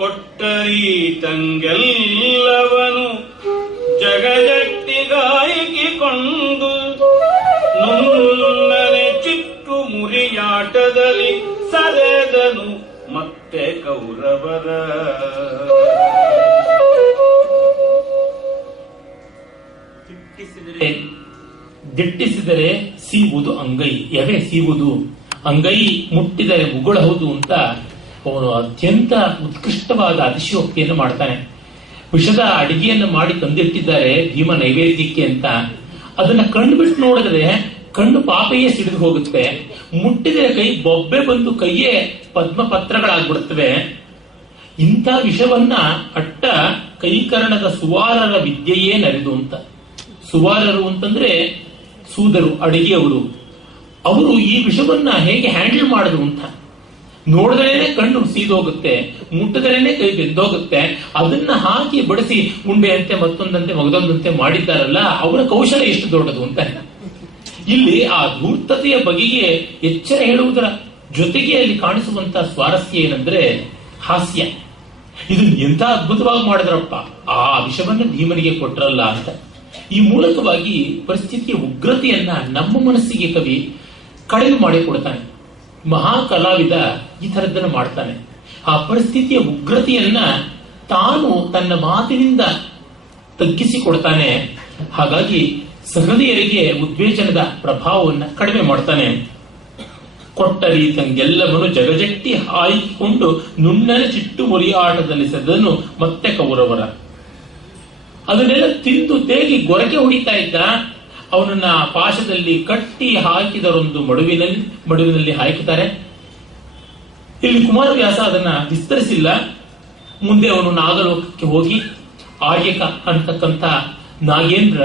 ಕೊಟ್ಟರೀತಂಗೆಲ್ಲವನು ಜಗಜಟ್ಟಿಗಾಯಿಕೊಂಡು ನುಣ್ಣನೆ ಚಿಟ್ಟು ಮುರಿಯಾಟದಲ್ಲಿ ಸದೆದನು ಮತ್ತೆ ಕೌರವರ. ದಿಟ್ಟಿಸಿದರೆ ಸೀವುದು ಅಂಗೈ, ಎವೆ ಸೀವುದು ಅಂಗೈ ಮುಟ್ಟಿದರೆ ಮುಗುಳಹುದು ಅಂತ ಅವನು ಅತ್ಯಂತ ಉತ್ಕೃಷ್ಟವಾದ ಅತಿಶಯೋಕ್ತಿಯನ್ನು ಮಾಡ್ತಾನೆ. ವಿಷದ ಅಡಿಗೆಯನ್ನು ಮಾಡಿ ತಂದಿಟ್ಟಿದ್ದಾರೆ ಭೀಮ ನೈವೇದ್ಯಕ್ಕೆ ಅಂತ, ಅದನ್ನ ಕಂಡುಬಿಟ್ಟು ನೋಡಿದ್ರೆ ಕಣ್ಣು ಪಾಪೆಯೇ ಸಿಡಿದು ಹೋಗುತ್ತೆ, ಮುಟ್ಟಿದರೆ ಕೈ ಬೊಬ್ಬೆ ಬಂದು ಕೈಯೇ ಪದ್ಮಪತ್ರಗಳಾಗ್ಬಿಡುತ್ತವೆ. ಇಂಥ ವಿಷವನ್ನ ಅಟ್ಟ ಕೈಕರಣದ ಸುವಾರರ ವಿದ್ಯೆಯೇ ನರಿದು ಅಂತ. ಸುವಾರರು ಅಂತಂದ್ರೆ ಸೂದರು, ಅಡಿಗೆಯವರು. ಅವರು ಈ ವಿಷವನ್ನ ಹೇಗೆ ಹ್ಯಾಂಡಲ್ ಮಾಡಿದ್ರು ಅಂತ ನೋಡಿದ್ರೇನೆ ಕಣ್ಣು ಸೀದೋಗುತ್ತೆ, ಮುಟ್ಟಿದ್ರೇನೆ ಕೈ ಬೆಂದೋಗುತ್ತೆ. ಅದನ್ನ ಹಾಕಿ ಬಡಿಸಿ ಉಂಡೆಯಂತೆ ಮತ್ತೊಂದಂತೆ ಮಗದೊಂದಂತೆ ಮಾಡಿದ್ದಾರಲ್ಲ, ಅವರ ಕೌಶಲ ಎಷ್ಟು ದೊಡ್ಡದು ಅಂತ. ಇಲ್ಲಿ ಆ ಧೂರ್ತತೆಯ ಬಗೆಗೆ ಎಚ್ಚರ ಹೇಳುವುದರ ಜೊತೆಗೆ ಅಲ್ಲಿ ಕಾಣಿಸುವಂತಹ ಸ್ವಾರಸ್ಯ ಏನಂದ್ರೆ ಹಾಸ್ಯ. ಇದು ಎಂತ ಅದ್ಭುತವಾಗಿ ಮಾಡಿದ್ರಪ್ಪ, ಆ ವಿಷವನ್ನ ಭೀಮನಿಗೆ ಕೊಟ್ರಲ್ಲ ಅಂತ. ಈ ಮೂಲಕವಾಗಿ ಪರಿಸ್ಥಿತಿಯ ಉಗ್ರತೆಯನ್ನ ನಮ್ಮ ಮನಸ್ಸಿಗೆ ಕವಿ ಕಡಿಮೆ ಮಾಡಿಕೊಡ್ತಾನೆ. ಮಹಾ ಕಲಾವಿದ ಈ ತರದ್ದನ್ನು ಮಾಡ್ತಾನೆ. ಆ ಪರಿಸ್ಥಿತಿಯ ಉಗ್ರತೆಯನ್ನ ತಾನು ತನ್ನ ಮಾತಿನಿಂದ ತಗ್ಗಿಸಿಕೊಡ್ತಾನೆ. ಹಾಗಾಗಿ ಸಹೃದಯರಿಗೆ ಉದ್ವೇಜನದ ಪ್ರಭಾವವನ್ನು ಕಡಿಮೆ ಮಾಡ್ತಾನೆ. ಕೊಟ್ಟ ರೀತಂಗೆಲ್ಲವನು ಜಗಜಟ್ಟಿ ಹಾಯಿಕೊಂಡು ನುಣ್ಣನ ಚಿಟ್ಟು ಮುರಿಯಾಟದಲ್ಲಿ ಸದನು ಮತ್ತೆ ಕೌರವರ. ಅದನ್ನೆಲ್ಲ ತಿಂದು ತೇಗಿ ಗೊರಕೆ ಹೊಡಿತಾ ಇದ್ದ. ಅವನನ್ನ ಪಾಶದಲ್ಲಿ ಕಟ್ಟಿ ಹಾಕಿದರೊಂದು ಮಡುವಿನಲ್ಲಿ ಹಾಕಿದ್ದಾರೆ. ಇಲ್ಲಿ ಕುಮಾರವ್ಯಾಸ ಅದನ್ನ ವಿಸ್ತರಿಸಿಲ್ಲ. ಮುಂದೆ ಅವನು ನಾಗಲೋಕಕ್ಕೆ ಹೋಗಿ ಆರ್ಯಕ ಅಂತಕ್ಕಂಥ ನಾಗೇಂದ್ರ,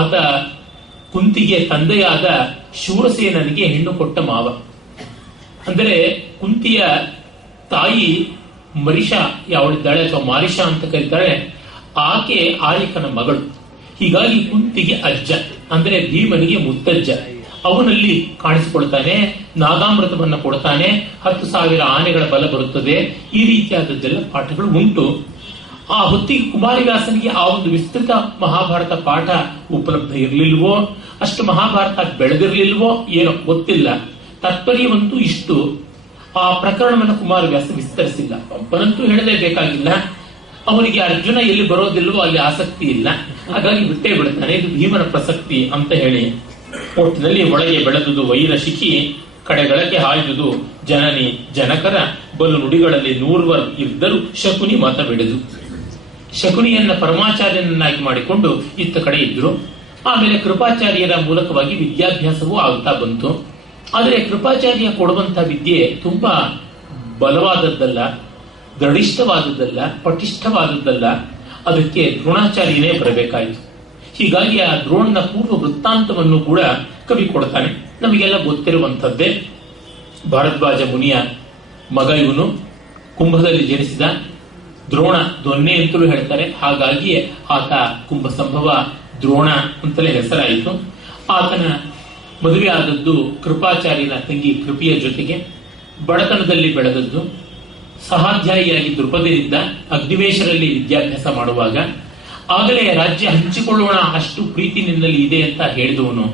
ಆತ ಕುಂತಿಗೆ ತಂದೆಯಾದ ಶೂರಸೇನನಿಗೆ ಹೆಣ್ಣು ಕೊಟ್ಟ ಮಾವ. ಅಂದರೆ ಕುಂತಿಯ ತಾಯಿ ಮರಿಷ ಯಾವಳಿದ್ದಾಳೆ ಅಥವಾ ಮಾರಿಷ ಅಂತ ಕರೀತಾರೆ, ಆಕೆ ಆರ್ಯಕನ ಮಗಳು. ಹೀಗಾಗಿ ಕುಂತಿಗೆ ಅಜ್ಜ ಅಂದ್ರೆ ಭೀಮನಿಗೆ ಮುತ್ತಜ್ಜ. ಅವನಲ್ಲಿ ಕಾಣಿಸಿಕೊಳ್ತಾನೆ, ನಾಗಾಮೃತವನ್ನ ಕೊಡ್ತಾನೆ, 10,000 ಆನೆಗಳ ಬಲ ಬರುತ್ತದೆ. ಈ ರೀತಿಯಾದದ್ದೆಲ್ಲ ಪಾಠಗಳು ಉಂಟು. ಆ ಹೊತ್ತಿಗೆ ಕುಮಾರವ್ಯಾಸನಿಗೆ ಆ ಒಂದು ವಿಸ್ತೃತ ಮಹಾಭಾರತ ಪಾಠ ಉಪಲಬ್ಧ ಇರಲಿಲ್ವೋ, ಅಷ್ಟು ಮಹಾಭಾರತ ಬೆಳೆದಿರಲಿಲ್ವೋ ಏನೋ ಗೊತ್ತಿಲ್ಲ. ತಾತ್ಪರ್ಯವಂತೂ ಇಷ್ಟು. ಆ ಪ್ರಕರಣವನ್ನು ಕುಮಾರವ್ಯಾಸ ವಿಸ್ತರಿಸಿಲ್ಲ. ಪಂಪನಂತೂ ಹೇಳಲೇಬೇಕಾಗಿಲ್ಲ, ಅವನಿಗೆ ಅರ್ಜುನ ಎಲ್ಲಿ ಬರೋದಿಲ್ವೋ ಅಲ್ಲಿ ಆಸಕ್ತಿ ಇಲ್ಲ, ಹಾಗಾಗಿ ಬಿಟ್ಟೇ ಬಿಡ್ತಾನೆ. ಇದು ಭೀಮನ ಪ್ರಸಕ್ತಿ ಅಂತ ಹೇಳಿ ಒಟ್ಟಿನಲ್ಲಿ ಒಳಗೆ ಬೆಳೆದುದು ವೈರ ಶಿಖಿ, ಕಡೆಗಳಕ್ಕೆ ಹಾಯ್ದುದು ಜನನಿ ಜನಕರ, ಬಲು ನುಡಿಗಳಲ್ಲಿ 100 ಇದ್ದರು ಶಕುನಿ ಮತ ಬಿಡದು. ಶಕುನಿಯನ್ನ ಪರಮಾಚಾರ್ಯನನ್ನಾಗಿ ಮಾಡಿಕೊಂಡು ಇತ್ತ ಕಡೆ ಇದ್ರು. ಆಮೇಲೆ ಕೃಪಾಚಾರ್ಯರ ಮೂಲಕವಾಗಿ ವಿದ್ಯಾಭ್ಯಾಸವೂ ಆಗ್ತಾ ಬಂತು. ಆದರೆ ಕೃಪಾಚಾರ್ಯ ಕೊಡುವಂತಹ ವಿದ್ಯೆ ತುಂಬಾ ಬಲವಾದದ್ದಲ್ಲ, ದೃಢಿಷ್ಠವಾದದ್ದಲ್ಲ, ಪಟಿಷ್ಠವಾದದ್ದಲ್ಲ. ಅದಕ್ಕೆ ದ್ರೋಣಾಚಾರ್ಯನೇ ಬರಬೇಕಾಯಿತು. ಹೀಗಾಗಿ ಆ ದ್ರೋಣನ ಪೂರ್ವ ವೃತ್ತಾಂತವನ್ನು ಕೂಡ ಕವಿ ಕೊಡ್ತಾನೆ. ನಮಗೆಲ್ಲ ಗೊತ್ತಿರುವಂಥದ್ದೇ. ಭಾರದ್ವಾಜ ಮುನಿಯ ಮಗ ಇವನು, ಕುಂಭದಲ್ಲಿ ಜನಿಸಿದ. ದ್ರೋಣ ದೊನ್ನೆ ಅಂತಲೂ ಹೇಳ್ತಾರೆ. ಹಾಗಾಗಿಯೇ ಆತ ಕುಂಭ ಸಂಭವ ದ್ರೋಣ ಅಂತಲೇ ಹೆಸರಾಯಿತು. ಆತನ ಮದುವೆ ಆದದ್ದು ಕೃಪಾಚಾರ್ಯನ ತಂಗಿ ಕೃಪಿಯ ಜೊತೆಗೆ. ಬಡತನದಲ್ಲಿ ಬೆಳೆದದ್ದು. ಸಹಾಧ್ಯಾಯಿಯಾಗಿ ದೃಪದನಿದ್ದ. ಅಗ್ನಿವೇಶರಲ್ಲಿ ವಿದ್ಯಾಭ್ಯಾಸ ಮಾಡುವಾಗ ಆಗಲೇ ರಾಜ್ಯ ಹಂಚಿಕೊಳ್ಳೋಣ ಅಷ್ಟು ಪ್ರೀತಿ ನಿನ್ನಲ್ಲಿ ಇದೆ ಅಂತ ಹೇಳಿದವನು.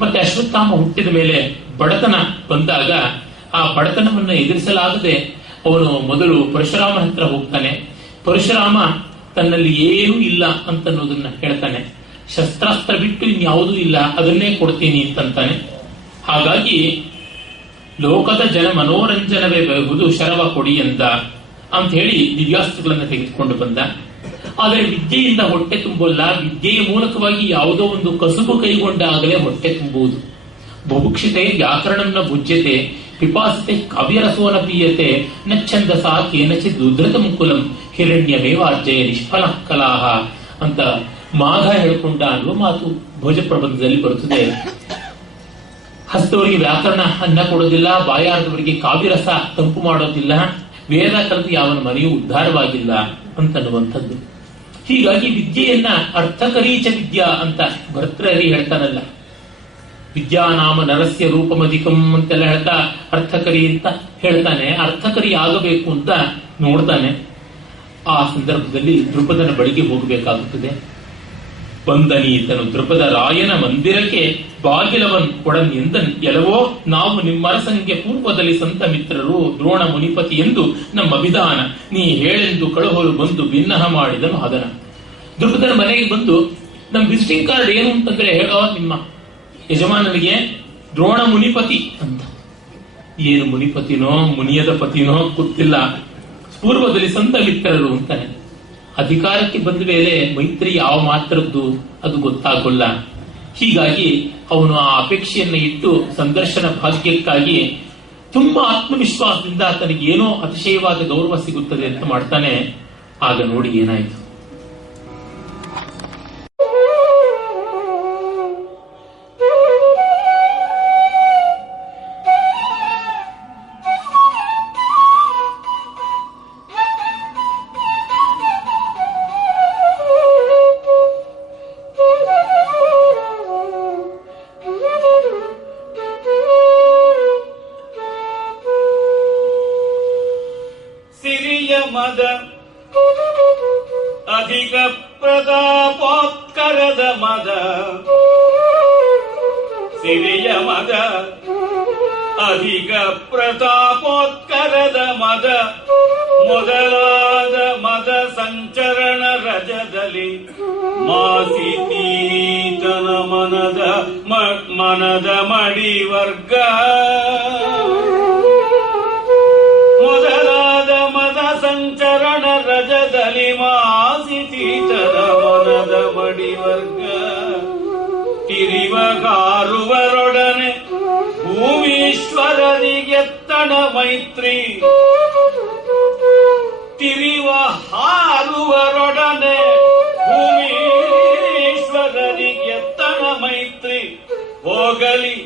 ಮತ್ತೆ ಅಶ್ವತ್ಥಾಮ ಹುಟ್ಟಿದ ಮೇಲೆ ಬಡತನ ಬಂದಾಗ ಆ ಬಡತನವನ್ನು ಎದುರಿಸಲಾಗದೆ ಅವನು ಮೊದಲು ಪರಶುರಾಮನ ಹತ್ರ ಹೋಗ್ತಾನೆ. ಪರಶುರಾಮ ತನ್ನಲ್ಲಿ ಏನೂ ಇಲ್ಲ ಅಂತನ್ನೋದನ್ನ ಹೇಳ್ತಾನೆ. ಶಸ್ತ್ರಾಸ್ತ್ರ ಬಿಟ್ಟು ಇನ್ಯಾವುದೂ ಇಲ್ಲ, ಅದನ್ನೇ ಕೊಡ್ತೀನಿ ಅಂತಂತಾನೆ. ಹಾಗಾಗಿ ಲೋಕದ ಜನ ಮನೋರಂಜನವೇ ಬಹುದು ಶರವ ಕೊಡಿ ಅಂತ ಹೇಳಿ ದಿವ್ಯಾಸ್ತ್ರಗಳನ್ನ ತೆಗೆದುಕೊಂಡು ಬಂದ. ಆದರೆ ವಿದ್ಯೆಯಿಂದ ಹೊಟ್ಟೆ ತುಂಬಲ್ಲ, ವಿದ್ಯೆಯ ಮೂಲಕವಾಗಿ ಯಾವುದೋ ಒಂದು ಕಸುಬು ಕೈಗೊಂಡಾಗಲೇ ಹೊಟ್ಟೆ ತುಂಬುವುದು. ಬುಭುಕ್ಷಿತೆ ವ್ಯಾಕರಣಂನ ಭುಜ್ಯತೆ, ಪಿಪಾಸತೆ ಕಾವ್ಯರಸೋನ ಪೀಯತೆ, ನಚ್ಛಂದಸ ಕೇನಚಿತ್ ಉದ್ಧತ ಮುಕುಲಂ ಹಿರಣ್ಯಮೇವಾರ್ಜಯ ನಿಷ್ಫಲ ಕಲಾಹ ಅಂತ ಮಾಘ ಹೇಳಿಕೊಂಡ ಅನ್ನುವ ಮಾತು ಭೋಜ ಪ್ರಬಂಧದಲ್ಲಿ ಬರುತ್ತದೆ. ಹಸ್ತವರಿಗೆ ವ್ಯಾಕರಣ ಅನ್ನ ಕೊಡೋದಿಲ್ಲ, ಬಾಯಾರದವರಿಗೆ ಕಾವ್ಯರಸ ತಂಪು ಮಾಡೋದಿಲ್ಲ, ವೇದ ಕಲಿತು ಯಾವನ ಮನೆಯೂ ಉದ್ಧಾರವಾಗಿಲ್ಲ ಅಂತನ್ನುವಂಥದ್ದು. ಹೀಗಾಗಿ ವಿದ್ಯೆಯನ್ನ ಅರ್ಥಕರೀಚ ವಿದ್ಯಾ ಅಂತ ಭರ್ತೃಹರಿ ಹೇಳ್ತಾನಲ್ಲ, ವಿದ್ಯಾನಾಮ ನರಸ್ಯ ರೂಪಮಧಿಕಂ ಅಂತೆಲ್ಲ ಹೇಳ್ತಾ ಅರ್ಥಕರಿ ಅಂತ ಹೇಳ್ತಾನೆ. ಅರ್ಥಕರಿ ಆಗಬೇಕು ಅಂತ ನೋಡ್ತಾನೆ. ಆ ಸಂದರ್ಭದಲ್ಲಿ ದೃಪದನ ಬಳಿಗೆ ಹೋಗಬೇಕಾಗುತ್ತದೆ. ಬಂದನೀತನು ದೃಪದ ರಾಯನ ಮಂದಿರಕ್ಕೆ ಬಾಗಿಲವನ್ ಕೊಡನ್ ಎಂದನ್, ಎಲ್ಲವೋ ನಾವು ನಿಮ್ಮರಸಂಗೆ ಪೂರ್ವದಲ್ಲಿ ಸಂತ ಮಿತ್ರರು ದ್ರೋಣ ಮುನಿಪತಿ ಎಂದು ನಮ್ಮ ಅಭಿಧಾನ, ನೀ ಹೇಳೆಂದು ಕಳುಹಲು ಬಂದು ಭಿನ್ನಹ ಮಾಡಿದನು ಅದನ. ದೃಪದನ ಮನೆಗೆ ಬಂದು ನಮ್ಮ ವಿಸಿಟಿಂಗ್ ಕಾರ್ಡ್ ಏನು ಅಂತಂದ್ರೆ, ಹೇಳೋ ನಿಮ್ಮ ಯಜಮಾನನಿಗೆ ದ್ರೋಣ ಮುನಿಪತಿ ಅಂತ. ಏನು ಮುನಿಪತಿನೋ ಮುನಿಯದ ಪತಿನೋ ಗೊತ್ತಿಲ್ಲ, ಪೂರ್ವದಲ್ಲಿ ಸಂತ ಮಿತ್ರರು ಅಂತಾನೆ. ಅಧಿಕಾರಕ್ಕೆ ಬಂದ ಮೇಲೆ ಮೈತ್ರಿ ಯಾವ ಮಾತ್ರದ್ದು ಅದು ಗೊತ್ತಾಗೋಲ್ಲ. ಹೀಗಾಗಿ ಅವನು ಆ ಅಪೇಕ್ಷೆಯನ್ನ ಇಟ್ಟು ಸಂದರ್ಶನ ಭಾಗ್ಯಕ್ಕಾಗಿ ತುಂಬಾ ಆತ್ಮವಿಶ್ವಾಸದಿಂದ ತನಗೆ ಏನೋ ಅತಿಶಯವಾದ ಗೌರವ ಸಿಗುತ್ತದೆ ಅಂತ ಮಾಡ್ತಾನೆ. ಆಗ ನೋಡಿ ಏನಾಯ್ತು. ಮದ ಅಧಿಕ ಪ್ರತಾಪೋತ್ಕರದ ಮದ, ಸಿರಿಯ ಮದ ಅಧಿಕ ಪ್ರತಾಪೋತ್ಕರದ ಮದ, ಮೊದಲಾದ ಮದ ಸಂಚರಣ ರಜದಲ್ಲಿ ಮಾಸಿತೀತನ ಮನದ ಮಡಿವರ್ಗ, ಮೊದಲಾದ ಮದ ಸಂಚರಣ ರಜದಲ್ಲಿ ಮಾಸಿತೀತನ ಮನದ ಮಡಿವರ್ಗ, ತಿರಿವಗಾರುವರೊಡನೆ ಭೂಮೀಶ್ವರನಿಗೆತ್ತಣ ಮೈತ್ರಿ, ತಿರಿವ ಹಾರುವರೊಡನೆ ಭೂಮೀಶ್ವರನಿಗೆತ್ತಣ ಮೈತ್ರಿ, ಹೋಗಲಿ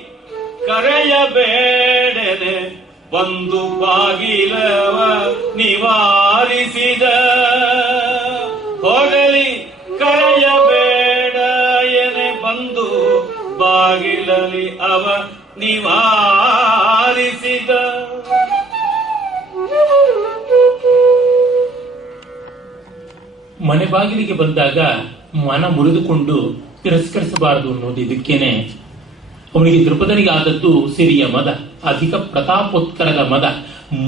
ಕರೆಯಬೇಡನೆ ಬಂದು ಬಾಗಿಲವ ನಿವಾರಿಸಿದ, ಹೋಗಲಿ ಕರೆಯಬೇಡ ಎನೆ ಬಂದು ಬಾಗಿಲಲಿ ಅವ ನಿವಾರಿಸಿದ. ಮನೆ ಬಾಗಿಲಿಗೆ ಬಂದಾಗ ಮನ ಮುರಿದುಕೊಂಡು ತಿರಸ್ಕರಿಸಬಾರದು ಅನ್ನೋದು ಇದಕ್ಕೇನೆ. ಅವನಿಗೆ ದೃಪದನಿಗೆ ಆದದ್ದು ಸಿರಿಯ ಮದ, ಅಧಿಕ ಪ್ರತಾಪೋತ್ಕರದ ಮದ,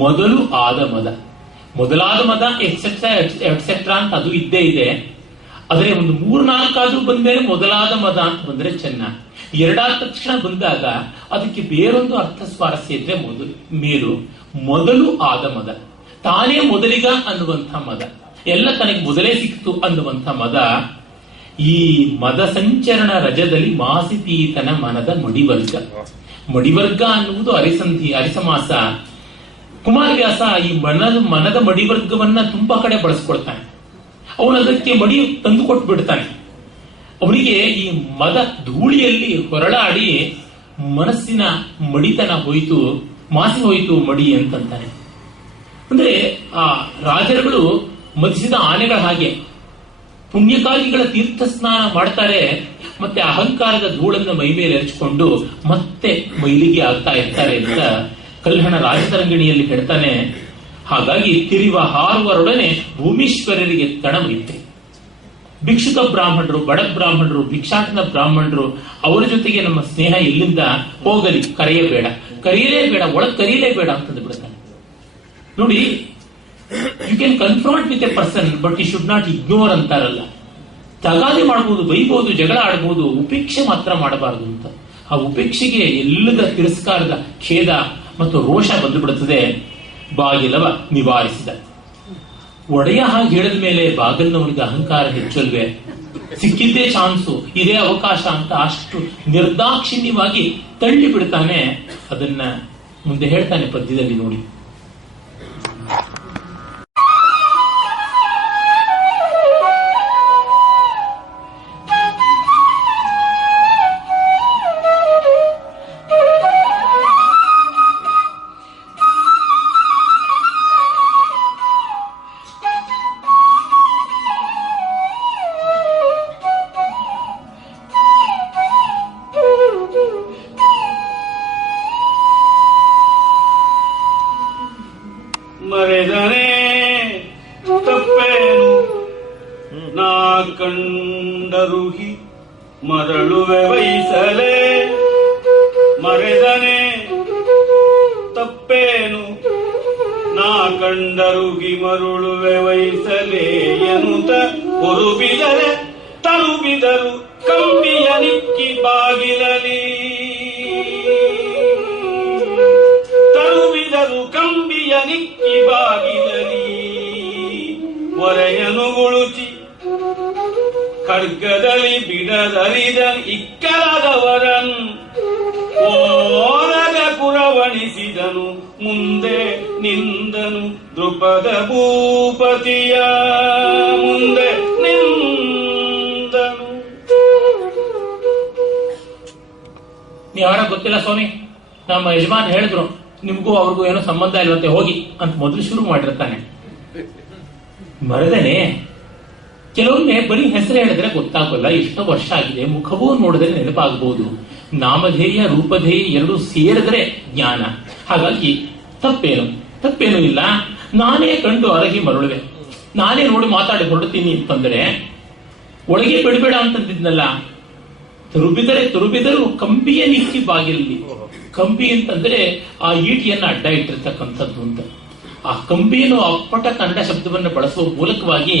ಮೊದಲು ಆದ ಮದ, ಮೊದಲಾದ ಮದ ಎಕ್ಸೆಟ್ರಾ ಎಟ್ಸೆಟ್ರಾ ಅಂತ ಅದು ಇದ್ದೇ ಇದೆ. ಆದರೆ ಒಂದು 3-4 ಬಂದ್ಮೇಲೆ ಮೊದಲಾದ ಮದ ಅಂತ ಬಂದ್ರೆ ಚೆನ್ನ. ಎರಡಾದ ತಕ್ಷಣ ಬಂದಾಗ ಅದಕ್ಕೆ ಬೇರೊಂದು ಅರ್ಥ ಸ್ವಾರಸ್ಯ ಇದ್ರೆ ಮೊದಲು ಆದ ಮದ, ತಾನೇ ಮೊದಲಿಗ ಅನ್ನುವಂಥ ಮದ, ಎಲ್ಲ ತನಗೆ ಮೊದಲೇ ಸಿಕ್ತು ಅನ್ನುವಂಥ ಮದ. ಈ ಮದ ಸಂಚರಣ ರಜದಲ್ಲಿ ಮಾಸಿತೀತನ ಮನದ ಮಡಿವರ್ಗ ಅನ್ನುವುದು ಅರಿಸಮಾಸ. ಕುಮಾರವ್ಯಾಸ ಈ ಮನದ ಮಡಿವರ್ಗವನ್ನ ತುಂಬಾ ಕಡೆ ಬಳಸ್ಕೊಳ್ತಾನೆ. ಅವನು ಅದಕ್ಕೆ ಮಡಿ ತಂದು ಕೊಟ್ಟು ಬಿಡ್ತಾನೆ. ಅವನಿಗೆ ಈ ಮದ ಧೂಳಿಯಲ್ಲಿ ಹೊರಳಾಡಿ ಮನಸ್ಸಿನ ಮಡಿತನ ಹೋಯಿತು, ಮಾಸಿ ಹೋಯಿತು ಮಡಿ ಅಂತಂತಾನೆ. ಅಂದ್ರೆ ಆ ರಾಜರುಗಳು ಮದಿಸಿದ ಆನೆಗಳ ಹಾಗೆ ಪುಣ್ಯಕಾಲಿಗಳ ತೀರ್ಥ ಸ್ನಾನ ಮಾಡ್ತಾರೆ, ಮತ್ತೆ ಅಹಂಕಾರದ ಧೂಳನ್ನು ಮೈ ಮೇಲೆ ಎರಚಿಕೊಂಡು ಮತ್ತೆ ಮೈಲಿಗೆ ಆಗ್ತಾ ಇರ್ತಾರೆ ಅಂತ ಕಲ್ಹಣ ರಾಜತರಂಗಿಣಿಯಲ್ಲಿ ಹೇಳ್ತಾನೆ. ಹಾಗಾಗಿ ತಿರಿವ ಹಾರುವರೊಡನೆ ಭೂಮೀಶ್ವರರಿಗೆ ತಣಮೈತ್ರಿ. ಭಿಕ್ಷುಕ ಬ್ರಾಹ್ಮಣರು, ಬಡ ಬ್ರಾಹ್ಮಣರು, ಭಿಕ್ಷಾಟನ ಬ್ರಾಹ್ಮಣರು, ಅವರ ಜೊತೆಗೆ ನಮ್ಮ ಸ್ನೇಹ ಎಲ್ಲಿಂದ ಹೋಗಲಿ, ಕರೆಯಲೇಬೇಡ, ಒಳಗ್ ಕರೆಯಲೇಬೇಡ ಅಂತಂದು ಬಿಡ್ತಾನೆ. ನೋಡಿ, you can confront with a person but you should not ignore ಅಂತಾರಲ್ಲ. ತಗಾದೆ ಮಾಡಬಹುದು, ಬೈಬಹುದು, ಜಗಳ ಆಡಬಹುದು, ಉಪೇಕ್ಷೆ ಮಾತ್ರ ಮಾಡಬಾರದು ಅಂತ. ಆ ಉಪೇಕ್ಷೆಗೆ ಎಲ್ಲದ ತಿರಸ್ಕಾರದ ಖೇದ ಮತ್ತು ರೋಷ ಬಂದು ಬಿಡುತ್ತದೆ. ಬಾಗಿಲವ ನಿವಾರಿಸಿದ. ಒಡೆಯ ಹಾಗೆ ಹೇಳಿದ ಮೇಲೆ ಬಾಗಿಲಿನವನಿಗೆ ಅಹಂಕಾರ ಹೆಚ್ಚಲ್ವೇ? ಸಿಕ್ಕಿದ್ದೇ ಚಾನ್ಸು, ಇದೇ ಅವಕಾಶ ಅಂತ ಅಷ್ಟು ನಿರ್ದಾಕ್ಷಿಣ್ಯವಾಗಿ ತಳ್ಳಿ ಬಿಡ್ತಾನೆ. ಅದನ್ನ ಮುಂದೆ ಹೇಳ್ತಾನೆ ಪದ್ಯದಲ್ಲಿ ನೋಡಿ. ಮರೆದನೆ ತಪ್ಪೇನು ನಾ ಕಂಡರುಹಿ ಮರಳುವೆ ವಹಿಸಲೇ. ಮರೆದನೆ ತಪ್ಪೇನು ನಾ ಕಂಡರುಹಿ ಮರುಳುವೆ ವಹಿಸಲೇ ಎನ್ನುತ್ತ ಹೊರುಬಿದರೆ ತರುಬಿದರು ಕಂಬಿಯ ನಿಕ್ಕಿ ಬಾಗಿಲಲಿ. ತರುಬಿದರು ಕಂಬಿಯ ನಿಕ್ಕಿ ಬಾಗಿಲಲಿ. ಒರೆಯನು ಗುಳುಚಿ ಖಡ್ಗದಲ್ಲಿ ಬಿಡದರಿದ ಇಕ್ಕಲದವರನ್ ಓರಗ ಪುರವಣಿಸಿದನು. ಮುಂದೆ ನಿಂದನು ದೃಪದ ಭೂಪತಿಯ. ಮುಂದೆ ನಿಂದನು. ಯಾರ ಗೊತ್ತಿಲ್ಲ ಸ್ವಾಮಿ, ನಮ್ಮ ಯಜಮಾನ್ ಹೇಳಿದ್ರು ನಿಮ್ಗೂ ಅವ್ರಿಗೂ ಏನೋ ಸಂಬಂಧ ಇಲ್ವಂತೆ, ಹೋಗಿ ಅಂತ ಮೊದಲು ಶುರು ಮಾಡಿರ್ತಾನೆ. ಮರದನೆ ಕೆಲವೊಮ್ಮೆ ಬರೀ ಹೆಸರು ಹೇಳಿದ್ರೆ ಗೊತ್ತಾಗಲ್ಲ. ಎಷ್ಟೋ ವರ್ಷ ಆಗಿದೆ, ಮುಖವೂ ನೋಡಿದ್ರೆ ನೆನಪಾಗಬಹುದು. ನಾಮಧೇಯ ರೂಪಧೇಯ ಎರಡೂ ಸೇರಿದ್ರೆ ಜ್ಞಾನ. ಹಾಗಾಗಿ ತಪ್ಪೇನು ಇಲ್ಲ. ನಾನೇ ಕಂಡು ಅರಗಿ ಮರಳುವೆ, ನಾನೇ ನೋಡಿ ಮಾತಾಡಿ ಹೊರಡ್ತೀನಿ ಅಂತಂದ್ರೆ ಒಳಗೆ ಬಿಡಬೇಡ ಅಂತಂದಿದ್ನಲ್ಲ. ತುರುಬಿದರು ಕಂಬಿಯ ನಿಕ್ಕಿ ಬಾಗಿಲಲ್ಲಿ. ಕಂಬಿ ಅಂತಂದ್ರೆ ಆ ಈಟಿಯನ್ನ ಅಡ್ಡ ಇಟ್ಟಿರ್ತಕ್ಕಂಥದ್ದು ಅಂತ. ಆ ಕಂಬಿಯನ್ನು ಅಪ್ಪಟ ಕನ್ನಡ ಶಬ್ದವನ್ನು ಬಳಸುವ ಮೂಲಕವಾಗಿ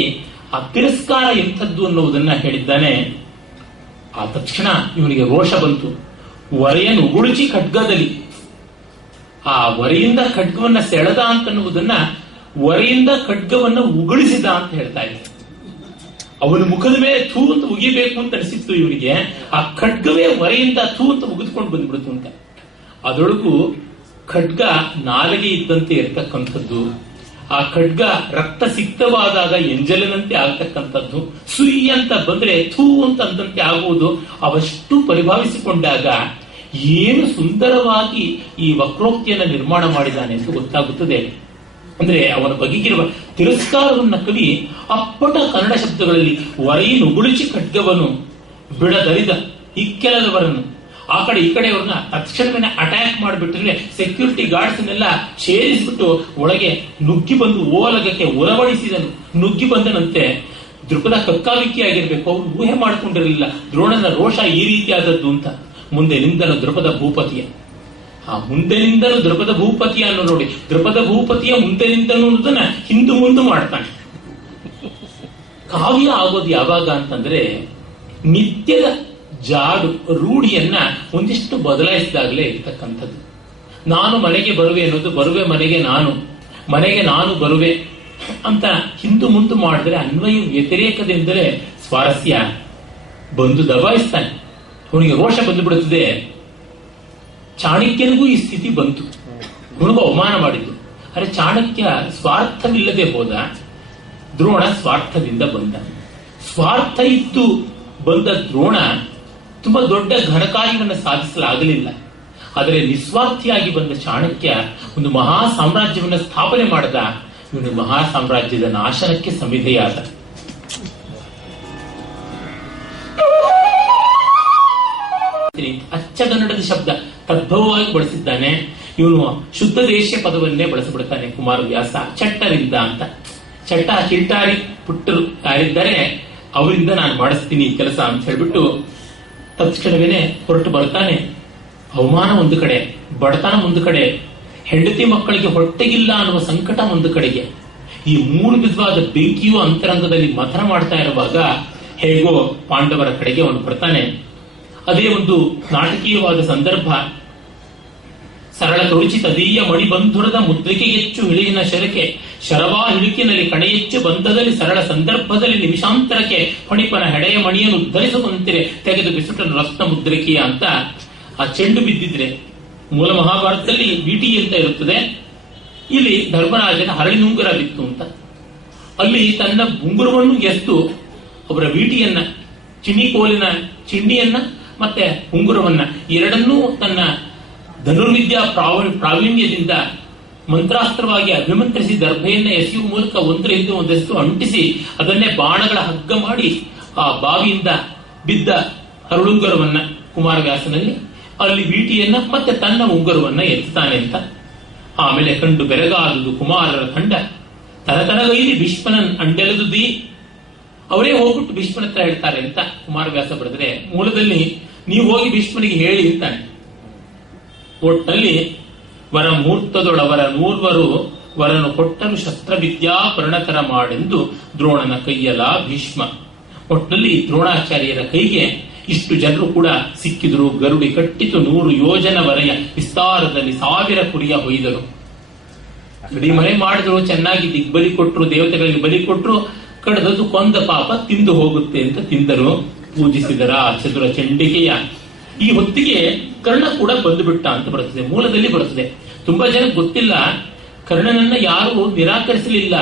ಆ ತಿರಸ್ಕಾರ ಎಂಥದ್ದು ಅನ್ನುವುದನ್ನ ಹೇಳಿದ್ದಾನೆ. ಆ ತಕ್ಷಣ ಇವನಿಗೆ ರೋಷ ಬಂತು. ಒರೆಯನ್ನು ಉಗುಳಿಸಿ ಖಡ್ಗದಲ್ಲಿ, ಆ ಒರೆಯಿಂದ ಖಡ್ಗವನ್ನ ಸೆಳೆದ ಅಂತನ್ನುವುದನ್ನ ಒರೆಯಿಂದ ಖಡ್ಗವನ್ನ ಉಗುಳಿಸಿದ ಅಂತ ಹೇಳ್ತಾ ಇದ್ದಾರೆ. ಅವನ ಮುಖದ ಮೇಲೆ ಥೂ ಅಂತ ಉಗಿಬೇಕು ಅಂತ ಅನಿಸಿತ್ತು ಇವರಿಗೆ. ಆ ಖಡ್ಗವೇ ಒರೆಯಿಂದ ಥೂ ಅಂತ ಉಗಿದುಕೊಂಡು ಬಂದ್ಬಿಡ್ತು ಅಂತ. ಅದರೊಳಗೂ ಖಡ್ಗ ನಾಲಿಗೆ ಇದ್ದಂತೆ ಇರತಕ್ಕಂಥದ್ದು. ಆ ಖಡ್ಗ ರಕ್ತ ಸಿಕ್ತವಾದಾಗ ಎಂಜಲಿನಂತೆ ಆಗ್ತಕ್ಕಂಥದ್ದು. ಸುಯಿ ಅಂತ ಬಂದ್ರೆ ಥೂ ಅಂತ ಅಂದಂತೆ ಆಗುವುದು. ಅವಷ್ಟು ಪರಿಭಾವಿಸಿಕೊಂಡಾಗ ಏನು ಸುಂದರವಾಗಿ ಈ ವಕ್ರೋಕ್ತಿಯನ್ನು ನಿರ್ಮಾಣ ಮಾಡಿದ್ದಾನೆ ಅಂತ ಗೊತ್ತಾಗುತ್ತದೆ. ಅಂದ್ರೆ ಅವನ ಬಗೆಗಿರುವ ತಿರಸ್ಕಾರವನ್ನ ಕವಿ ಅಪ್ಪಟ ಕನ್ನಡ ಶಬ್ದಗಳಲ್ಲಿ ಒರೆಯಿನುಗುಳಿಸಿ ಖಡ್ಗವನ್ನು ಬಿಡದರಿದ ಇಕ್ಕೆಲದವರನ್ನು ಆ ಕಡೆ ಈ ಕಡೆಯವ್ರನ್ನ ತಕ್ಷಣವೇ ಅಟ್ಯಾಕ್ ಮಾಡಿಬಿಟ್ರೆ ಸೆಕ್ಯೂರಿಟಿ ಗಾರ್ಡ್ಸ್ನೆಲ್ಲ ಛೇದಿಸ್ಬಿಟ್ಟು ಒಳಗೆ ನುಗ್ಗಿ ಬಂದು ಓಲಗಕ್ಕೆ ಉರವಡಿಸಿದನು. ನುಗ್ಗಿ ಬಂದನಂತೆ. ದೃಪದ ಕಕ್ಕಾವಿಕ್ಕಿ ಆಗಿರ್ಬೇಕು. ಅವ್ರು ಊಹೆ ಮಾಡಿಕೊಂಡಿರಲಿಲ್ಲ ದ್ರೋಣನ ರೋಷ ಈ ರೀತಿಯಾದದ್ದು ಅಂತ. ಮುಂದೆ ನಿಂದನು ದೃಪದ ಭೂಪತಿಯ. ಆ ಮುಂದೆ ನಿಂದನು ದೃಪದ ಭೂಪತಿಯ ಅನ್ನೋ ನೋಡಿ, ದೃಪದ ಭೂಪತಿಯ ಮುಂದೆ ನಿಂದನು ಅನ್ನೋದನ್ನ ಹಿಂದು ಮುಂದೆ ಮಾಡ್ತಾನೆ. ಕಾವ್ಯ ಆಗೋದು ಯಾವಾಗ ಅಂತಂದ್ರೆ ನಿತ್ಯದ ಜಾಡು ರೂಢಿಯನ್ನ ಒಂದಿಷ್ಟು ಬದಲಾಯಿಸಿದಾಗಲೇ ಇರ್ತಕ್ಕಂಥದ್ದು. ನಾನು ಮನೆಗೆ ಬರುವೆ ಅನ್ನೋದು ಬರುವೆ ಮನೆಗೆ ನಾನು ಬರುವೆ ಅಂತ ಹಿಂದು ಮುಂದೆ ಮಾಡಿದ್ರೆ ಅನ್ವಯ ವ್ಯತಿರೇಕದಿಂದಲೇ ಸ್ವಾರಸ್ಯ ಬಂದು ದಬಾಯಿಸ್ತಾನೆ. ಅವನಿಗೆ ರೋಷ ಬಂದು ಬಿಡುತ್ತದೆ. ಚಾಣಕ್ಯನಿಗೂ ಈ ಸ್ಥಿತಿ ಬಂತು. ಅವನಿಗೂ ಅವಮಾನ ಮಾಡಿದ್ದು. ಅರೆ ಚಾಣಕ್ಯ ಸ್ವಾರ್ಥವಿಲ್ಲದೆ ಹೋದ, ದ್ರೋಣ ಸ್ವಾರ್ಥದಿಂದ ಬಂದ. ಸ್ವಾರ್ಥ ಇದ್ದು ಬಂದ ದ್ರೋಣ ತುಂಬಾ ದೊಡ್ಡ ಘನಕಾರ್ಯವನ್ನು ಸಾಧಿಸಲಾಗಲಿಲ್ಲ. ಆದರೆ ನಿಸ್ವಾರ್ಥಿಯಾಗಿ ಬಂದ ಚಾಣಕ್ಯ ಒಂದು ಮಹಾ ಸಾಮ್ರಾಜ್ಯವನ್ನು ಸ್ಥಾಪನೆ ಮಾಡಿದ. ಇವನು ಮಹಾ ಸಾಮ್ರಾಜ್ಯದ ನಾಶನಕ್ಕೆ ಸಮಿಧೆಯಾದ. ಅಚ್ಚಗನ್ನಡದ ಶಬ್ದ ತದ್ಭವವಾಗಿ ಬಳಸಿದ್ದಾನೆ. ಇವನು ಶುದ್ಧ ದೇಶೀಯ ಪದವನ್ನೇ ಬಳಸಿಬಿಡ್ತಾನೆ ಕುಮಾರವ್ಯಾಸ. ಚಟ್ಟರಿಂದ ಅಂತ. ಚಟ್ಟ ಚಿಟ್ಟಾರಿ ಪುಟ್ಟರು ಯಾರಿದ್ದಾರೆ ಅವರಿಂದ ನಾನು ಮಾಡಿಸ್ತೀನಿ ಕೆಲಸ ಅಂತ ಹೇಳ್ಬಿಟ್ಟು ತಕ್ಷಣವೇನೆ ಹೊರಟು ಬರ್ತಾನೆ. ಅವಮಾನ ಒಂದು ಕಡೆ, ಬಡತನ ಒಂದು ಕಡೆ, ಹೆಂಡತಿ ಮಕ್ಕಳಿಗೆ ಹೊಟ್ಟೆಗಿಲ್ಲ ಅನ್ನುವ ಸಂಕಟ ಒಂದು ಕಡೆಗೆ, ಈ 3 ವಿಧವಾದ ಬೆಂಕಿಯು ಅಂತರಂಗದಲ್ಲಿ ಮಥನ ಮಾಡ್ತಾ ಇರುವಾಗ ಹೇಗೋ ಪಾಂಡವರ ಕಡೆಗೆ ಅವನು ಬರ್ತಾನೆ. ಅದೇ ಒಂದು ನಾಟಕೀಯವಾದ ಸಂದರ್ಭ. ಸರಳ ಕರುಚಿ ತದೀಯ ಮಣಿಬಂಧುರದ ಮುದ್ರಿಕೆಗೆಚ್ಚು ಹಿಳಿಯಿನ ಶರಕೆ ಶರವಾ ಹಿಳುಕಿನಲ್ಲಿ ಕಣೆಯೆಚ್ಚು ಬಂಧದಲ್ಲಿ ಸರಳ ಸಂದರ್ಭದಲ್ಲಿ ನಿಮಿಷಾಂತರಕ್ಕೆ ಫಣಿಪನ ಹೆಡೆಯ ಮಣಿಯನ್ನು ಉದ್ಧರಿಸುವಂತಿರೆ ತೆಗೆದು ಬಿಸುಟನು ರತ್ನ ಮುದ್ರಿಕೆಯ ಅಂತ ಆ ಚೆಂಡು ಬಿದ್ದಿದ್ರೆ ಮೂಲ ಮಹಾಭಾರತದಲ್ಲಿ ವಿಟಿ ಅಂತ ಇರುತ್ತದೆ. ಇಲ್ಲಿ ಧರ್ಮರಾಜನ ಹರಳಿನುಂಗುರ ಬಿತ್ತು ಅಂತ. ಅಲ್ಲಿ ತನ್ನ ಉಂಗುರವನ್ನು ಎಸ್ತು ಅವರ ವೀಟಿಯನ್ನ, ಚಿನ್ನಿಕೋಲಿನ ಚಿಂಡಿಯನ್ನ ಮತ್ತೆ ಉಂಗುರವನ್ನ ಎರಡನ್ನೂ ತನ್ನ ಧನುರ್ವಿದ್ಯಾ ಪ್ರಾವೀಣ್ಯದಿಂದ ಮಂತ್ರಾಸ್ತ್ರವಾಗಿ ಅಭಿಮಂತ್ರಿಸಿ ದರ್ಭೆಯನ್ನ ಎಸೆಯುವ ಮೂಲಕ ಒಂದರ ಹಿಂದೆ ಒಂದಷ್ಟು ಅಂಟಿಸಿ ಅದನ್ನೇ ಬಾಣಗಳ ಹಗ್ಗ ಮಾಡಿ ಆ ಬಾವಿಯಿಂದ ಬಿದ್ದ ಹರಳುಂಗರವನ್ನ ಕುಮಾರವ್ಯಾಸನಲ್ಲಿ ಅಲ್ಲಿ ವೀಟಿಯನ್ನ ಮತ್ತೆ ತನ್ನ ಉಂಗುರವನ್ನ ಎತ್ತಾನೆ ಅಂತ. ಆಮೇಲೆ ಕಂಡು ಬೆರಗಾದುದು ಕುಮಾರರ ತಂಡ ತನತನಗೈಲಿ ಭೀಷ್ಮನನ್ ಅಂಡೆಲದುದಿ. ಅವರೇ ಹೋಗ್ಬಿಟ್ಟು ಭೀಷ್ಮನ ಹತ್ರ ಹೇಳ್ತಾರೆ ಅಂತ ಕುಮಾರವ್ಯಾಸ ಬರೆದ್ರೆ, ಮೂಲದಲ್ಲಿ ನೀವು ಹೋಗಿ ಭೀಷ್ಮನಿಗೆ ಹೇಳಿ ಅಂತಾನೆ. ಒಟ್ಟಲ್ಲಿ ವರ ಮುಹೂರ್ತದೊಳವರ 100 ವರನು ಕೊಟ್ಟರು ಶಸ್ತ್ರವಿದ್ಯಾ ಪರಿಣತರ ಮಾಡೆಂದು ದ್ರೋಣನ ಕೈಯಲ ಭೀಷ್ಮ. ಒಟ್ಟಲ್ಲಿ ದ್ರೋಣಾಚಾರ್ಯರ ಕೈಗೆ ಇಷ್ಟು ಜನರು ಕೂಡ ಸಿಕ್ಕಿದ್ರು. ಗರುಡಿ ಕಟ್ಟಿತು 100 ಯೋಜನ ವರೆಯ ವಿಸ್ತಾರದಲ್ಲಿ 1000 ಕುರಿಯ ಹೊಯ್ದರು. ಗಡಿ ಮನೆ ಮಾಡಿದ್ರು, ಚೆನ್ನಾಗಿ ದಿಗ್ಬಲಿ ಕೊಟ್ಟರು, ದೇವತೆಗಳಿಗೆ ಬಲಿ ಕೊಟ್ಟರು. ಕಡದದು ಕೊಂದ ಪಾಪ ತಿಂದು ಹೋಗುತ್ತೆ ಅಂತ ತಿಂದರು, ಪೂಜಿಸಿದರ ಚತುರ ಚಂಡಿಕೆಯ. ಈ ಹೊತ್ತಿಗೆ ಕರ್ಣ ಕೂಡ ಬಂದುಬಿಟ್ಟ ಅಂತ ಬರುತ್ತದೆ, ಮೂಲದಲ್ಲಿ ಬರುತ್ತದೆ. ತುಂಬಾ ಜನಕ್ಕೆ ಗೊತ್ತಿಲ್ಲ, ಕರ್ಣನನ್ನ ಯಾರು ನಿರಾಕರಿಸಲಿಲ್ಲ.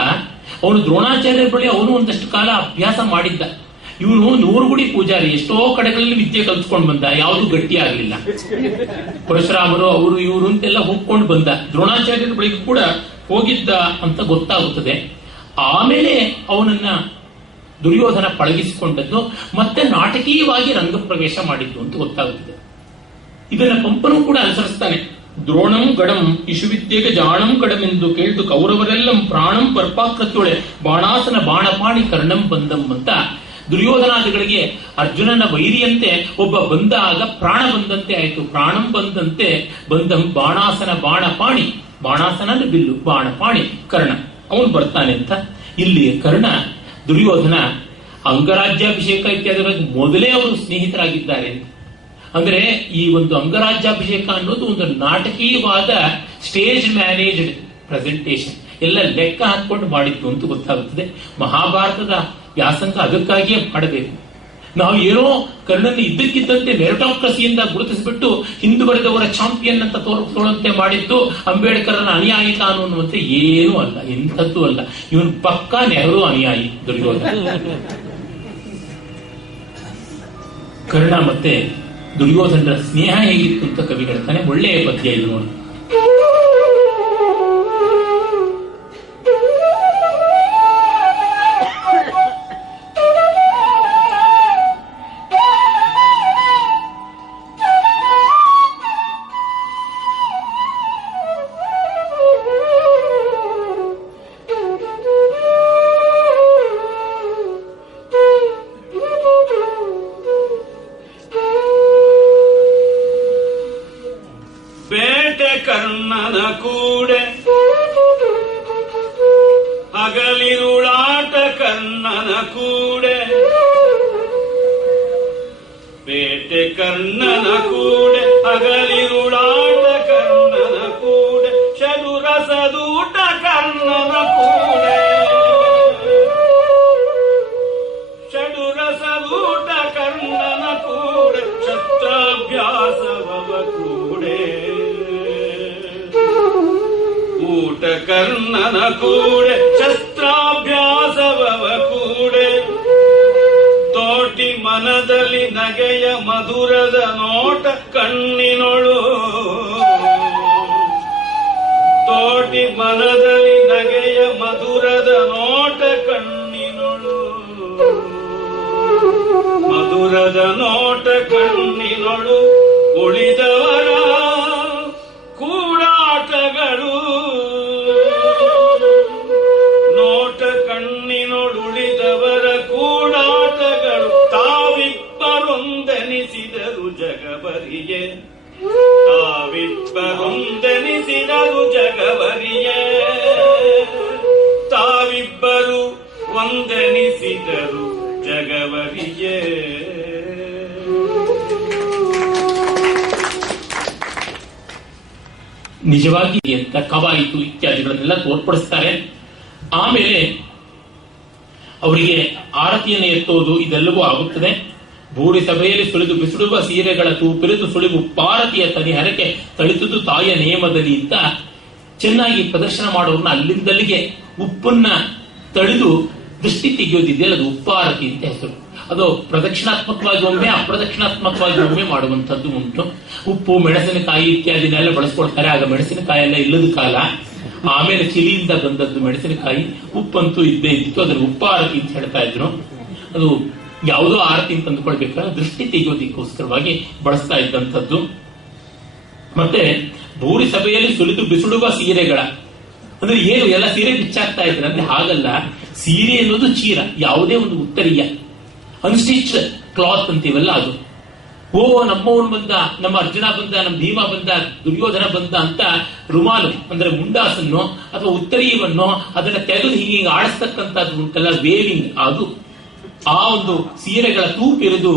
ಅವನು ದ್ರೋಣಾಚಾರ್ಯರ ಬಳಿ ಅವನು ಒಂದಷ್ಟು ಕಾಲ ಅಭ್ಯಾಸ ಮಾಡಿದ್ದ. ಇವನು 100 ಗುಡಿ ಪೂಜಾರಿ, ಎಷ್ಟೋ ಕಡೆಗಳಲ್ಲಿ ವಿದ್ಯೆ ಕಲ್ಸ್ಕೊಂಡು ಬಂದ, ಯಾವುದು ಗಟ್ಟಿ ಆಗಲಿಲ್ಲ. ಪರಶುರಾಮರು ಅವರು ಇವರು ಅಂತೆಲ್ಲ ಹೋಗ್ಕೊಂಡು ಬಂದ. ದ್ರೋಣಾಚಾರ್ಯರ ಬಳಿಗೂ ಕೂಡ ಹೋಗಿದ್ದ ಅಂತ ಗೊತ್ತಾಗುತ್ತದೆ. ಆಮೇಲೆ ಅವನನ್ನ ದುರ್ಯೋಧನ ಪಳಗಿಸಿಕೊಂಡದ್ದು, ಮತ್ತೆ ನಾಟಕೀಯವಾಗಿ ರಂಗಪ್ರವೇಶ ಮಾಡಿದ್ದು ಅಂತ ಗೊತ್ತಾಗುತ್ತದೆ. ಇದನ್ನ ಪಂಪನು ಕೂಡ ಅನುಸರಿಸ್ತಾನೆ. ದ್ರೋಣಂ ಗಡಂ ಇಶುವಿದ್ಯೆಗೆ ಜಾಣಂ ಗಡಮೆಂದು ಕೇಳ್ತು ಕೌರವರೆಲ್ಲಂ ಪ್ರಾಣಂ ಪರ್ಪಾಕೃತ್ಯೊಳೆ ಬಾಣಾಸನ ಬಾಣಪಾಣಿ ಕರ್ಣಂ ಬಂದಂ ಅಂತ. ದುರ್ಯೋಧನಾದಿಗಳಿಗೆ ಅರ್ಜುನನ ವೈರಿಯಂತೆ ಒಬ್ಬ ಬಂದಾಗ ಪ್ರಾಣ ಬಂದಂತೆ ಆಯಿತು. ಪ್ರಾಣಂ ಬಂದಂತೆ ಬಂದಂ ಬಾಣಾಸನ ಬಾಣಪಾಣಿ. ಬಾಣಾಸನ ಬಿಲ್ಲು, ಬಾಣಪಾಣಿ ಕರ್ಣ, ಅವನು ಬರ್ತಾನೆ ಅಂತ. ಇಲ್ಲಿ ಕರ್ಣ ದುರ್ಯೋಧನ ಅಂಗರಾಜ್ಯಾಭಿಷೇಕ ಇತ್ಯಾದಿ ಮೊದಲೇ ಅವರು ಸ್ನೇಹಿತರಾಗಿದ್ದಾರೆ. ಅಂದ್ರೆ ಈ ಒಂದು ಅಂಗರಾಜ್ಯಾಭಿಷೇಕ ಅನ್ನೋದು ಒಂದು ನಾಟಕೀಯವಾದ ಸ್ಟೇಜ್ ಮ್ಯಾನೇಜ್ಡ್ ಪ್ರೆಸೆಂಟೇಷನ್, ಎಲ್ಲ ಲೆಕ್ಕ ಹಾಕೊಂಡು ಮಾಡಿದ್ದು ಅಂತ ಗೊತ್ತಾಗುತ್ತದೆ. ಮಹಾಭಾರತದ ವ್ಯಾಸಂಗ ಅದಕ್ಕಾಗಿಯೇ ಮಾಡಬೇಕು. ನಾವು ಏನೋ ಕರ್ಣನ ಇದ್ದಕ್ಕಿದ್ದಂತೆ ಮೆರಿಟಾಕ್ರಸಿಯಿಂದ ಗುರುತಿಸಿಬಿಟ್ಟು ಹಿಂದೂ ಬರೆದವರ ಚಾಂಪಿಯನ್ ಅಂತ ತೋರಂತೆ ಮಾಡಿದ್ದು ಅಂಬೇಡ್ಕರ್ನ ಅನುಯಾಯಿ ತಾನು ಅನ್ನುವಂತೆ ಏನೂ ಅಲ್ಲ, ಎಂಥದ್ದು ಅಲ್ಲ. ಇವನು ಪಕ್ಕಾ ನೆಹರು ಅನುಯಾಯಿ ದುರ್ಯೋಧನ. ಕರ್ಣ ಮತ್ತೆ ದುರ್ಯೋಧನರ ಸ್ನೇಹ ಹೇಗಿತ್ತು ಅಂತ ಕವಿ ಹೇಳ್ತಾನೆ. ಒಳ್ಳೆಯ ಪದ್ಯ ಇದು ನೋಡಿ. ಕರ್ಣನ ಕೂಡೆ ಹಗಲಿರುಳಾಟ ಕರ್ಣನ ಕೂಡೆ, ಬೇಟೆ ಕರ್ಣನ ಕೂಡೆ ಹಗಲಿರುಳಾಟ ಕರ್ಣನ ಕೂಡೆ, ಚದುರಸದೂಟ ಕರ್ಣನ ಕೂಡೆ, ಚದುರಸದೂಟ ಕರ್ಣನ ಕೂಡೆ, ಶಸ್ತ್ರಾಭ್ಯಾಸವ ಕೂಡೆ, ಊಟ ಕರ್ಣನ ಕೂಡೆ ಶಸ್ತ್ರಾಭ್ಯಾಸವ ಕೂಡೆ, ತೋಟಿ ಮನದಲ್ಲಿ ನಗೆಯ ಮಧುರದ ನೋಟ ಕಣ್ಣಿನೊಳು, ತೋಟಿ ಮನದಲ್ಲಿ ನಗೆಯ ಮಧುರದ ನೋಟ ಕಣ್ಣಿನೊಳು, ಮಧುರದ ನೋಟ ಕಣ್ಣಿನೊಳು ಉಳಿದವರ ಕೂಡಾಟಗಳು, ನೋಟ ಕಣ್ಣಿನೊಳುಳಿದವರ ಕೂಡಾಟಗಳು, ತಾವಿಬ್ಬರೊಂದೆನಿಸಿದರು ಜಗವರಿಯೇ, ತಾವಿಬ್ಬರೊಂದೆನಿಸಿದರು ಜಗವರಿಯೇ, ತಾವಿ ಹೇಳಿದರು ಜಗವರಿಗೆ. ನಿಜವಾಗಿ ಎಂತ ಕವಾಯಿತು ಇತ್ಯಾದಿಗಳನ್ನೆಲ್ಲ ತೋರ್ಪಡಿಸ್ತಾರೆ. ಆಮೇಲೆ ಅವರಿಗೆ ಆರತಿಯನ್ನು ಎತ್ತೋದು ಇದೆಲ್ಲವೂ ಆಗುತ್ತದೆ. ಭೂರಿ ಸಭೆಯಲ್ಲಿ ಸುಳಿದು ಬಿಸಿಡುವ ಸೀರೆಗಳ ತೂಪಿರಿದು ಸುಳಿವು ಪಾರತಿಯ ತನಿಹರಕೆ ತಳಿತುದು ತಾಯ ನೇಮದಲ್ಲಿ ಅಂತ ಚೆನ್ನಾಗಿ ಪ್ರದರ್ಶನ ಮಾಡೋರ್ನ ಅಲ್ಲಿಂದಲ್ಲಿಗೆ ಉಪ್ಪನ್ನ ತಳಿದು ದೃಷ್ಟಿ ತೆಗೆಯೋದಿದೆಯಲ್ಲ, ಅದು ಉಪ್ಪಾರತಿ ಅಂತ ಹೆಸರು. ಅದು ಪ್ರದಕ್ಷಿಣಾತ್ಮಕವಾಗಿ ಒಮ್ಮೆ ಅಪ್ರದಕ್ಷಿಣಾತ್ಮಕವಾಗಿ ಒಮ್ಮೆ ಮಾಡುವಂತದ್ದು ಉಂಟು. ಉಪ್ಪು, ಮೆಣಸಿನಕಾಯಿ ಇತ್ಯಾದಿನೆಲ್ಲ ಬಳಸ್ಕೊಳ್ತಾರೆ. ಆಗ ಮೆಣಸಿನಕಾಯಿ ಎಲ್ಲ ಇಲ್ಲದ ಕಾಲ. ಆಮೇಲೆ ಚಿಲಿಯಿಂದ ಬಂದದ್ದು ಮೆಣಸಿನಕಾಯಿ, ಉಪ್ಪಂತೂ ಇದ್ದೇ ಇತ್ತು. ಅದನ್ನು ಉಪ್ಪಾರತಿ ಅಂತ ಹೇಳ್ತಾ ಇದ್ರು. ಅದು ಯಾವುದೋ ಆರತಿ ಅಂತ ಅಂದುಕೊಳ್ಬೇಕಾದ್ರೆ ದೃಷ್ಟಿ ತೆಗೆಯೋದಿಕ್ಕೋಸ್ಕರವಾಗಿ ಬಳಸ್ತಾ ಇದ್ದಂಥದ್ದು. ಮತ್ತೆ ಭೂರಿ ಸಭೆಯಲ್ಲಿ ಸುಲಿದು ಬಿಸುಡುವ ಸೀರೆಗಳ ಅಂದ್ರೆ ಏನು, ಎಲ್ಲ ಸೀರೆ ಬಿಚ್ಚಾಕ್ತಾ ಇದ್ರೆ ಅಂದ್ರೆ ಹಾಗಲ್ಲ. ಸೀರೆ ಅನ್ನೋದು ಚೀರ, ಯಾವುದೇ ಒಂದು ಉತ್ತರೀಯ ಅನ್ಸ್ಟಿಚ್ ಕ್ಲಾತ್ ಅಂತೀವಲ್ಲ ಅದು. ನಮ್ಮವನು ಬಂದ, ನಮ್ಮ ಅರ್ಜುನ ಬಂದ, ನಮ್ಮ ಭೀಮ ಬಂದ, ದುರ್ಯೋಧನ ಬಂದ ಅಂತ ರುಮಾಲು ಅಂದ್ರೆ ಮುಂಡಾಸನ್ನು ಅಥವಾ ಉತ್ತರೀಯವನ್ನು ಅದನ್ನ ತೆಗೆದು ಹೀಗೆ ಆಡಿಸ್ತಕ್ಕಂಥದ್ದು ಉಂಟಲ್ಲ, ವೇವಿಂಗ್, ಅದು ಆ ಒಂದು ಸೀರೆಗಳ ತೂಪಿರಿದು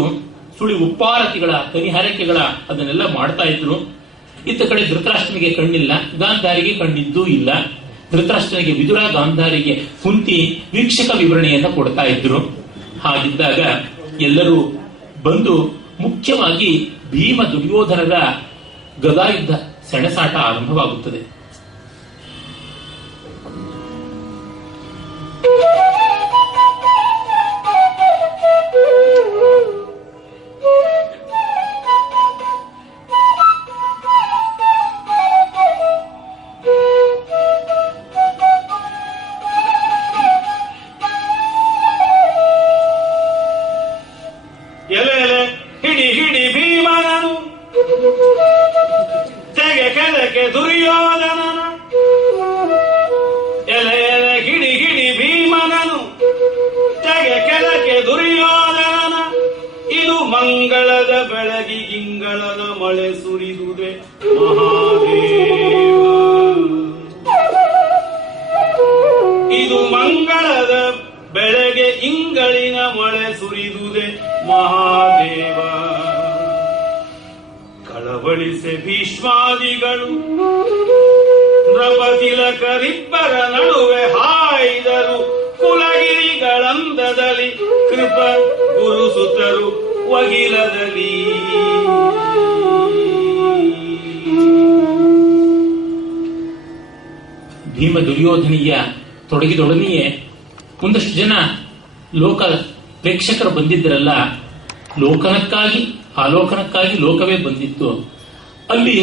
ಸುಳಿ ಉಪ್ಪಾರತಿಗಳ ಕನಿಹರಕೆಗಳ ಅದನ್ನೆಲ್ಲ ಮಾಡ್ತಾ ಇದ್ರು. ಇತ್ತ ಕಡೆ ಧೃತರಾಷ್ಟ್ರನಿಗೆ ಕಣ್ಣಿಲ್ಲ, ಗಾಂಧಾರಿಗೆ ಕಣ್ಣಿದ್ದೂ ಇಲ್ಲ. ಧೃತರಾಷ್ಟ್ರನಿಗೆ ವಿದುರ, ಗಾಂಧಾರಿಗೆ ಕುಂತಿ ವೀಕ್ಷಕ ವಿವರಣೆಯನ್ನ ಕೊಡ್ತಾ ಇದ್ರು. ಹಾಗಿದ್ದಾಗ ಎಲ್ಲರೂ ಬಂದು ಮುಖ್ಯವಾಗಿ ಭೀಮ ದುರ್ಯೋಧನರ ಗದಾಯುದ್ಧ ಸೆಣಸಾಟ ಆರಂಭವಾಗುತ್ತದೆ. ದುರ್ಯೋಧನನ ಎಲೆ ಎಲೆ ಹಿಡಿ ಹಿಡಿ ಭೀಮನನು ತೆಗೆ ಕೆಳಗೆ ದುರ್ಯೋಧನನ. ಇದು ಮಂಗಳದ ಬೆಳಗಿ ಇಂಗಳದ ಮಳೆ ಸುರಿದುದೆ ಮಹಾದೇವ. ಇದು ಮಂಗಳದ ಬೆಳಗ್ಗೆ ಇಂಗಳಿನ ಮಳೆ ಸುರಿದುದೆ ಮಹಾದೇವ. ಕಳವಳಿಸೆ ಭೀಷ್ಮಾದಿಗಳು ನೃಪತಿಲಕರಿಬ್ಬರ ನಡುವೆ ಹಾಯ್ದರು. ಕುಲಗಿರಿಗಳಂದದಲ್ಲಿ ಕೃಪ ಗುರುಸುತರು ವಗಿಲದಲ್ಲಿ. ಭೀಮ ದುರ್ಯೋಧನೀಯ ತೊಡಗಿದೊಡನೆಯೇ ಒಂದಷ್ಟು ಜನ ಲೋಕ ಪ್ರೇಕ್ಷಕರು ಬಂದಿದ್ದರಲ್ಲ, ಲೋಕನಕ್ಕಾಗಿ ಆಲೋಕನಕ್ಕಾಗಿ ಲೋಕವೇ ಬಂದಿತ್ತು. ಅಲ್ಲಿ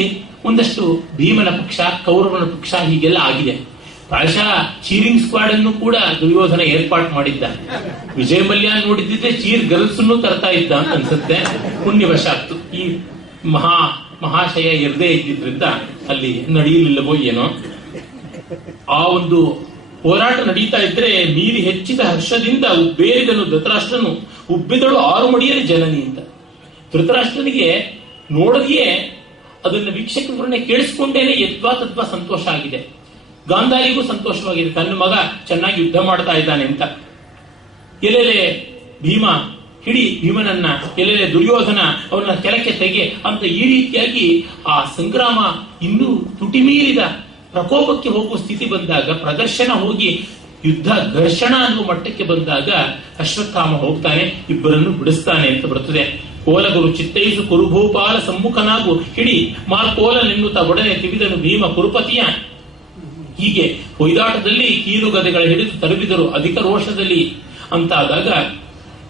ಒಂದಷ್ಟು ಭೀಮನ ಪಕ್ಷ, ಕೌರವನ ಪಕ್ಷ ಹೀಗೆಲ್ಲ ಆಗಿದೆ. ಪ್ರಾಯಶಃ ಚೀರಿಂಗ್ ಸ್ಕ್ವಾಡ್ ಅನ್ನು ಕೂಡ ದುರ್ಯೋಧನ ಏರ್ಪಾಟ್ ಮಾಡಿದ್ದ. ವಿಜಯ ಮಲ್ಯ ನೋಡಿದ್ದಿದ್ರೆ ಚೀರ್ ಗರ್ಲ್ಸ್ ಅನ್ನು ತರ್ತಾ ಇದ್ದ ಅಂತ ಅನ್ಸುತ್ತೆ. ಪುಣ್ಯವಶಾತ್ತು ಈ ಮಹಾಶಯ ಇರದೇ ಇದ್ದಿದ್ರಿಂದ ಅಲ್ಲಿ ನಡೆಯಲಿಲ್ಲವೋ ಏನೋ. ಆ ಒಂದು ಹೋರಾಟ ನಡೀತಾ ಇದ್ರೆ ಮೀರಿ ಹೆಚ್ಚಿದ ಹರ್ಷದಿಂದ ಉಬ್ಬೇರಿದನು ಧೃತರಾಷ್ಟ್ರನು. ಉಬ್ಬಿದಳು 6 ಮಡಿಯಲ್ಲಿ ಜನನಿ ಅಂತ. ಧೃತರಾಷ್ಟ್ರನಿಗೆ ನೋಡದೆಯೇ ಅದನ್ನ ವೀಕ್ಷಕರನ್ನೇ ಕೇಳಿಸ್ಕೊಂಡೇನೆ ಯದ್ವಾ ತದ್ವಾ ಸಂತೋಷ ಆಗಿದೆ. ಗಾಂಧಾರಿಗೂ ಸಂತೋಷವಾಗಿದೆ, ತನ್ನ ಮಗ ಚೆನ್ನಾಗಿ ಯುದ್ಧ ಮಾಡ್ತಾ ಇದ್ದಾನೆ ಅಂತ. ಎಲ್ಲೆಲೆ ಭೀಮ ಹಿಡಿ ಭೀಮನನ್ನ, ಎಲ್ಲೆಲೆ ದುರ್ಯೋಧನ ಅವನ ಕೆಳಕ್ಕೆ ತೆಗೆ ಅಂತ ಈ ರೀತಿಯಾಗಿ ಆ ಸಂಗ್ರಾಮ ಇನ್ನೂ ತುಟಿಮೀರಿದ ಪ್ರಕೋಪಕ್ಕೆ ಹೋಗುವ ಸ್ಥಿತಿ ಬಂದಾಗ, ಪ್ರದರ್ಶನ ಹೋಗಿ ಯುದ್ಧ ಘರ್ಷಣ ಅನ್ನುವ ಮಟ್ಟಕ್ಕೆ ಬಂದಾಗ ಅಶ್ವತ್ಥಾಮ ಹೋಗ್ತಾನೆ, ಇಬ್ಬರನ್ನು ಬಿಡಿಸ್ತಾನೆ ಅಂತ ಬರುತ್ತದೆ. ಕೋಲಗುರು ಚಿತ್ತೈಸು ಕುರುಭೂಪಾಲ ಸಮ್ಮುಖನಾಗು ಹಿಡಿ ಮಾರ್ಕೋಲ ನಿನ್ನುತ್ತ ಒಡನೆ ತಿವಿದನು ಭೀಮ ಕುರುಪತಿಯ. ಹೀಗೆ ಹೊಯ್ದಾಟದಲ್ಲಿ ಕೀಲುಗದೆಗಳ ಹಿಡಿದು ತರುವಿದರು ಅಧಿಕ ರೋಷದಲ್ಲಿ ಅಂತಾದಾಗ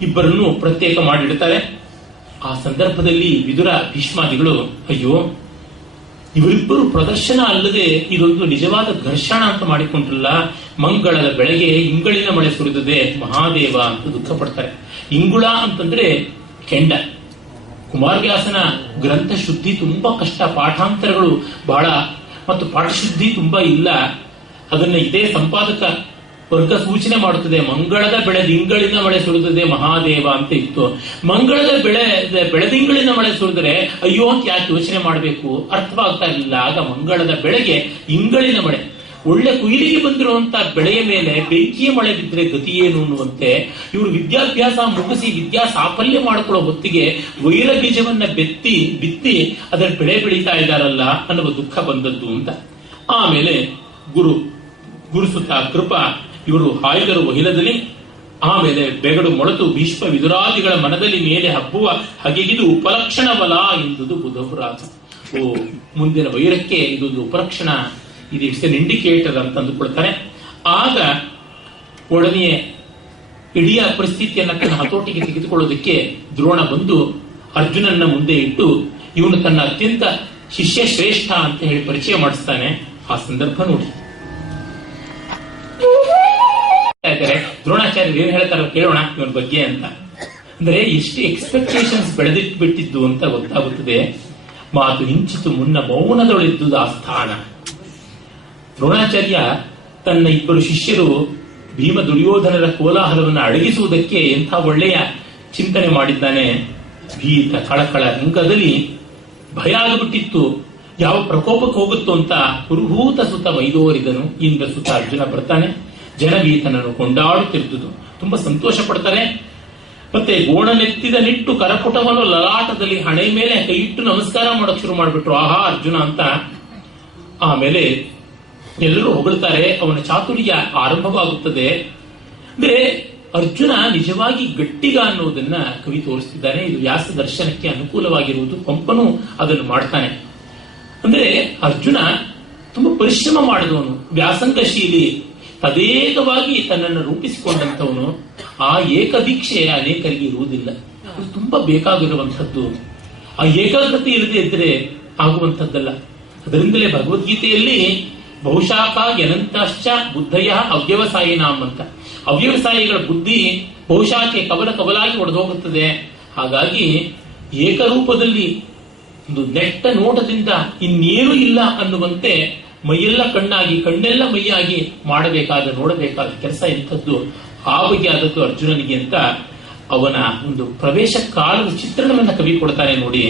ಇಬ್ಬರನ್ನು ಪ್ರತ್ಯೇಕ ಮಾಡಿಡ್ತಾರೆ. ಆ ಸಂದರ್ಭದಲ್ಲಿ ವಿದುರ ಭೀಷ್ಮಾದಿಗಳು, ಅಯ್ಯೋ ಇವರಿಬ್ಬರು ಪ್ರದರ್ಶನ ಅಲ್ಲದೆ ಇದೊಂದು ನಿಜವಾದ ಘರ್ಷಣ ಅಂತ ಮಾಡಿಕೊಂಡ್ರಲ್ಲ, ಮಂಗಳದ ಬೆಳಗ್ಗೆ ಇಂಗಳಿನ ಮಳೆ ಸುರಿದಿದೆ ಮಹಾದೇವ ಅಂತ ದುಃಖ ಪಡ್ತಾರೆ. ಇಂಗುಳ ಅಂತಂದ್ರೆ ಕೆಂಡ. ಕುಮಾರವ್ಯಾಸನ ಗ್ರಂಥ ಶುದ್ಧಿ ತುಂಬಾ ಕಷ್ಟ, ಪಾಠಾಂತರಗಳು ಬಹಳ ಮತ್ತು ಪಾಠಶುದ್ಧಿ ತುಂಬಾ ಇಲ್ಲ. ಅದನ್ನ ಇದೇ ಸಂಪಾದಕ ವರ್ಗ ಸೂಚನೆ ಮಾಡುತ್ತದೆ. ಮಂಗಳದ ಬೆಳೆದಿಂಗಳಿನ ಮಳೆ ಸುರಿದಿದೆ ಮಹಾದೇವ ಅಂತ ಇತ್ತು. ಮಂಗಳದ ಬೆಳೆದಿಂಗಳಿನ ಮಳೆ ಸುರಿದ್ರೆ ಅಯ್ಯೋ ಅಂತ ಯಾಕೆ ಯೋಚನೆ ಮಾಡಬೇಕು, ಅರ್ಥವಾಗ್ತಾ ಇರಲಿಲ್ಲ. ಆಗ ಮಂಗಳದ ಬೆಳೆಗೆ ಇಂಗಳಿನ ಮಳೆ, ಒಳ್ಳೆ ಕುಯಿಲಿಗೆ ಬಂದಿರುವಂತಹ ಬೆಳೆಯ ಮೇಲೆ ಬೆಂಕಿಯ ಮಳೆ ಬಿದ್ದರೆ ಗತಿ ಏನು ಅನ್ನುವಂತೆ ಇವರು ವಿದ್ಯಾಭ್ಯಾಸ ಮುಗಿಸಿ ವಿದ್ಯಾ ಸಾಫಲ್ಯ ಮಾಡಿಕೊಳ್ಳೋ ಹೊತ್ತಿಗೆ ವೈರ ಬೀಜವನ್ನ ಬಿತ್ತಿ ಅದರ ಬೆಳೆ ಬೆಳೀತಾ ಇದ್ದಾರಲ್ಲ ಅನ್ನುವ ದುಃಖ ಬಂದದ್ದು ಅಂತ. ಆಮೇಲೆ ಗುರುಸುತ ಕೃಪ ಇವರು ಹಾಯ್ದರು ವಹಿಲದಲ್ಲಿ. ಆಮೇಲೆ ಬೆಗಡು ಮೊಳತು ಭೀಷ್ಮ ವಿದುರಾದಿಗಳ ಮನದಲ್ಲಿ ಮೇಲೆ ಹಬ್ಬುವ ಹಗೆಗಿದು ಉಪಲಕ್ಷಣ ಬಲ ಎಂದುದು ಬುಧಪುರಾತ. ಮುಂದಿನ ವೈರಕ್ಕೆ ಇದೊಂದು ಉಪಲಕ್ಷಣ, ಇದು ಇಟ್ಸ್ ಎನ್ ಇಂಡಿಕೇಟರ್ ಅಂತ ಅಂದುಕೊಳ್ತಾರೆ. ಆಗ ಒಡನೆಯ ಇಡೀ ಪರಿಸ್ಥಿತಿಯನ್ನ ತನ್ನ ಹತೋಟಿಗೆ ತೆಗೆದುಕೊಳ್ಳೋದಕ್ಕೆ ದ್ರೋಣ ಬಂದು ಅರ್ಜುನನ್ನ ಮುಂದೆ ಇಟ್ಟು ಇವನು ತನ್ನ ಅತ್ಯಂತ ಶಿಷ್ಯ ಶ್ರೇಷ್ಠ ಅಂತ ಹೇಳಿ ಪರಿಚಯ ಮಾಡಿಸ್ತಾನೆ. ಆ ಸಂದರ್ಭ ನೋಡಿ. ದ್ರೋಣಾಚಾರ್ಯರು ಏನ್ ಹೇಳ್ತಾರೋ ಕೇಳೋಣ ಇವನ ಬಗ್ಗೆ ಅಂತ. ಅಂದ್ರೆ ಎಷ್ಟು ಎಕ್ಸ್ಪೆಕ್ಟೇಷನ್ಸ್ ಬೆಳೆದಿಟ್ಬಿಟ್ಟಿದ್ದು ಅಂತ ಗೊತ್ತಾಗುತ್ತದೆ. ಮಾತು ಹಿಂಚಿತು ಮುನ್ನ ಮೌನದೊಳಿದ್ದುದು ಆ ಸ್ಥಾನ. ದ್ರೋಣಾಚಾರ್ಯ ತನ್ನ ಇಬ್ಬರು ಶಿಷ್ಯರು ಭೀಮ ದುರ್ಯೋಧನರ ಕೋಲಾಹಲವನ್ನು ಅಡಗಿಸುವುದಕ್ಕೆ ಎಂಥ ಒಳ್ಳೆಯ ಚಿಂತನೆ ಮಾಡಿದ್ದಾನೆ. ಭೀತ ಕಳಕಳ ರಂಗದಲ್ಲಿ ಭಯ ಆಗಿಬಿಟ್ಟಿತ್ತು. ಯಾವ ಪ್ರಕೋಪಕ್ಕೆ ಹೋಗುತ್ತೋ ಅಂತ ಪುರುಹೂತ ಸುತ ಮೈದೋರಿದನು. ಇಂದ್ರ ಸುತ ಅರ್ಜುನ ಬರ್ತಾನೆ. ಜನವೀತನನ್ನು ಕೊಂಡಾಡುತ್ತಿರುವುದು ತುಂಬಾ ಸಂತೋಷ ಪಡ್ತಾರೆ. ಮತ್ತೆ ಗೋಣನೆತ್ತಿದ ನಿಟ್ಟು ಕರಪುಟವನ್ನು ಲಲಾಟದಲ್ಲಿ ಹಣೆ ಮೇಲೆ ಕೈ ಇಟ್ಟು ನಮಸ್ಕಾರ ಮಾಡೋಕ್ ಶುರು ಮಾಡಿಬಿಟ್ರು. ಆಹಾ ಅರ್ಜುನ ಅಂತ. ಆಮೇಲೆ ಎಲ್ಲರೂ ಹೊಗಳ್ತಾರೆ. ಅವನ ಚಾತುರ್ಯ ಆರಂಭವಾಗುತ್ತದೆ. ಅಂದ್ರೆ ಅರ್ಜುನ ನಿಜವಾಗಿ ಗಟ್ಟಿಗ ಅನ್ನೋದನ್ನ ಕವಿ ತೋರಿಸ್ತಿದ್ದಾನೆ. ಇದು ವ್ಯಾಸ ದರ್ಶನಕ್ಕೆ ಅನುಕೂಲವಾಗಿರುವುದು. ಪಂಪನು ಅದನ್ನು ಮಾಡ್ತಾನೆ. ಅಂದ್ರೆ ಅರ್ಜುನ ತುಂಬಾ ಪರಿಶ್ರಮ ಮಾಡಿದವನು, ವ್ಯಾಸಂಗಶೀಲಿ, ತದೇಕವಾಗಿ ತನ್ನನ್ನು ರೂಪಿಸಿಕೊಂಡಂತವನು. ಆ ಏಕದೀಕ್ಷೆ ಅನೇಕರಿಗೆ ಇರುವುದಿಲ್ಲ. ಅದು ತುಂಬಾ ಬೇಕಾಗಿರುವಂತಹದ್ದು. ಆ ಏಕಾಗ್ರತೆ ಇಲ್ಲದೆ ಇದ್ರೆ ಆಗುವಂಥದ್ದಲ್ಲ. ಅದರಿಂದಲೇ ಭಗವದ್ಗೀತೆಯಲ್ಲಿ ಬಹುಶಾಖ ಯನಂತಾಶ್ಚ ಬುದ್ಧಯ ಅವ್ಯವಸಾಯಿನಾಮ್ ಅಂತ. ಅವ್ಯವಸಾಯಿಗಳ ಬುದ್ಧಿ ಬಹುಶಾಖೆ ಕಬಲಾಗಿ ಒಡೆದೋಗುತ್ತದೆ. ಹಾಗಾಗಿ ಏಕರೂಪದಲ್ಲಿ ಒಂದು ನೆಟ್ಟ ನೋಟದಿಂದ ಇನ್ನೇನು ಇಲ್ಲ ಅನ್ನುವಂತೆ ಮೈಯೆಲ್ಲ ಕಣ್ಣಾಗಿ ಕಣ್ಣೆಲ್ಲ ಮೈಯಾಗಿ ನೋಡಬೇಕಾದ ಕೆಲಸ ಇಂಥದ್ದು. ಆ ಬಗ್ಗೆ ಆದದ್ದು ಅರ್ಜುನನಿಗೆ ಅಂತ ಅವನ ಒಂದು ಪ್ರವೇಶ ಕಾಲದ ಚಿತ್ರಣವನ್ನ ಕವಿ ಕೊಡ್ತಾನೆ ನೋಡಿ.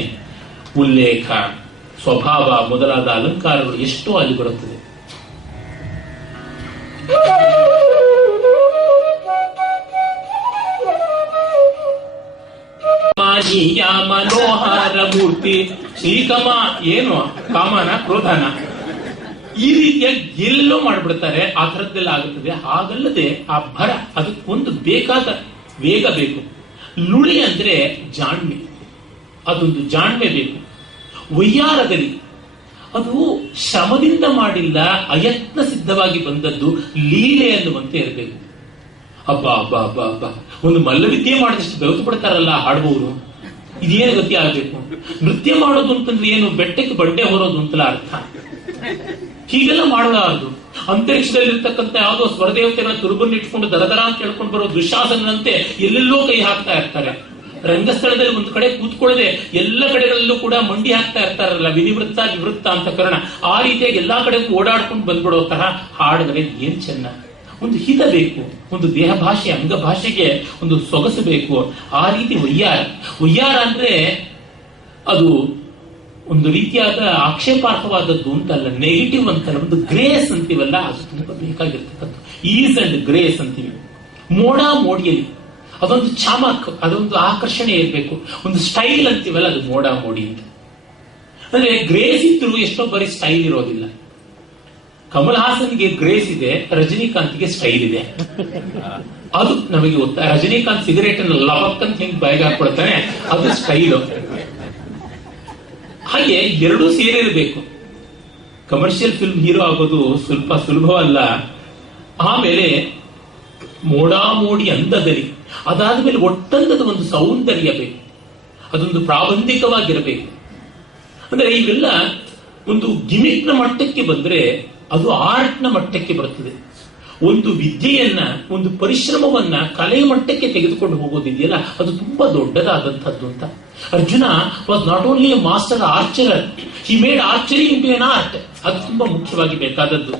ಉಲ್ಲೇಖ, ಸ್ವಭಾವ ಮೊದಲಾದ ಅಲಂಕಾರಗಳು ಎಷ್ಟೋ ಅಲ್ಲಿ ಬರುತ್ತದೆ. ಮನೋಹರ ಮೂರ್ತಿ ಶ್ರೀಕಮ ಏನು ಕಾಮನ ಕ್ರೋಧನ ಈ ರೀತಿಯಾಗಿ ಎಲ್ಲೋ ಮಾಡ್ಬಿಡ್ತಾರೆ. ಆ ಥರದ್ದೆಲ್ಲ ಆಗುತ್ತದೆ. ಹಾಗಲ್ಲದೆ ಆ ಭರ, ಅದಕ್ಕೊಂದು ಬೇಕಾದ ವೇಗ ಬೇಕು. ಲುಳಿ ಅಂದ್ರೆ ಜಾಣ್ಮೆ, ಅದೊಂದು ಜಾಣ್ಮೆ ಬೇಕು. ವಯ್ಯಾರದಲ್ಲಿ ಅದು ಶ್ರಮದಿಂದ ಮಾಡಿಲ್ಲ, ಅಯತ್ನ ಸಿದ್ಧವಾಗಿ ಬಂದದ್ದು, ಲೀಲೆ ಅನ್ನುವಂತೆ ಇರಬೇಕು. ಅಬ್ಬಾ ಒಂದು ಮಲ್ಲವಿದ್ಯೆ ಮಾಡಿದಷ್ಟು ಬೆಳೆದು ಬಿಡ್ತಾರಲ್ಲ ಹಾಡುವವರು. ಇದೇನು ಗತಿ ಆಗಬೇಕು? ನೃತ್ಯ ಮಾಡೋದು ಅಂತಂದ್ರೆ ಏನು, ಬೆಟ್ಟಕ್ಕೆ ಬಂಡೆ ಹೊರೋದು ಅಂತಲ್ಲ ಅರ್ಥ. ಹೀಗೆಲ್ಲ ಮಾಡಲಾರದು. ಅಂತರಿಕ್ಷದಲ್ಲಿರ್ತಕ್ಕಂಥ ಯಾವುದೋ ಸ್ವರದೇವತೆಗಳ ತುರುಬನ್ನಿಟ್ಕೊಂಡು ದರದರ ಅಂತ ಹೇಳ್ಕೊಂಡು ಬರೋ ದುಶ್ಯಾಸನಂತೆ ಎಲ್ಲೆಲ್ಲೋ ಕೈ ಹಾಕ್ತಾ ಇರ್ತಾರೆ. ರಂಗಸ್ಥಳದಲ್ಲಿ ಒಂದು ಕಡೆ ಕೂತ್ಕೊಳ್ಳದೆ ಎಲ್ಲ ಕಡೆಗಳಲ್ಲೂ ಕೂಡ ಮಂಡಿ ಹಾಕ್ತಾ ಇರ್ತಾರಲ್ಲ, ವಿನಿವೃತ್ತ ವಿವೃತ್ತ ಅಂತ ಕಾರಣ. ಆ ರೀತಿಯಾಗಿ ಎಲ್ಲಾ ಕಡೆಗೂ ಓಡಾಡ್ಕೊಂಡು ಬಂದ್ಬಿಡೋ ತರ ಹಾಡಿದ್ರೆ ಏನ್ ಚೆನ್ನ. ಒಂದು ಹಿತ ಬೇಕು, ಒಂದು ದೇಹ ಭಾಷೆ ಅಂಗಭಾಷೆಗೆ ಒಂದು ಸೊಗಸು ಬೇಕು. ಆ ರೀತಿ ವಯ್ಯಾರ ಅಂದ್ರೆ ಅದು ಒಂದು ರೀತಿಯಾದ ಆಕ್ಷೇಪಾರ್ಹವಾದದ್ದು ಅಂತಲ್ಲ, ನೆಗೆಟಿವ್ ಅಂತಲ್ಲ, ಒಂದು ಗ್ರೇಸ್ ಅಂತೀವಲ್ಲ, ಅದು ತುಂಬಾ ಬೇಕಾಗಿರ್ತಕ್ಕಂಥ ಈಸ್ ಅಂಡ್ ಗ್ರೇಸ್ ಅಂತೀವಿ. ಮೋಡಿಯಲ್ಲಿ ಅದೊಂದು ಚಾಮಕ್, ಅದೊಂದು ಆಕರ್ಷಣೆ ಇರಬೇಕು. ಒಂದು ಸ್ಟೈಲ್ ಅಂತೀವಲ್ಲ, ಅದು ಮೋಡಿ ಅಂತ. ಅಂದ್ರೆ ಗ್ರೇಸ್ ಇದ್ರು ಎಷ್ಟೋ ಬರೀ ಸ್ಟೈಲ್ ಇರೋದಿಲ್ಲ. ಕಮಲ್ ಹಾಸನ್ಗೆ ಗ್ರೇಸ್ ಇದೆ, ರಜನಿಕಾಂತ್ಗೆ ಸ್ಟೈಲ್ ಇದೆ. ಅದು ನಮಗೆ ಗೊತ್ತಾ. ರಜನಿಕಾಂತ್ ಸಿಗರೇಟ್ ಅನ್ನು ಲಬಕ್ಕಂತ ಹೆಂಗ್ ಬಾಯಿಗೆ ಹಾಕೊಳ್ತಾನೆ, ಅದು ಸ್ಟೈಲು. ಹಾಗೆ ಎರಡೂ ಸೇರಿರಬೇಕು. ಕಮರ್ಷಿಯಲ್ ಫಿಲ್ಮ್ ಹೀರೋ ಆಗೋದು ಸ್ವಲ್ಪ ಸುಲಭವಲ್ಲ. ಆಮೇಲೆ ಮೋಡಿ ಅಂದದಲ್ಲಿ, ಅದಾದ್ಮೇಲೆ ಒಟ್ಟಂದದ ಒಂದು ಸೌಂದರ್ಯ ಬೇಕು, ಅದೊಂದು ಪ್ರಾಬಂಧಿಕವಾಗಿರಬೇಕು. ಅಂದ್ರೆ ಇವೆಲ್ಲ ಒಂದು ಗಿಮಿಕ್ನ ಮಟ್ಟಕ್ಕೆ ಬಂದ್ರೆ ಅದು ಆರ್ಟ್ನ ಮಟ್ಟಕ್ಕೆ ಬರುತ್ತದೆ. ಒಂದು ವಿದ್ಯೆಯನ್ನ, ಒಂದು ಪರಿಶ್ರಮವನ್ನ ಕಲೆಯ ಮಟ್ಟಕ್ಕೆ ತೆಗೆದುಕೊಂಡು ಹೋಗೋದಿದೆಯಲ್ಲ, ಅದು ತುಂಬಾ ದೊಡ್ಡದಾದಂಥದ್ದು ಅಂತ. Arjuna was not only a master archer, he made archery into an art. ಅದು ತುಂಬಾ ಮುಖ್ಯವಾಗಿ ಬೇಕಾದದ್ದು.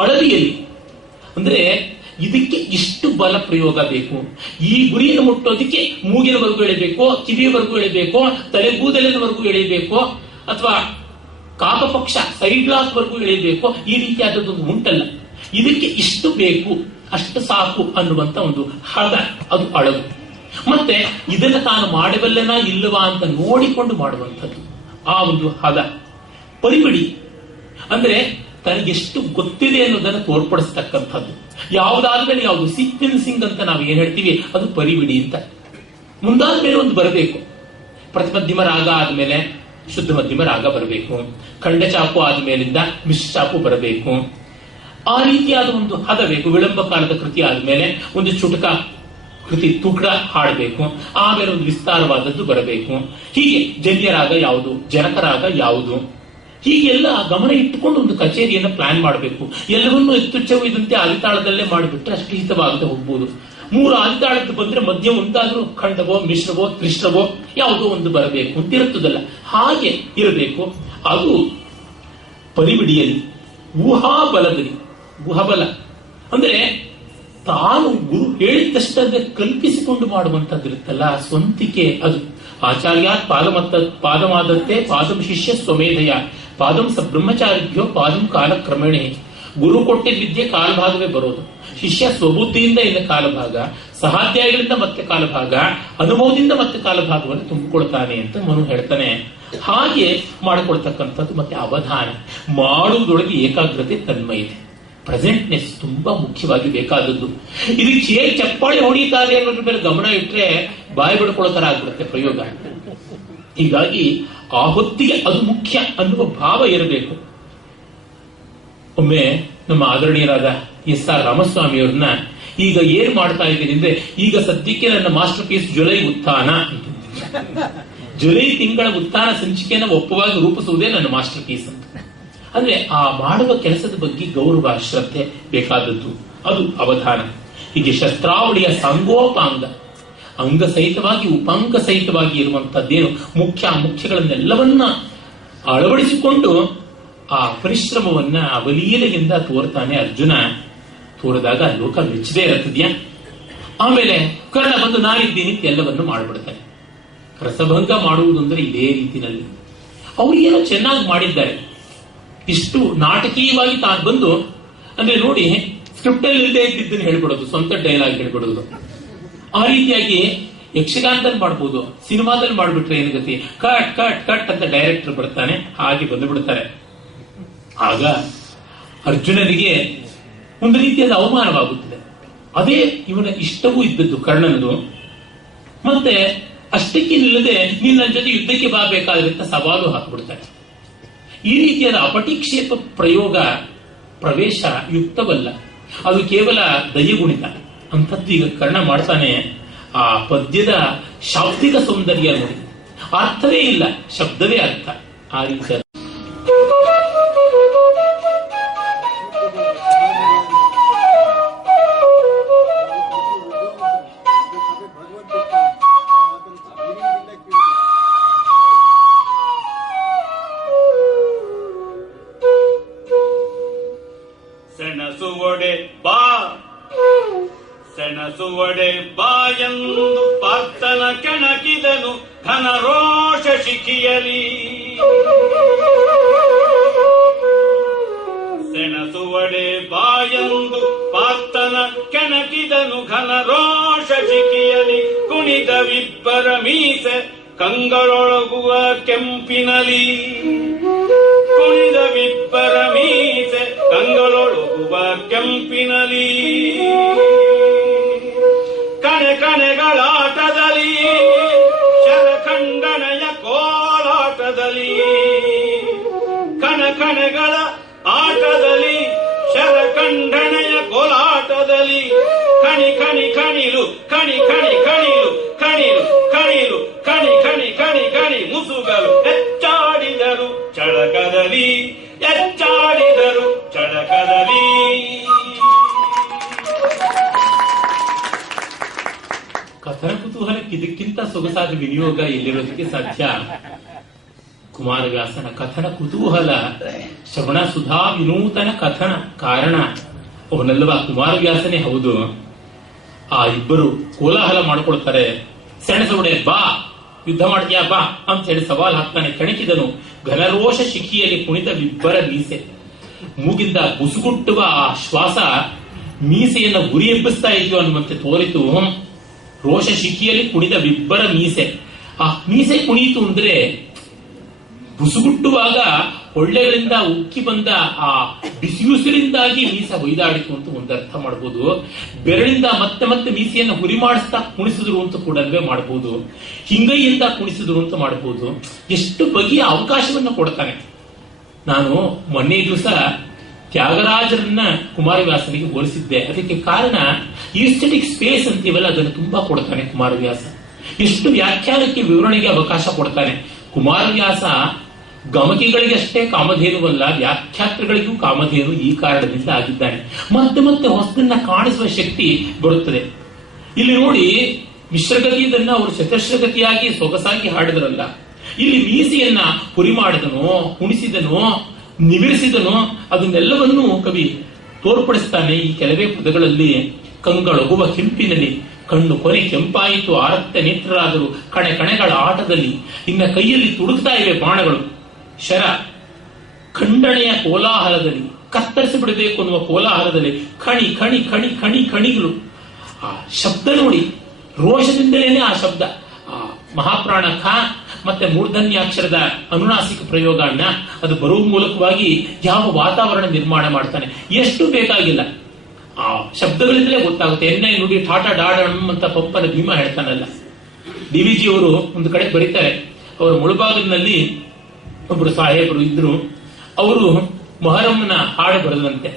ಅಳವಿಯಲ್ಲಿ ಅಂದ್ರೆ ಇದಕ್ಕೆ ಇಷ್ಟು ಬಲ ಪ್ರಯೋಗ ಬೇಕು, ಈ ಗುರಿಯನ್ನು ಮುಟ್ಟೋದಕ್ಕೆ ಮೂಗಿನವರೆಗೂ ಎಳಿಬೇಕೋ, ಕಿವಿಯವರೆಗೂ ಎಳಿಬೇಕೋ, ತಲೆಗೂದಲಿನವರೆಗೂ ಎಳಿಬೇಕೋ, ಅಥವಾ ಕಾಕಪಕ್ಷ ಸೈಡ್ ಲಾಕ್ ವರೆಗೂ ಎಳೆಯಬೇಕು, ಈ ರೀತಿಯಾದದ್ದು ಉಂಟಲ್ಲ. ಇದಕ್ಕೆ ಇಷ್ಟು ಬೇಕು, ಅಷ್ಟು ಸಾಕು ಅನ್ನುವಂತ ಒಂದು ಹದ, ಅದು ಅಳವು. ಮತ್ತೆ ಇದನ್ನು ತಾನು ಮಾಡಬಲ್ಲನಾ ಇಲ್ಲವಾ ಅಂತ ನೋಡಿಕೊಂಡು ಮಾಡುವಂಥದ್ದು ಆ ಒಂದು ಹದ. ಪರಿಬಿಡಿ ಅಂದ್ರೆ ತನಗೆಷ್ಟು ಗೊತ್ತಿದೆ ಅನ್ನೋದನ್ನು ತೋರ್ಪಡಿಸ್ತಕ್ಕಂಥದ್ದು. ಯಾವುದಾದ್ಮೇಲೆ ಯಾವುದು ಸೀಕ್ವೆನ್ಸಿಂಗ್ ಅಂತ ನಾವು ಏನ್ ಹೇಳ್ತೀವಿ, ಅದು ಪರಿಬಿಡಿ ಅಂತ. ಮುಂದಾದ್ಮೇಲೆ ಒಂದು ಬರಬೇಕು. ಪ್ರತಿಮಧ್ಯಮ ರಾಗ ಆದ್ಮೇಲೆ ಶುದ್ಧ ಮಧ್ಯಮ ರಾಗ ಬರಬೇಕು, ಖಂಡ ಚಾಪು ಆದ್ಮೇಲಿಂದ ಮಿಶ್ರ ಚಾಪು ಬರಬೇಕು. ಆ ರೀತಿಯಾದ ಒಂದು ಹದ ಬೇಕು. ವಿಳಂಬ ಕಾಲದ ಕೃತಿ ಆದ್ಮೇಲೆ ಒಂದು ಚುಟಕ ಕೃತಿ ತುಕಡ ಹಾಡಬೇಕು, ಆಮೇಲೆ ಒಂದು ವಿಸ್ತಾರವಾದದ್ದು ಬರಬೇಕು. ಹೀಗೆ ಜನ್ಯರಾಗ ಯಾವುದು, ಜನಕರಾಗ ಯಾವುದು, ಹೀಗೆಲ್ಲ ಗಮನ ಇಟ್ಟುಕೊಂಡು ಒಂದು ಕಚೇರಿಯನ್ನು ಪ್ಲಾನ್ ಮಾಡಬೇಕು. ಎಲ್ಲವನ್ನೂ ಎತ್ತುಚ್ಚವು ಇದಂತೆ ಆದಿತಾಳದಲ್ಲೇ ಮಾಡಿಬಿಟ್ರೆ ಅಷ್ಟು ಹಿತವಾಗದೆ ಹೋಗ್ಬೋದು. 3 ಆದಿತಾಳದ್ದು ಬಂದ್ರೆ ಮಧ್ಯ ಒಂದಾದ್ರೂ ಖಂಡವೋ ಮಿಶ್ರವೋ ತ್ರಿಶ್ರವೋ ಯಾವುದೋ ಒಂದು ಬರಬೇಕು ಅಂತ ಇರುತ್ತದಲ್ಲ, ಹಾಗೆ ಇರಬೇಕು. ಅದು ಪರಿಬಿಡಿಯಲ್ಲಿ. ಊಹಾಬಲದಲ್ಲಿ, ಊಹಾಬಲ ಅಂದ್ರೆ ತಾನು ಗುರು ಹೇಳಿದ್ದಷ್ಟೇ ಕಲ್ಪಿಸಿಕೊಂಡು ಮಾಡುವಂತದ್ದಿರುತ್ತಲ್ಲ, ಸ್ವಂತಿಕೆ. ಅದು ಆಚಾರ್ಯಾತ್ ಪಾದಮಾದತ್ತೆ ಪಾದಂ ಶಿಷ್ಯ ಸ್ವಮೇಧಯ ಪಾದಂ ಸ ಬ್ರಹ್ಮಚಾರಿಭ್ಯೋ ಪಾದಂ ಕಾಲಕ್ರಮೇಣೆ. ಗುರು ಕೊಟ್ಟಿದ್ದ ವಿದ್ಯೆ ಕಾಲಭಾಗವೇ ಬರೋದು, ಶಿಷ್ಯ ಸ್ವಬುದ್ಧಿಯಿಂದ ಇನ್ನು ಕಾಲಭಾಗ, ಸಹಾಧ್ಯಾಯಗಳಿಂದ ಮತ್ತೆ ಕಾಲಭಾಗ, ಅನುಭವದಿಂದ ಮತ್ತೆ ಕಾಲಭಾಗವನ್ನು ತುಂಬಿಕೊಳ್ತಾನೆ ಅಂತ ಮನು ಹೇಳ್ತಾನೆ. ಹಾಗೆ ಮಾಡಿಕೊಳ್ತಕ್ಕಂಥದ್ದು. ಮತ್ತೆ ಅವಧಾನ ಮಾಡುವುದರೊಳಗೆ ಏಕಾಗ್ರತೆ, ತನ್ಮಯತೆ, ಪ್ರೆಸೆಂಟ್ನೆಸ್ ತುಂಬಾ ಮುಖ್ಯವಾಗಿ ಬೇಕಾದದ್ದು. ಇದಕ್ಕೆ ಹೇಗೆ ಚಪ್ಪಾಳಿ ಹೊಡಿತಾರೆ ಅನ್ನೋದ್ರ ಮೇಲೆ ಗಮನ ಇಟ್ಟರೆ ಬಾಯಿ ಬಿಡ್ಕೊಳ್ಳೋ ತರ ಆಗ್ಬಿಡುತ್ತೆ ಪ್ರಯೋಗ. ಹೀಗಾಗಿ ಆ ಹೊತ್ತಿಗೆ ಅದು ಮುಖ್ಯ ಅನ್ನುವ ಭಾವ ಇರಬೇಕು. ಒಮ್ಮೆ ನಮ್ಮ ಆದರಣೀಯರಾದ ಎಸ್.ಆರ್. ರಾಮಸ್ವಾಮಿಯವ್ರನ್ನ ಈಗ ಏನ್ ಮಾಡ್ತಾ ಇದ್ದೀನಿ ಅಂದ್ರೆ, ಈಗ ಸದ್ಯಕ್ಕೆ ನನ್ನ ಮಾಸ್ಟರ್ ಪೀಸ್ ಜುಲೈ ಉತ್ಥಾನ ಅಂತ, ಜುಲೈ ತಿಂಗಳ ಉತ್ಥಾನ ಸಂಚಿಕೆಯನ್ನು ಒಪ್ಪವಾಗಿ ರೂಪಿಸುವುದೇ ನನ್ನ ಮಾಸ್ಟರ್ ಪೀಸ್ ಅಂತ. ಅಂದ್ರೆ ಆ ಮಾಡುವ ಕೆಲಸದ ಬಗ್ಗೆ ಗೌರವ, ಶ್ರದ್ಧೆ ಬೇಕಾದದ್ದು, ಅದು ಅವಧಾನ. ಹೀಗೆ ಶಸ್ತ್ರಾವಳಿಯ ಸಂಗೋಪಾಂಗ, ಅಂಗ ಸಹಿತವಾಗಿ ಉಪಾಂಗ ಸಹಿತವಾಗಿ ಇರುವಂತದ್ದೇನು ಮುಖ್ಯ ಮುಖ್ಯಗಳನ್ನೆಲ್ಲವನ್ನ ಅಳವಡಿಸಿಕೊಂಡು ಆ ಪರಿಶ್ರಮವನ್ನ ಅವಲೀಲೆಯಿಂದ ತೋರ್ತಾನೆ ಅರ್ಜುನ. ತೋರಿದಾಗ ಲೋಕ ಮೆಚ್ಚದೇ ಇರುತ್ತದ್ಯಾ. ಆಮೇಲೆ ಕರ್ಣ ಬಂದು ನಾನಿದ್ದೀನಿ ಎಲ್ಲವನ್ನು ಮಾಡಿಬಿಡ್ತಾನೆ. ರಸಭಂಗ ಮಾಡುವುದು ಅಂದ್ರೆ ಇದೇ ರೀತಿಯಲ್ಲಿ. ಅವ್ರಿಗೇನೋ ಚೆನ್ನಾಗಿ ಮಾಡಿದ್ದಾರೆ. ಇಷ್ಟು ನಾಟಕೀಯವಾಗಿ ತಾನು ಬಂದು ಅಂದ್ರೆ ನೋಡಿ, ಸ್ಕ್ರಿಪ್ಟ್ ಅಲ್ಲಿ ಇಲ್ಲದೆ ಇದ್ದಿದ್ದನ್ನು ಹೇಳ್ಬಿಡೋದು, ಸ್ವಂತ ಡೈಲಾಗ್ ಹೇಳ್ಬಿಡೋದು. ಆ ರೀತಿಯಾಗಿ ಯಕ್ಷಗಾನದಲ್ಲಿ ಮಾಡ್ಬೋದು, ಸಿನಿಮಾದಲ್ಲಿ ಮಾಡ್ಬಿಟ್ರೆ ಏನು ಗತಿ, ಕಟ್ ಕಟ್ ಕಟ್ ಅಂತ ಡೈರೆಕ್ಟರ್ ಬರ್ತಾನೆ, ಹಾಗೆ ಬಂದು ಬಿಡ್ತಾರೆ. ಆಗ ಅರ್ಜುನನಿಗೆ ಒಂದು ರೀತಿಯಾದ ಅವಮಾನವಾಗುತ್ತದೆ. ಅದೇ ಇವನ ಇಷ್ಟವೂ ಇದ್ದದ್ದು ಕರ್ಣನದು. ಮತ್ತೆ ಅಷ್ಟಕ್ಕೆ ನಿಲ್ಲದೆ ನಿನ್ನ ಜೊತೆ ಯುದ್ಧಕ್ಕೆ ಬರಬೇಕಾದ್ರೆ ಅಂತ ಸವಾಲು ಹಾಕಿಬಿಡ್ತಾರೆ. ಈ ರೀತಿಯಾದ ಅಪಟಿಕ್ಷೇಪ ಪ್ರಯೋಗ, ಪ್ರವೇಶ ಯುಕ್ತವಲ್ಲ, ಅದು ಕೇವಲ ದಯಗುಣಿತ ಅಂಥದ್ದು ಈಗ ಕರ್ಣ ಮಾಡ್ತಾನೆ. ಆ ಪದ್ಯದ ಶಾಬ್ದಿಕ ಸೌಂದರ್ಯ ನೋಡಿ, ಅರ್ಥವೇ ಇಲ್ಲ, ಶಬ್ದವೇ ಅರ್ಥ. ಆ ರೀತಿಯ ಸೆಣಸುವಡೆ ಬಾಯಂದು ಪಾರ್ಥನ ಕೆಣಕಿದನು ಘನ ರೋಷ ಶಿಖಿಯಲಿ. ಸೆಣಸುವಡೆ ಬಾಯಂದು ಪಾರ್ಥನ ಕೆಣಕಿದನು ಘನ ರೋಷ ಶಿಖಿಯಲಿ. ಕುಣಿದವಿಬ್ಬರ ಮೀಸೆ ಕಂಗಳೊಳಗುವ ಕೆಂಪಿನಲಿ. ಕುಣಿದವಿಬ್ಬರ ಮೀಸೆ ಕಂಗಳೊಳಗುವ ಕೆಂಪಿನಲಿ. ಕಣೆ ಕಣೆಗಳಾಟದಲ್ಲಿ ಶರಖಂಡನೆಯ ಕೋಲಾಟದಲ್ಲಿ. ಕಣಕಣೆಗಳ ಆಟದಲ್ಲಿ ಶರಖಂಡನೆಯ ಕೋಲಾಟದಲ್ಲಿ. ಕಣಿ ಕಣಿ ಕಣಿಲು ಕಣಿ ಕಣಿ ಕಣಿಲು ಕಣಿಲು ಕಣಿಲು ಕಣಿ ಕಣಿ ಕಣಿ ಕಣಿ ಮುಸುಗಲು ಹೆಚ್ಚಾಡಿದರು ಚಳಕದಲ್ಲಿ. ಹೆಚ್ಚಾಡಿದರು ಚಳಕದಲ್ಲಿ. ಕಥನ ಕುತೂಹಲಕ್ಕೆ ಇದಕ್ಕಿಂತ ಸೊಗಸಾದ ವಿನಿಯೋಗ ಎಲ್ಲಿರೋದಕ್ಕೆ ಸಾಧ್ಯ? ಕುಮಾರವ್ಯಾಸನ ಕಥನ ಕುತೂಹಲ, ಶ್ರವಣ ಸುಧಾ ವಿನೂತನ ಕಥನ ಕಾರಣ ಅವನಲ್ಲವ ಕುಮಾರವ್ಯಾಸನೇ ಹೌದು. ಆ ಇಬ್ಬರು ಕೋಲಾಹಲ ಮಾಡ್ಕೊಳ್ತಾರೆ. ಸೆಣಸುಡೆ ಬಾ, ಯುದ್ಧ ಮಾಡ್ತೀಯಾ ಬಾ ಅಂತ ಹೇಳಿ ಸವಾಲ್ ಹಾಕ್ತಾನೆ. ಕೆಣಕಿದನು ಘನರೋಷ ಶಿಖಿಯಲ್ಲಿ ಕುಣಿತ ವಿಬ್ಬರ ಮೀಸೆ. ಮೂಗಿಂದ ಬುಸುಗುಟ್ಟುವ ಆ ಶ್ವಾಸ ಮೀಸೆಯನ್ನು ಗುರಿ ಎಬ್ಬಿಸ್ತಾ ಇದೆಯೋ ಅನ್ನುವಂತೆ ತೋರಿತು. ರೋಷ ಶಿಖಿಯಲ್ಲಿ ಕುಣಿತ ವಿಬ್ಬರ ಮೀಸೆ. ಆ ಮೀಸೆ ಕುಣಿಯಿತು ಅಂದ್ರೆ ಬುಸುಗುಟ್ಟುವಾಗ ಹೊಳ್ಳೆಗಳಿಂದ ಉಕ್ಕಿ ಬಂದ ಆ ಬಿಸಿಯುಸಿರಿಂದಾಗಿ ಮೀಸೆ ಹೊಯ್ದಾಡಿತು ಅಂತ ಒಂದು ಅರ್ಥ ಮಾಡಬಹುದು. ಬೆರಳಿಂದ ಮತ್ತೆ ಮತ್ತೆ ಮೀಸೆಯನ್ನು ಹುರಿ ಮಾಡಿಸ್ತಾ ಕುಣಿಸಿದ್ರು ಅಂತ ಕೂಡ ಮಾಡಬಹುದು. ಹಿಂಗೈಯಿಂದ ಕುಣಿಸಿದ್ರು ಅಂತ ಮಾಡಬಹುದು. ಎಷ್ಟು ಬಗೆಯ ಅವಕಾಶವನ್ನು ಕೊಡ್ತಾನೆ. ನಾನು ಮೊನ್ನೆ ದಿವಸ ತ್ಯಾಗರಾಜರನ್ನ ಕುಮಾರವ್ಯಾಸನಿಗೆ ಹೋಲಿಸಿದ್ದೆ. ಅದಕ್ಕೆ ಕಾರಣ ಈಸ್ಥೆಟಿಕ್ ಸ್ಪೇಸ್ ಅಂತೀವಲ್ಲ, ಅದನ್ನು ತುಂಬಾ ಕೊಡ್ತಾನೆ ಕುಮಾರವ್ಯಾಸ. ಎಷ್ಟು ವ್ಯಾಖ್ಯಾನಕ್ಕೆ ವಿವರಣೆಗೆ ಅವಕಾಶ ಕೊಡ್ತಾನೆ. ಕುಮಾರವ್ಯಾಸ ಗಮಕಿಗಳಿಗಷ್ಟೇ ಕಾಮಧೇನುವಲ್ಲ, ವ್ಯಾಖ್ಯಾತೃಗಳಿಗೂ ಕಾಮಧೇನು. ಈ ಕಾರಣದಿಂದ ಆಗಿದ್ದಾನೆ. ಮತ್ತೆ ಮತ್ತೆ ಹೊಸದನ್ನ ಕಾಣಿಸುವ ಶಕ್ತಿ ಬರುತ್ತದೆ. ಇಲ್ಲಿ ನೋಡಿ, ಮಿಶ್ರಗತಿಯದನ್ನ ಅವರು ಚತುಶ್ರಗತಿಯಾಗಿ ಸೊಗಸಾಗಿ ಹಾಡಿದ್ರಲ್ಲ, ಇಲ್ಲಿ ಮೀಸೆಯನ್ನ ಪುರಿ ಮಾಡಿದನೋ, ಕುಣಿಸಿದನೋ, ನಿವಿರಿಸಿದನೋ, ಅದನ್ನೆಲ್ಲವನ್ನೂ ಕವಿ ತೋರ್ಪಡಿಸ್ತಾನೆ ಈ ಕೆಲವೇ ಪದಗಳಲ್ಲಿ. ಕಂಗಳೊಗುವ ಕೆಂಪಿನಲ್ಲಿ ಕಣ್ಣು ಕೊನೆ ಕೆಂಪಾಯಿತು, ಆರತ್ತ ನೇತ್ರರಾದರು ಕಣೆ ಕಣೆಗಳ ಆಟದಲ್ಲಿ. ಇನ್ನ ಕೈಯಲ್ಲಿ ತುಡುಕ್ತಾ ಇವೆ ಬಾಣಗಳು. ಶರ ಖಂಡಣೆಯ ಕೋಲಾಹಲದಲ್ಲಿ, ಕತ್ತರಿಸಿ ಬಿಡಬೇಕು ಅನ್ನುವ ಕೋಲಾಹಲದಲ್ಲಿ ಖಣಿ ಖಣಿ ಖಣಿ ಖಣಿ ಖಣಿಗಳು. ಆ ಶಬ್ದ ನೋಡಿ, ರೋಷದಿಂದಲೇನೆ ಆ ಶಬ್ದ. ಆ ಮಹಾಪ್ರಾಣ ಖ ಮತ್ತೆ ಮೂರ್ಧನ್ಯಾಕ್ಷರದ ಅನುನಾಸಿಕ ಪ್ರಯೋಗ ಅಣ್ಣ, ಅದು ಬರುವ ಮೂಲಕವಾಗಿ ಯಾವ ವಾತಾವರಣ ನಿರ್ಮಾಣ ಮಾಡ್ತಾನೆ. ಎಷ್ಟು ಬೇಕಾಗಿಲ್ಲ, ಆ ಶಬ್ದಗಳಿಂದಲೇ ಗೊತ್ತಾಗುತ್ತೆ. ಎಣ್ಣೆ ನುಡಿ ಟಾಟಾ ಡಾಡಮ್ ಅಂತ ಪಂಪನ ಭೀಮ ಹೇಳ್ತಾನಲ್ಲ. ಡಿವಿಜಿ ಅವರು ಒಂದು ಕಡೆ ಬರೀತಾರೆ, ಅವರ ಮುಳುಬಾಗಿಲಿನಲ್ಲಿ ಒಬ್ರು ಸಾಹೇಬರು ಇದ್ರು. ಅವರು ಮೊಹರಂನ ಹಾಡು ಬರೆದಂತೆ.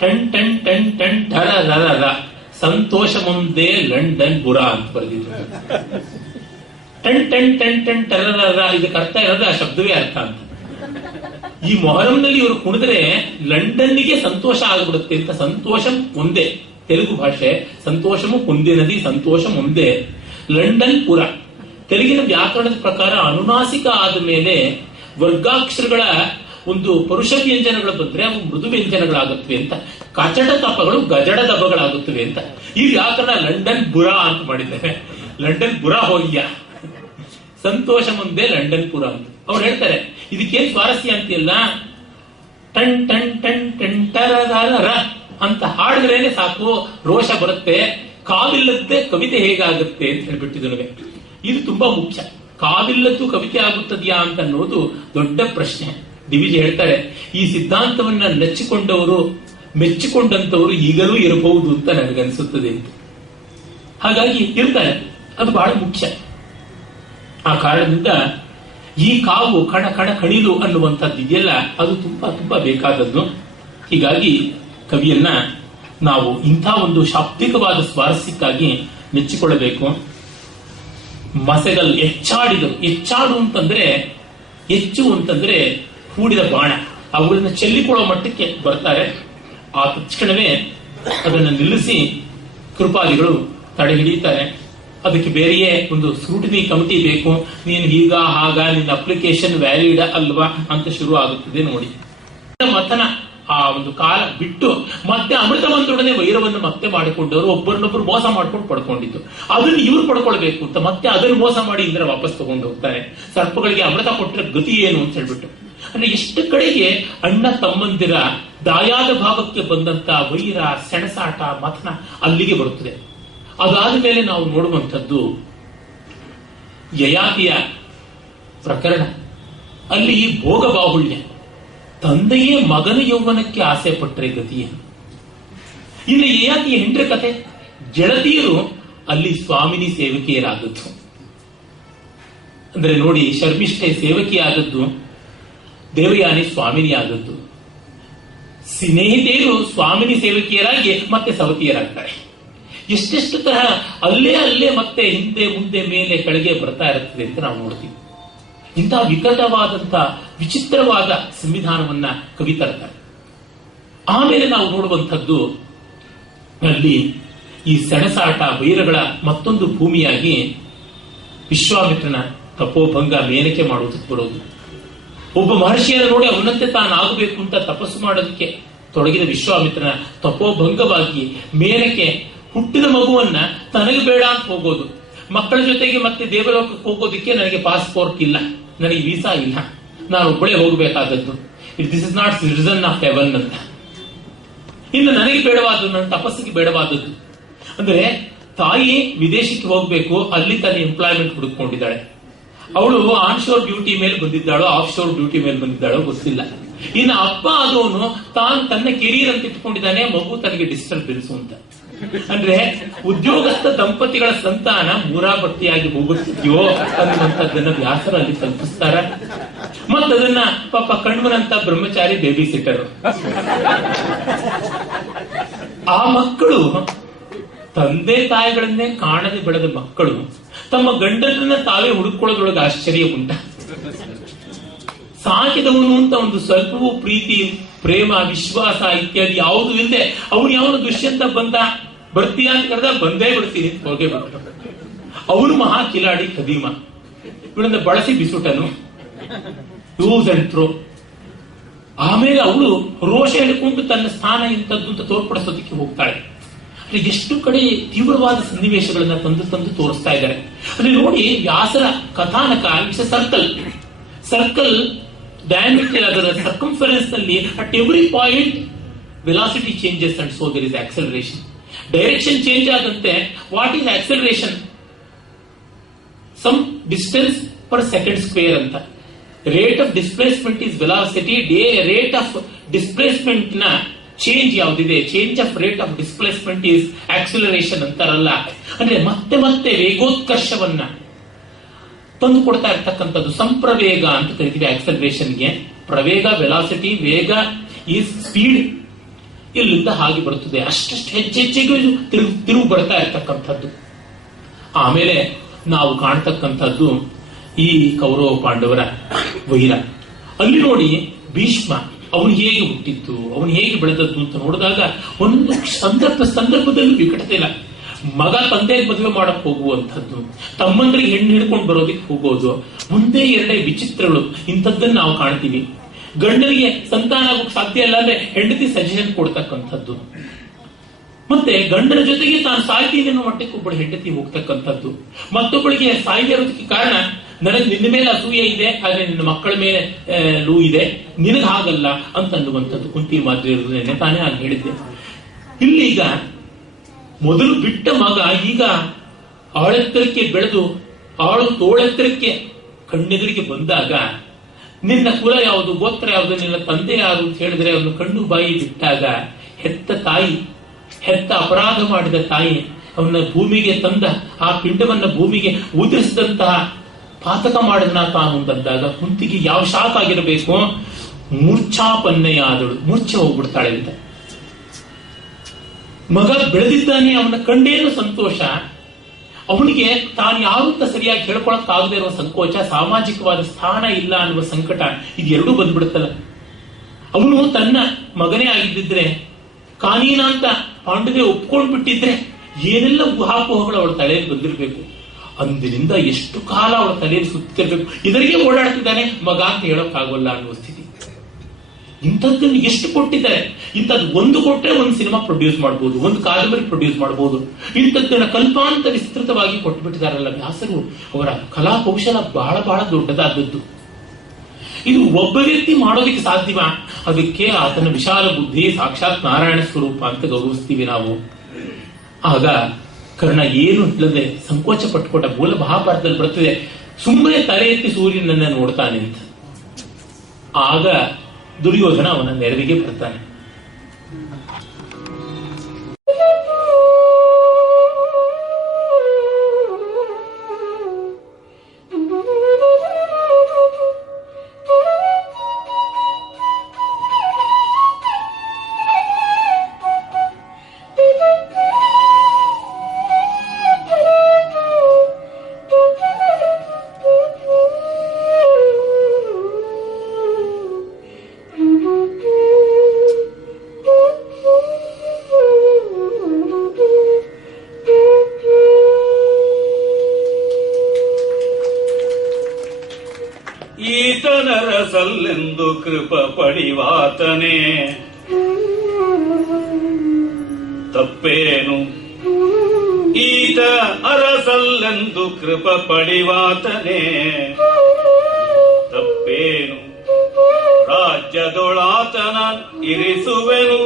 ಟನ್ ಟನ್ ಟನ್ ಟನ್ ಢರ ಢರ ಢ ಸಂತೋಷ ಮುಂದೆ ಲಂಡನ್ ಬುರ ಅಂತ ಬರೆದಿದ್ರು. ಟನ್ ಟನ್ ಟನ್ ಟನ್ ಟರ ಢರ, ಇದಕ್ಕೆ ಅರ್ಥ ಇರೋದು ಆ ಶಬ್ದವೇ ಅರ್ಥ ಅಂತ. ಈ ಮೊಹರಂನಲ್ಲಿ ಇವರು ಕುಣಿದ್ರೆ ಲಂಡನ್ನಿಗೆ ಸಂತೋಷ ಆಗಿಬಿಡುತ್ತೆ ಅಂತ. ಸಂತೋಷಂ ಒಂದೇ ತೆಲುಗು ಭಾಷೆ, ಸಂತೋಷಮು ಹೊಂದಿನದಿ, ಸಂತೋಷಂ ಒಂದೇ. ಲಂಡನ್ ಪುರ ತೆಲುಗಿನ ವ್ಯಾಕರಣದ ಪ್ರಕಾರ ಅನುನಾಸಿಕ ಆದ ಮೇಲೆ ವರ್ಗಾಕ್ಷರಗಳ ಒಂದು ಪರುಷ ವ್ಯಂಜನಗಳು ಬಂದ್ರೆ ಅವು ಮೃದು ವ್ಯಂಜನಗಳಾಗುತ್ತವೆ ಅಂತ. ಕಚಡ ತಪಗಳು ಗಜಡ ದಬಗಳಾಗುತ್ತವೆ ಅಂತ. ಈ ವ್ಯಾಕರಣ ಲಂಡನ್ ಬುರ ಅಂತ ಮಾಡಿದ್ದಾರೆ. ಲಂಡನ್ ಬುರ ಹೋಗ್ಯ, ಸಂತೋಷ ಮುಂದೆ ಲಂಡನ್ ಪುರ ಅಂತ ಅವ್ರು ಹೇಳ್ತಾರೆ. ಇದಕ್ಕೇನ್ ಸ್ವಾರಸ್ಯ ಅಂತಿಲ್ಲ, ಟನ್ ಟನ್ ಟನ್ ಟನ್ ಟರ ಅಂತ ಹಾಡಿದ್ರೇನೆ ಸಾಕು, ರೋಷ ಬರುತ್ತೆ. ಕಾವಿಲ್ಲದ್ದೇ ಕವಿತೆ ಹೇಗಾಗುತ್ತೆ ಅಂತ ಹೇಳ್ಬಿಟ್ಟಿದ್ರು. ಇದು ತುಂಬಾ ಮುಖ್ಯ. ಕಾವಿಲ್ಲದ್ದು ಕವಿತೆ ಆಗುತ್ತದೆಯಾ ಅಂತ ಅನ್ನೋದು ದೊಡ್ಡ ಪ್ರಶ್ನೆ. ಡಿವಿಜಿ ಹೇಳ್ತಾರೆ, ಈ ಸಿದ್ಧಾಂತವನ್ನ ನೆಚ್ಚಿಕೊಂಡವರು ಮೆಚ್ಚಿಕೊಂಡಂತವರು ಈಗಲೂ ಇರಬಹುದು ಅಂತ ನನಗನ್ಸುತ್ತದೆ ಅಂತ. ಹಾಗಾಗಿ ಇರ್ತಾರೆ, ಅದು ಬಹಳ ಮುಖ್ಯ. ಆ ಕಾರಣದಿಂದ ಈ ಕಾವು ಕಣ ಕಣ ಕಣಿಲು ಅನ್ನುವಂಥದ್ದು ಇದೆಯಲ್ಲ, ಅದು ತುಂಬಾ ತುಂಬಾ ಬೇಕಾದದ್ದು. ಹೀಗಾಗಿ ಕವಿಯನ್ನ ನಾವು ಇಂಥ ಒಂದು ಶಾಬ್ದಿಕವಾದ ಸ್ವಾರಸ್ಯಕ್ಕಾಗಿ ಮೆಚ್ಚಿಕೊಳ್ಳಬೇಕು. ಮಸೆಗಲ್ ಎಚ್ಚಾಡಿದರು. ಎಚ್ಚಾಡು ಅಂತಂದ್ರೆ, ಹೆಚ್ಚು ಅಂತಂದ್ರೆ ಹೂಡಿದ ಬಾಣ, ಅವುಗಳನ್ನ ಚೆಲ್ಲಿಕೊಳ್ಳೋ ಮಟ್ಟಕ್ಕೆ ಬರ್ತಾರೆ. ಆ ತಕ್ಷಣವೇ ಅದನ್ನು ನಿಲ್ಲಿಸಿ ಕೃಪಾದಿಗಳು ತಡೆ ಹಿಡಿಯುತ್ತಾರೆ. ಅದಕ್ಕೆ ಬೇರೆಯೇ ಒಂದು ಸ್ಕ್ರೂಟಿನಿ ಕಮಿಟಿ ಬೇಕು. ನೀನು ಹೀಗ ಹಾಗ, ನಿನ್ನ ಅಪ್ಲಿಕೇಶನ್ ವ್ಯಾಲಿಡ್ ಅಲ್ವಾ ಅಂತ ಶುರು ಆಗುತ್ತದೆ ನೋಡಿ. ಮತನ ಆ ಒಂದು ಕಾಲ ಬಿಟ್ಟು ಮತ್ತೆ ಅಮೃತವಂತೊಡನೆ ವೈರವನ್ನು ಮತ್ತೆ ಮಾಡಿಕೊಂಡವರು ಒಬ್ಬರನ್ನೊಬ್ಬರು ಮೋಸ ಮಾಡ್ಕೊಂಡು ಪಡ್ಕೊಂಡಿದ್ದು. ಅದನ್ನು ಇವ್ರು ಪಡ್ಕೊಳ್ಬೇಕು ಅಂತ ಮತ್ತೆ ಅದನ್ನು ಮೋಸ ಮಾಡಿ ಇಂದ್ರ ವಾಪಸ್ ತಗೊಂಡು ಹೋಗ್ತಾರೆ. ಸರ್ಪಗಳಿಗೆ ಅಮೃತ ಕೊಟ್ಟರೆ ಗತಿ ಏನು ಅಂತ ಹೇಳ್ಬಿಟ್ಟು. ಅಂದ್ರೆ ಎಷ್ಟು ಕಡೆಗೆ ಅಣ್ಣ ತಮ್ಮಂದಿರ ದಾಯಾದ ಭಾಗಕ್ಕೆ ಬಂದಂತ ವೈರ, ಸೆಣಸಾಟ, ಮಥನ ಅಲ್ಲಿಗೆ ಬರುತ್ತದೆ. ಅದಾದ ಮೇಲೆ ನಾವು ನೋಡುವಂಥದ್ದು ಯಯಾತಿಯ ಪ್ರಕರಣ. ಅಲ್ಲಿ ಭೋಗ ಬಾಹುಳ್ಯ, ತಂದೆಯೇ ಮಗನ ಯೌವನಕ್ಕೆ ಆಸೆ ಪಟ್ಟರೆ ಗತಿಯೇನು. ಇನ್ನು ಯಯಾತಿಯ ಹೆಂಡ್ರ ಕಥೆ, ಗೆಳತಿಯರು ಅಲ್ಲಿ ಸ್ವಾಮಿನಿ ಸೇವಕಿಯರಾದದ್ದು. ಅಂದ್ರೆ ನೋಡಿ, ಶರ್ಮಿಷ್ಠೆ ಸೇವಕಿಯಾದದ್ದು, ದೇವಯಾನಿ ಸ್ವಾಮಿನಿ ಆದದ್ದು. ಸ್ನೇಹಿತೆಯರು ಸ್ವಾಮಿನಿ ಸೇವಕಿಯರಾಗಿ ಮತ್ತೆ ಸವತಿಯರಾಗ್ತಾರೆ. ಎಷ್ಟೆಷ್ಟು ತರಹ ಅಲ್ಲೇ ಮತ್ತೆ ಹಿಂದೆ ಮುಂದೆ ಮೇಲೆ ಕೆಳಗೆ ಬರ್ತಾ ಇರುತ್ತದೆ ಅಂತ ನಾವು ನೋಡ್ತೀವಿ. ಇಂತಹ ವಿಕಟವಾದಂತಹ ವಿಚಿತ್ರವಾದ ಸಂವಿಧಾನವನ್ನ ಕವಿ ತರ್ತಾರೆ. ಆಮೇಲೆ ನಾವು ನೋಡುವಂಥದ್ದು ಅಲ್ಲಿ ಈ ಸೆಣಸಾಟ ವೈರಗಳ ಮತ್ತೊಂದು ಭೂಮಿಯಾಗಿ ವಿಶ್ವಾಮಿತ್ರನ ತಪೋಭಂಗ ಮೇನಕೆ ಮಾಡುವುದಕ್ಕೆ ಬರೋದು. ಒಬ್ಬ ಮಹರ್ಷಿಯನ್ನು ನೋಡಿ ಅವನಂತೆ ತಾನಾಗಬೇಕು ಅಂತ ತಪಸ್ಸು ಮಾಡೋದಕ್ಕೆ ತೊಡಗಿದ ವಿಶ್ವಾಮಿತ್ರನ ತಪೋಭಂಗವಾಗಿ ಮೇನಕೆ ಹುಟ್ಟಿದ ಮಗುವನ್ನ ತನಗೆ ಬೇಡ ಅಂತ ಹೋಗೋದು. ಮಕ್ಕಳ ಜೊತೆಗೆ ಮತ್ತೆ ದೇವಲೋಕಕ್ಕೆ ಹೋಗೋದಕ್ಕೆ ನನಗೆ ಪಾಸ್ಪೋರ್ಟ್ ಇಲ್ಲ, ನನಗೆ ವೀಸಾ ಇಲ್ಲ, ನಾನು ಒಬ್ಬಳೇ ಹೋಗಬೇಕಾದದ್ದು, this is not citizen of heaven ಅಂತ. ಇನ್ನು ನನಗೆ ಬೇಡವಾದದ್ದು, ನನ್ನ ತಪಸ್ಸಿಗೆ ಬೇಡವಾದದ್ದು ಅಂದ್ರೆ ತಾಯಿ ವಿದೇಶಕ್ಕೆ ಹೋಗ್ಬೇಕು, ಅಲ್ಲಿ ತನ್ನ ಎಂಪ್ಲಾಯ್ಮೆಂಟ್ ಹುಡುಕೊಂಡಿದ್ದಾಳೆ. ಅವಳು ಆನ್ ಶೋರ್ ಡ್ಯೂಟಿ ಮೇಲೆ ಬಂದಿದ್ದಾಳೋ ಆಫ್ ಶೋರ್ ಡ್ಯೂಟಿ ಮೇಲೆ ಬಂದಿದ್ದಾಳೋ ಗೊತ್ತಿಲ್ಲ. ಇನ್ನು ಅಪ್ಪ ಆದವನು ತಾನು ತನ್ನ ಕೆರಿಯರ್ ಅಂತ ಇಟ್ಕೊಂಡಿದ್ದಾನೆ, ಮಗು ತನಗೆ ಡಿಸ್ಟರ್ಬೆನ್ಸ್ ಅಂತ. ಅಂದ್ರೆ ಉದ್ಯೋಗಸ್ಥ ದಂಪತಿಗಳ ಸಂತಾನ ಮೂರಾಬಟ್ಟಿಯಾಗಿ ಹೋಗುತ್ತಿದೆಯೋ ಅನ್ನುವಂಥದ್ದನ್ನ ವ್ಯಾಸರು ಅಲ್ಲಿ ಕಲ್ಪಿಸ್ತಾರ. ಮತ್ತದನ್ನ ಪಾಪ ಕಣ್ವನಂತ ಬ್ರಹ್ಮಚಾರಿ ಬೇಬಿ ಸಿಟ್ಟರ್. ಆ ಮಕ್ಕಳು ತಂದೆ ತಾಯಿಗಳನ್ನೇ ಕಾಣದೆ ಬೆಳೆದ ಮಕ್ಕಳು ತಮ್ಮ ಗಂಡನನ್ನ ತಾವೇ ಹುಡುಕೊಳ್ಳೋದ್ರೊಳಗೆ ಆಶ್ಚರ್ಯ ಉಂಟ. ಸಾಕಿದವನು ಅಂತ ಒಂದು ಸ್ವಲ್ಪವೂ ಪ್ರೀತಿ, ಪ್ರೇಮ, ವಿಶ್ವಾಸ ಇತ್ಯಾದಿ ಯಾವುದು ಇಲ್ಲದೆ ಅವನು ಯಾವನು ದುಷ್ಯಂತ ಬರ್ತೀಯ ಅಂತ ಕರೆದ ಬಂದೇ ಬಿಡ್ತೀನಿ ಹೋಗೇ ಬಿಟ್ಟು. ಅವನು ಮಹಾ ಕಿಲಾಡಿ ಖದೀಮ, ಇವಳನ್ನ ಬಳಸಿ ಬಿಸುಟನು, ಯೂಸ್ ಅಂಡ್ ಥ್ರೋ. ಆಮೇಲೆ ಅವಳು ರೋಷ ಹಿಡ್ಕೊಂಡು ತನ್ನ ಸ್ಥಾನ ಇಂಥದ್ದು ಅಂತ ತೋರ್ಪಡಿಸೋದಕ್ಕೆ ಹೋಗ್ತಾಳೆ. ಎಷ್ಟು ಕಡೆ ತೀವ್ರವಾದ ಸನ್ನಿವೇಶಗಳನ್ನ ತಂದು ತೋರಿಸ್ತಾ ಇದ್ದಾರೆ. ಅಲ್ಲಿ ನೋಡಿ, ವ್ಯಾಸರ ಕಥಾನಕ ಇಟ್ಸ್ ಸರ್ಕಲ್ ಡಯಾಮೀಟರ್, ಅದರ ಸರ್ಕಂಫರೆನ್ಸ್ ನಲ್ಲಿ at every point velocity changes and so there is acceleration. Direction change ಆದಂತೆ what is acceleration? Some distance per second square ಅಂತ. Rate of displacement is velocity. Rate of displacement ನ ಚೇಂಜ್ ಯಾವುದಿದೆ, change of rate of displacement is acceleration ಅಂತಾರಲ್ಲ. ಅಂದ್ರೆ ಮತ್ತೆ ಮತ್ತೆ ವೇಗೋತ್ಕರ್ಷವನ್ನ ತಂದು ಕೊಡ್ತಾ ಇರ್ತಕ್ಕಂಥದ್ದು ಸಂಪ್ರವೇಗ ಅಂತ ಕರಿತೀವಿ ಆಕ್ಸಲರೇಷನ್ಗೆ. ಪ್ರವೇಗ ವೆಲಾಸಿಟಿ, ವೇಗ ಈಸ್ ಸ್ಪೀಡ್. ಇಲ್ಲಿಂದ ಹಾಗೆ ಬರುತ್ತದೆ, ಅಷ್ಟಷ್ಟು ಹೆಚ್ಚೆಚ್ಚಿಗೂ ತಿರುವು ಬರ್ತಾ ಇರ್ತಕ್ಕಂಥದ್ದು. ಆಮೇಲೆ ನಾವು ಕಾಣ್ತಕ್ಕಂಥದ್ದು ಈ ಕೌರವ ಪಾಂಡವರ ವೈರ. ಅಲ್ಲಿ ನೋಡಿ, ಭೀಷ್ಮ ಅವನು ಹೇಗೆ ಹುಟ್ಟಿದ್ದು, ಅವನು ಹೇಗೆ ಬೆಳೆದದ್ದು ಅಂತ ನೋಡಿದಾಗ ಒಂದು ಸಂದರ್ಭದಲ್ಲಿ ವಿಕಟತೆ ಇಲ್ಲ. ಮಗ ತಂದೆ ಮದುವೆ ಮಾಡಕ್ ಹೋಗುವಂಥದ್ದು, ತಮ್ಮಂದ್ರಿಗೆ ಹೆಣ್ಣು ಹಿಡ್ಕೊಂಡು ಬರೋದಕ್ಕೆ ಹೋಗೋದು, ಮುಂದೆ ಎರಡೇ ವಿಚಿತ್ರಗಳು, ಇಂಥದ್ದನ್ನು ನಾವು ಕಾಣ್ತೀವಿ. ಗಂಡನಿಗೆ ಸಂತಾನ ಆಗೋಕ್ ಸಾಧ್ಯ ಇಲ್ಲ ಅಂದ್ರೆ ಹೆಂಡತಿ ಸಜೆಷನ್ ಕೊಡ್ತಕ್ಕಂಥದ್ದು, ಮತ್ತೆ ಗಂಡನ ಜೊತೆಗೆ ತಾನು ಸಾಯ್ತೀನಿ ಅನ್ನೋ ಮಟ್ಟಕ್ಕೆ ಒಬ್ಬಳು ಹೆಂಡತಿ ಹೋಗ್ತಕ್ಕಂಥದ್ದು, ಮತ್ತೊಬ್ಬಳಿಗೆ ಸಾಯ್ದೆ ಇರೋದಕ್ಕೆ ಕಾರಣ ನನಗೆ ನಿನ್ನ ಮೇಲೆ ಅಸೂಯೆ ಇದೆ, ಹಾಗೆ ನಿನ್ನ ಮಕ್ಕಳ ಮೇಲೆ ಲೂ ಇದೆ, ನಿನಗೆ ಹಾಗಲ್ಲ ಅಂತ ಅನ್ನುವಂಥದ್ದು. ಕುಂತಿ ಮಾತ್ರ ಇರೋದೇನೆ ತಾನೇ ಹಾಗೆ ಹೇಳಿದ್ದೆ. ಇಲ್ಲೀಗ ಮೊದಲು ಬಿಟ್ಟ ಮಗ ಈಗ ಆಳೆತ್ತರಕ್ಕೆ ಬೆಳೆದು ಆಳು ತೋಳೆತ್ತರಕ್ಕೆ ಕಣ್ಣೆದುರಿಗೆ ಬಂದಾಗ, ನಿನ್ನ ಕುಲ ಯಾವುದು, ಗೋತ್ರ ಯಾವುದು, ನಿನ್ನ ತಂದೆ ಯಾರು ಅಂತ ಹೇಳಿದ್ರೆ ಅವನು ಕಣ್ಣು ಬಾಯಿ ಬಿಟ್ಟಾಗ, ಹೆತ್ತ ತಾಯಿ, ಹೆತ್ತ ಅಪರಾಧ ಮಾಡಿದ ತಾಯಿ ಅವನ ಭೂಮಿಗೆ ತಂದ ಆ ಪಿಂಡವನ್ನ ಭೂಮಿಗೆ ಉದುರಿಸಿದಂತಹ ಪಾತಕ ಮಾಡಿದನ ತಾನು ಅಂತಂದಾಗ ಕುಂತಿಗೆ ಯಾವ ಶಾಕ್ ಆಗಿರಬೇಕು, ಮೂರ್ಛಾಪನ್ನೆಯಾದಳು, ಮೂರ್ಛೆ ಹೋಗ್ಬಿಡ್ತಾಳೆ ಅಂತ. ಮಗ ಬೆಳೆದಿದ್ದಾನೆ, ಅವನ ಕಂಡೇನು ಸಂತೋಷ, ಅವನಿಗೆ ತಾನು ಯಾರು ಅಂತ ಸರಿಯಾಗಿ ಹೇಳ್ಕೊಳಕ್ ಆಗದೆ ಇರುವ ಸಂಕೋಚ, ಸಾಮಾಜಿಕವಾದ ಸ್ಥಾನ ಇಲ್ಲ ಅನ್ನುವ ಸಂಕಟ, ಇದೆರಡೂ ಬಂದ್ಬಿಡುತ್ತಲ್ಲ. ಅವನು ತನ್ನ ಮಗನೇ ಆಗಿದ್ದಿದ್ರೆ, ಕಾನೀನ ಅಂತ ಪಾಂಡವೆ ಒಪ್ಕೊಂಡ್ ಬಿಟ್ಟಿದ್ರೆ ಏನೆಲ್ಲ ಊಹಾಪೋಹಗಳು ಅವಳ ತಲೆಯಲ್ಲಿ ಬಂದಿರಬೇಕು. ಅಂದಿನಿಂದ ಎಷ್ಟು ಕಾಲ ಅವಳ ತಲೆಯಲ್ಲಿ ಸುತ್ತಿರ್ಬೇಕು, ಇದರಿಗೆ ಓಡಾಡ್ತಿದ್ದಾನೆ ಮಗ ಅಂತ ಹೇಳೋಕ್ಕಾಗೋಲ್ಲ ಅನ್ನುವ ಸ್ಥಿತಿ. ಇಂಥದ್ದನ್ನು ಎಷ್ಟು ಕೊಟ್ಟಿದ್ದಾರೆ. ಇಂಥದ್ದು ಒಂದು ಕೊಟ್ಟರೆ ಒಂದು ಸಿನಿಮಾ ಪ್ರೊಡ್ಯೂಸ್ ಮಾಡಬಹುದು, ಒಂದು ಕಾದಂಬರಿ ಪ್ರೊಡ್ಯೂಸ್ ಮಾಡಬಹುದು. ಇಂಥದ್ದನ್ನ ಕಲ್ಪಾಂತ ವಿಸ್ತೃತವಾಗಿ ಕೊಟ್ಟುಬಿಟ್ಟಿದಾರಲ್ಲ ವ್ಯಾಸರು. ಅವರ ಕಲಾ ಕೌಶಲ ಬಹಳ ಬಹಳ ದೊಡ್ಡದಾದದ್ದು. ಇದು ಒಬ್ಬ ವ್ಯಕ್ತಿ ಮಾಡೋದಕ್ಕೆ ಸಾಧ್ಯವಾ? ಅದಕ್ಕೆ ಆತನ ವಿಶಾಲ ಬುದ್ಧಿ, ಸಾಕ್ಷಾತ್ ನಾರಾಯಣ ಸ್ವರೂಪ ಅಂತ ಗೌರವಿಸ್ತೀವಿ ನಾವು. ಆಗ ಕರ್ಣ ಏನು ಇಲ್ಲದೆ ಸಂಕೋಚ ಪಟ್ಟುಕೊಟ್ಟ. ಮೂಲ ಮಹಾಭಾರತದಲ್ಲಿ ಬರ್ತದೆ, ಸುಮ್ಮನೆ ತಲೆ ಎತ್ತಿ ಸೂರ್ಯನನ್ನ ನೋಡ್ತಾನೆ ಅಂತ. ಆಗ ದುರ್ಯೋಧನ ಅವನ ನೆರವಿಗೆ ಬರ್ತಾನೆ. ಈತನರಸಲ್ಲೆಂದು ಕೃಪ ಪಡಿವಾತನೇ, ತಪ್ಪೇನು? ಈತ ಅರಸಲ್ಲೆಂದು ಕೃಪ ಪಡಿವಾತನೇ, ತಪ್ಪೇನು? ರಾಜ್ಯದೊಳಾತನ ಇರಿಸುವೆನು,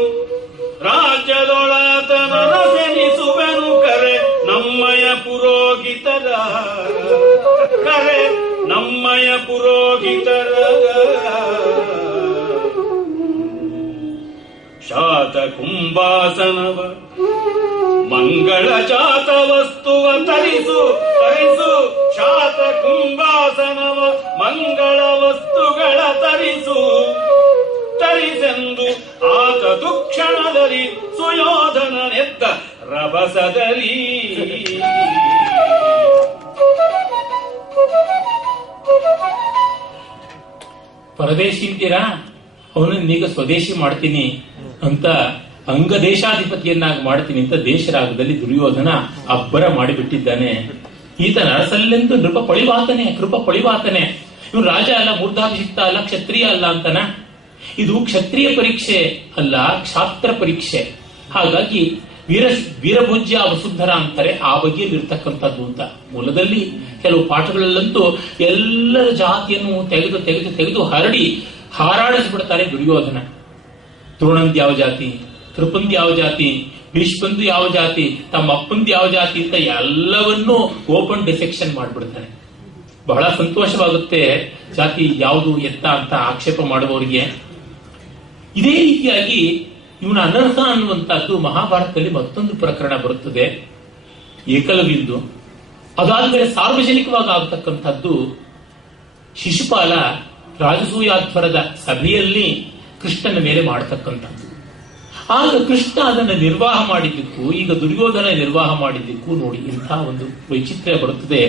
ರಾಜ್ಯದೊಳಾತನ ಸೆನಿಸುವೆನು. ಕರೆ ನಮ್ಮಯ ಪುರೋಹಿತರ, ಕರೆ ನಮ್ಮಯ ಪುರೋಹಿತರ. ಶಾತ ಕುಂಭಾಸನವ ಮಂಗಳ ಜಾತ ವಸ್ತುವ ತರಿಸು, ತರಿಸು. ಶಾತ ಕುಂಭಾಸನವ ಮಂಗಳ ವಸ್ತುಗಳ ತರಿಸು, ತರಿಸೆಂದು ಆತ ದುಕ್ಷಣದಲ್ಲಿ ಸುಯೋಧನನೆದ್ದ ರಭಸದಲ್ಲಿ. ಪರದೇಶಿ ಅಂತೀರಾ, ಅವನನ್ನೀಗ ಸ್ವದೇಶಿ ಮಾಡ್ತೀನಿ ಅಂತ, ಅಂಗದೇಶಾಧಿಪತಿಯನ್ನಾಗಿ ಮಾಡ್ತೀನಿ ಅಂತ ದೇಶರಾಗದಲ್ಲಿ ದುರ್ಯೋಧನ ಅಬ್ಬರ ಮಾಡಿಬಿಟ್ಟಿದ್ದಾನೆ. ಈತ ನರಸಲ್ಲೆಂದು ನೃಪ ಪಳಿವಾತನೆ, ಕೃಪ ಪಳಿವಾತನೆ. ಇವನು ರಾಜ ಅಲ್ಲ, ಮೂರ್ಧಾಭಿಷಿಕ್ತ ಅಲ್ಲ, ಕ್ಷತ್ರಿಯ ಅಲ್ಲ ಅಂತನ. ಇದು ಕ್ಷತ್ರಿಯ ಪರೀಕ್ಷೆ ಅಲ್ಲ, ಕ್ಷಾತ್ರ ಪರೀಕ್ಷೆ. ಹಾಗಾಗಿ ವೀರಭೋಜ್ಯ ವಸುಂಧರ ಅಂತಾರೆ, ಆ ಬಗೆಯಲ್ಲಿರ್ತಕ್ಕಂಥದ್ದು ಅಂತ. ಮೂಲದಲ್ಲಿ ಕೆಲವು ಪಾಠಗಳಲ್ಲಂತೂ ಎಲ್ಲರ ಜಾತಿಯನ್ನು ತೆಗೆದು ತೆಗೆದು ತೆಗೆದು ಹರಡಿ ಹಾರಾಡಿಸ್ಬಿಡ್ತಾರೆ ದುರ್ಯೋಧನ. ದ್ರೋಣಂದ್ ಯಾವ ಜಾತಿ, ಕೃಪಂದ್ ಯಾವ ಜಾತಿ, ಭೀಷ್ಮಂದು ಯಾವ ಜಾತಿ, ತಮ್ಮ ಅಪ್ಪಂದು ಯಾವ ಜಾತಿ ಅಂತ ಎಲ್ಲವನ್ನೂ ಓಪನ್ ಡಿಸೆಕ್ಷನ್ ಮಾಡಿಬಿಡ್ತಾರೆ. ಬಹಳ ಸಂತೋಷವಾಗುತ್ತೆ ಜಾತಿ ಯಾವುದು ಎತ್ತ ಅಂತ ಆಕ್ಷೇಪ ಮಾಡುವವರಿಗೆ. ಇದೇ ರೀತಿಯಾಗಿ ಇವನ ಅನರ್ಹ ಅನ್ನುವಂತಹದ್ದು ಮಹಾಭಾರತದಲ್ಲಿ ಮತ್ತೊಂದು ಪ್ರಕರಣ ಬರುತ್ತದೆ, ಏಕಲವ್ಯಂದು. ಅದಾದ್ಮೇಲೆ ಸಾರ್ವಜನಿಕವಾಗಿ ಆಗತಕ್ಕಂಥದ್ದು ಶಿಶುಪಾಲ ರಾಜಸೂಯಾಧ್ವರದ ಸಭೆಯಲ್ಲಿ ಕೃಷ್ಣನ ಮೇಲೆ ಮಾಡತಕ್ಕಂಥದ್ದು. ಆಗ ಕೃಷ್ಣ ಅದನ್ನು ನಿರ್ವಾಹ ಮಾಡಿದ್ದಕ್ಕೂ ಈಗ ದುರ್ಯೋಧನ ನಿರ್ವಾಹ ಮಾಡಿದ್ದಕ್ಕೂ ನೋಡಿ ಇಂಥ ಒಂದು ವೈಚಿತ್ರ್ಯ ಬರುತ್ತದೆ.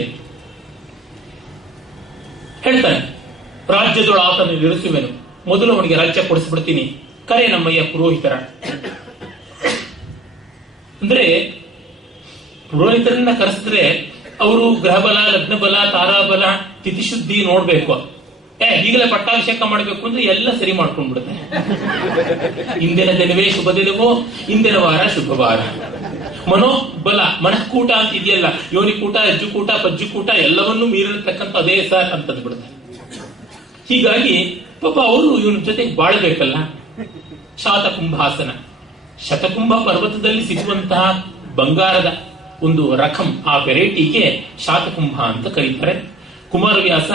ಹೇಳ್ತಾನೆ, ರಾಜ್ಯದೊಳಾತನ ಇರಿಸುವೆನು, ಮೊದಲು ಅವನಿಗೆ ರಾಜ್ಯ ಕೊಡಿಸ್ಬಿಡ್ತೀನಿ, ಕರೆ ನಮ್ಮಯ್ಯ ಪುರೋಹಿತರ. ಅಂದ್ರೆ ಪುರೋಹಿತರನ್ನ ಕರೆಸಿದ್ರೆ ಅವರು ಗ್ರಹಬಲ, ಲಗ್ನಬಲ, ತಾರಾಬಲ, ತಿಥಿಶುದ್ಧಿ ನೋಡ್ಬೇಕು. ಈಗಲೇ ಪಟ್ಟಾಭಿಷೇಕ ಮಾಡಬೇಕು ಅಂದ್ರೆ ಎಲ್ಲ ಸರಿ ಮಾಡ್ಕೊಂಡ್ಬಿಡುತ್ತೆ. ಇಂದಿನ ದಿನವೇ ಶುಭ ದಿನವೋ, ಇಂದಿನ ವಾರ ಶುಭವಾರ. ಮನೋಬಲ, ಮನಃಕೂಟ ಅಂತ ಇದೆಯಲ್ಲ, ಯೋನಿಕೂಟ, ಅಜ್ಜುಕೂಟ, ಪಜ್ಜುಕೂಟ ಎಲ್ಲವನ್ನೂ ಮೀರಿರ್ತಕ್ಕಂಥ ಅದೇ ಸರ್ ಅಂತಂದ್ಬಿಡುತ್ತೆ. ಹೀಗಾಗಿ ಪಾಪ ಅವರು ಇವನ ಜೊತೆಗೆ ಬಾಳ್ಬೇಕಲ್ಲ. ಶಾತಕುಂಭಾಸನ, ಶತಕುಂಭ ಪರ್ವತದಲ್ಲಿ ಸಿಗುವಂತಹ ಬಂಗಾರದ ಒಂದು ರಕಂ, ಆ ವೆರೈಟಿಗೆ ಶಾತಕುಂಭ ಅಂತ ಕರೀತಾರೆ. ಕುಮಾರವ್ಯಾಸ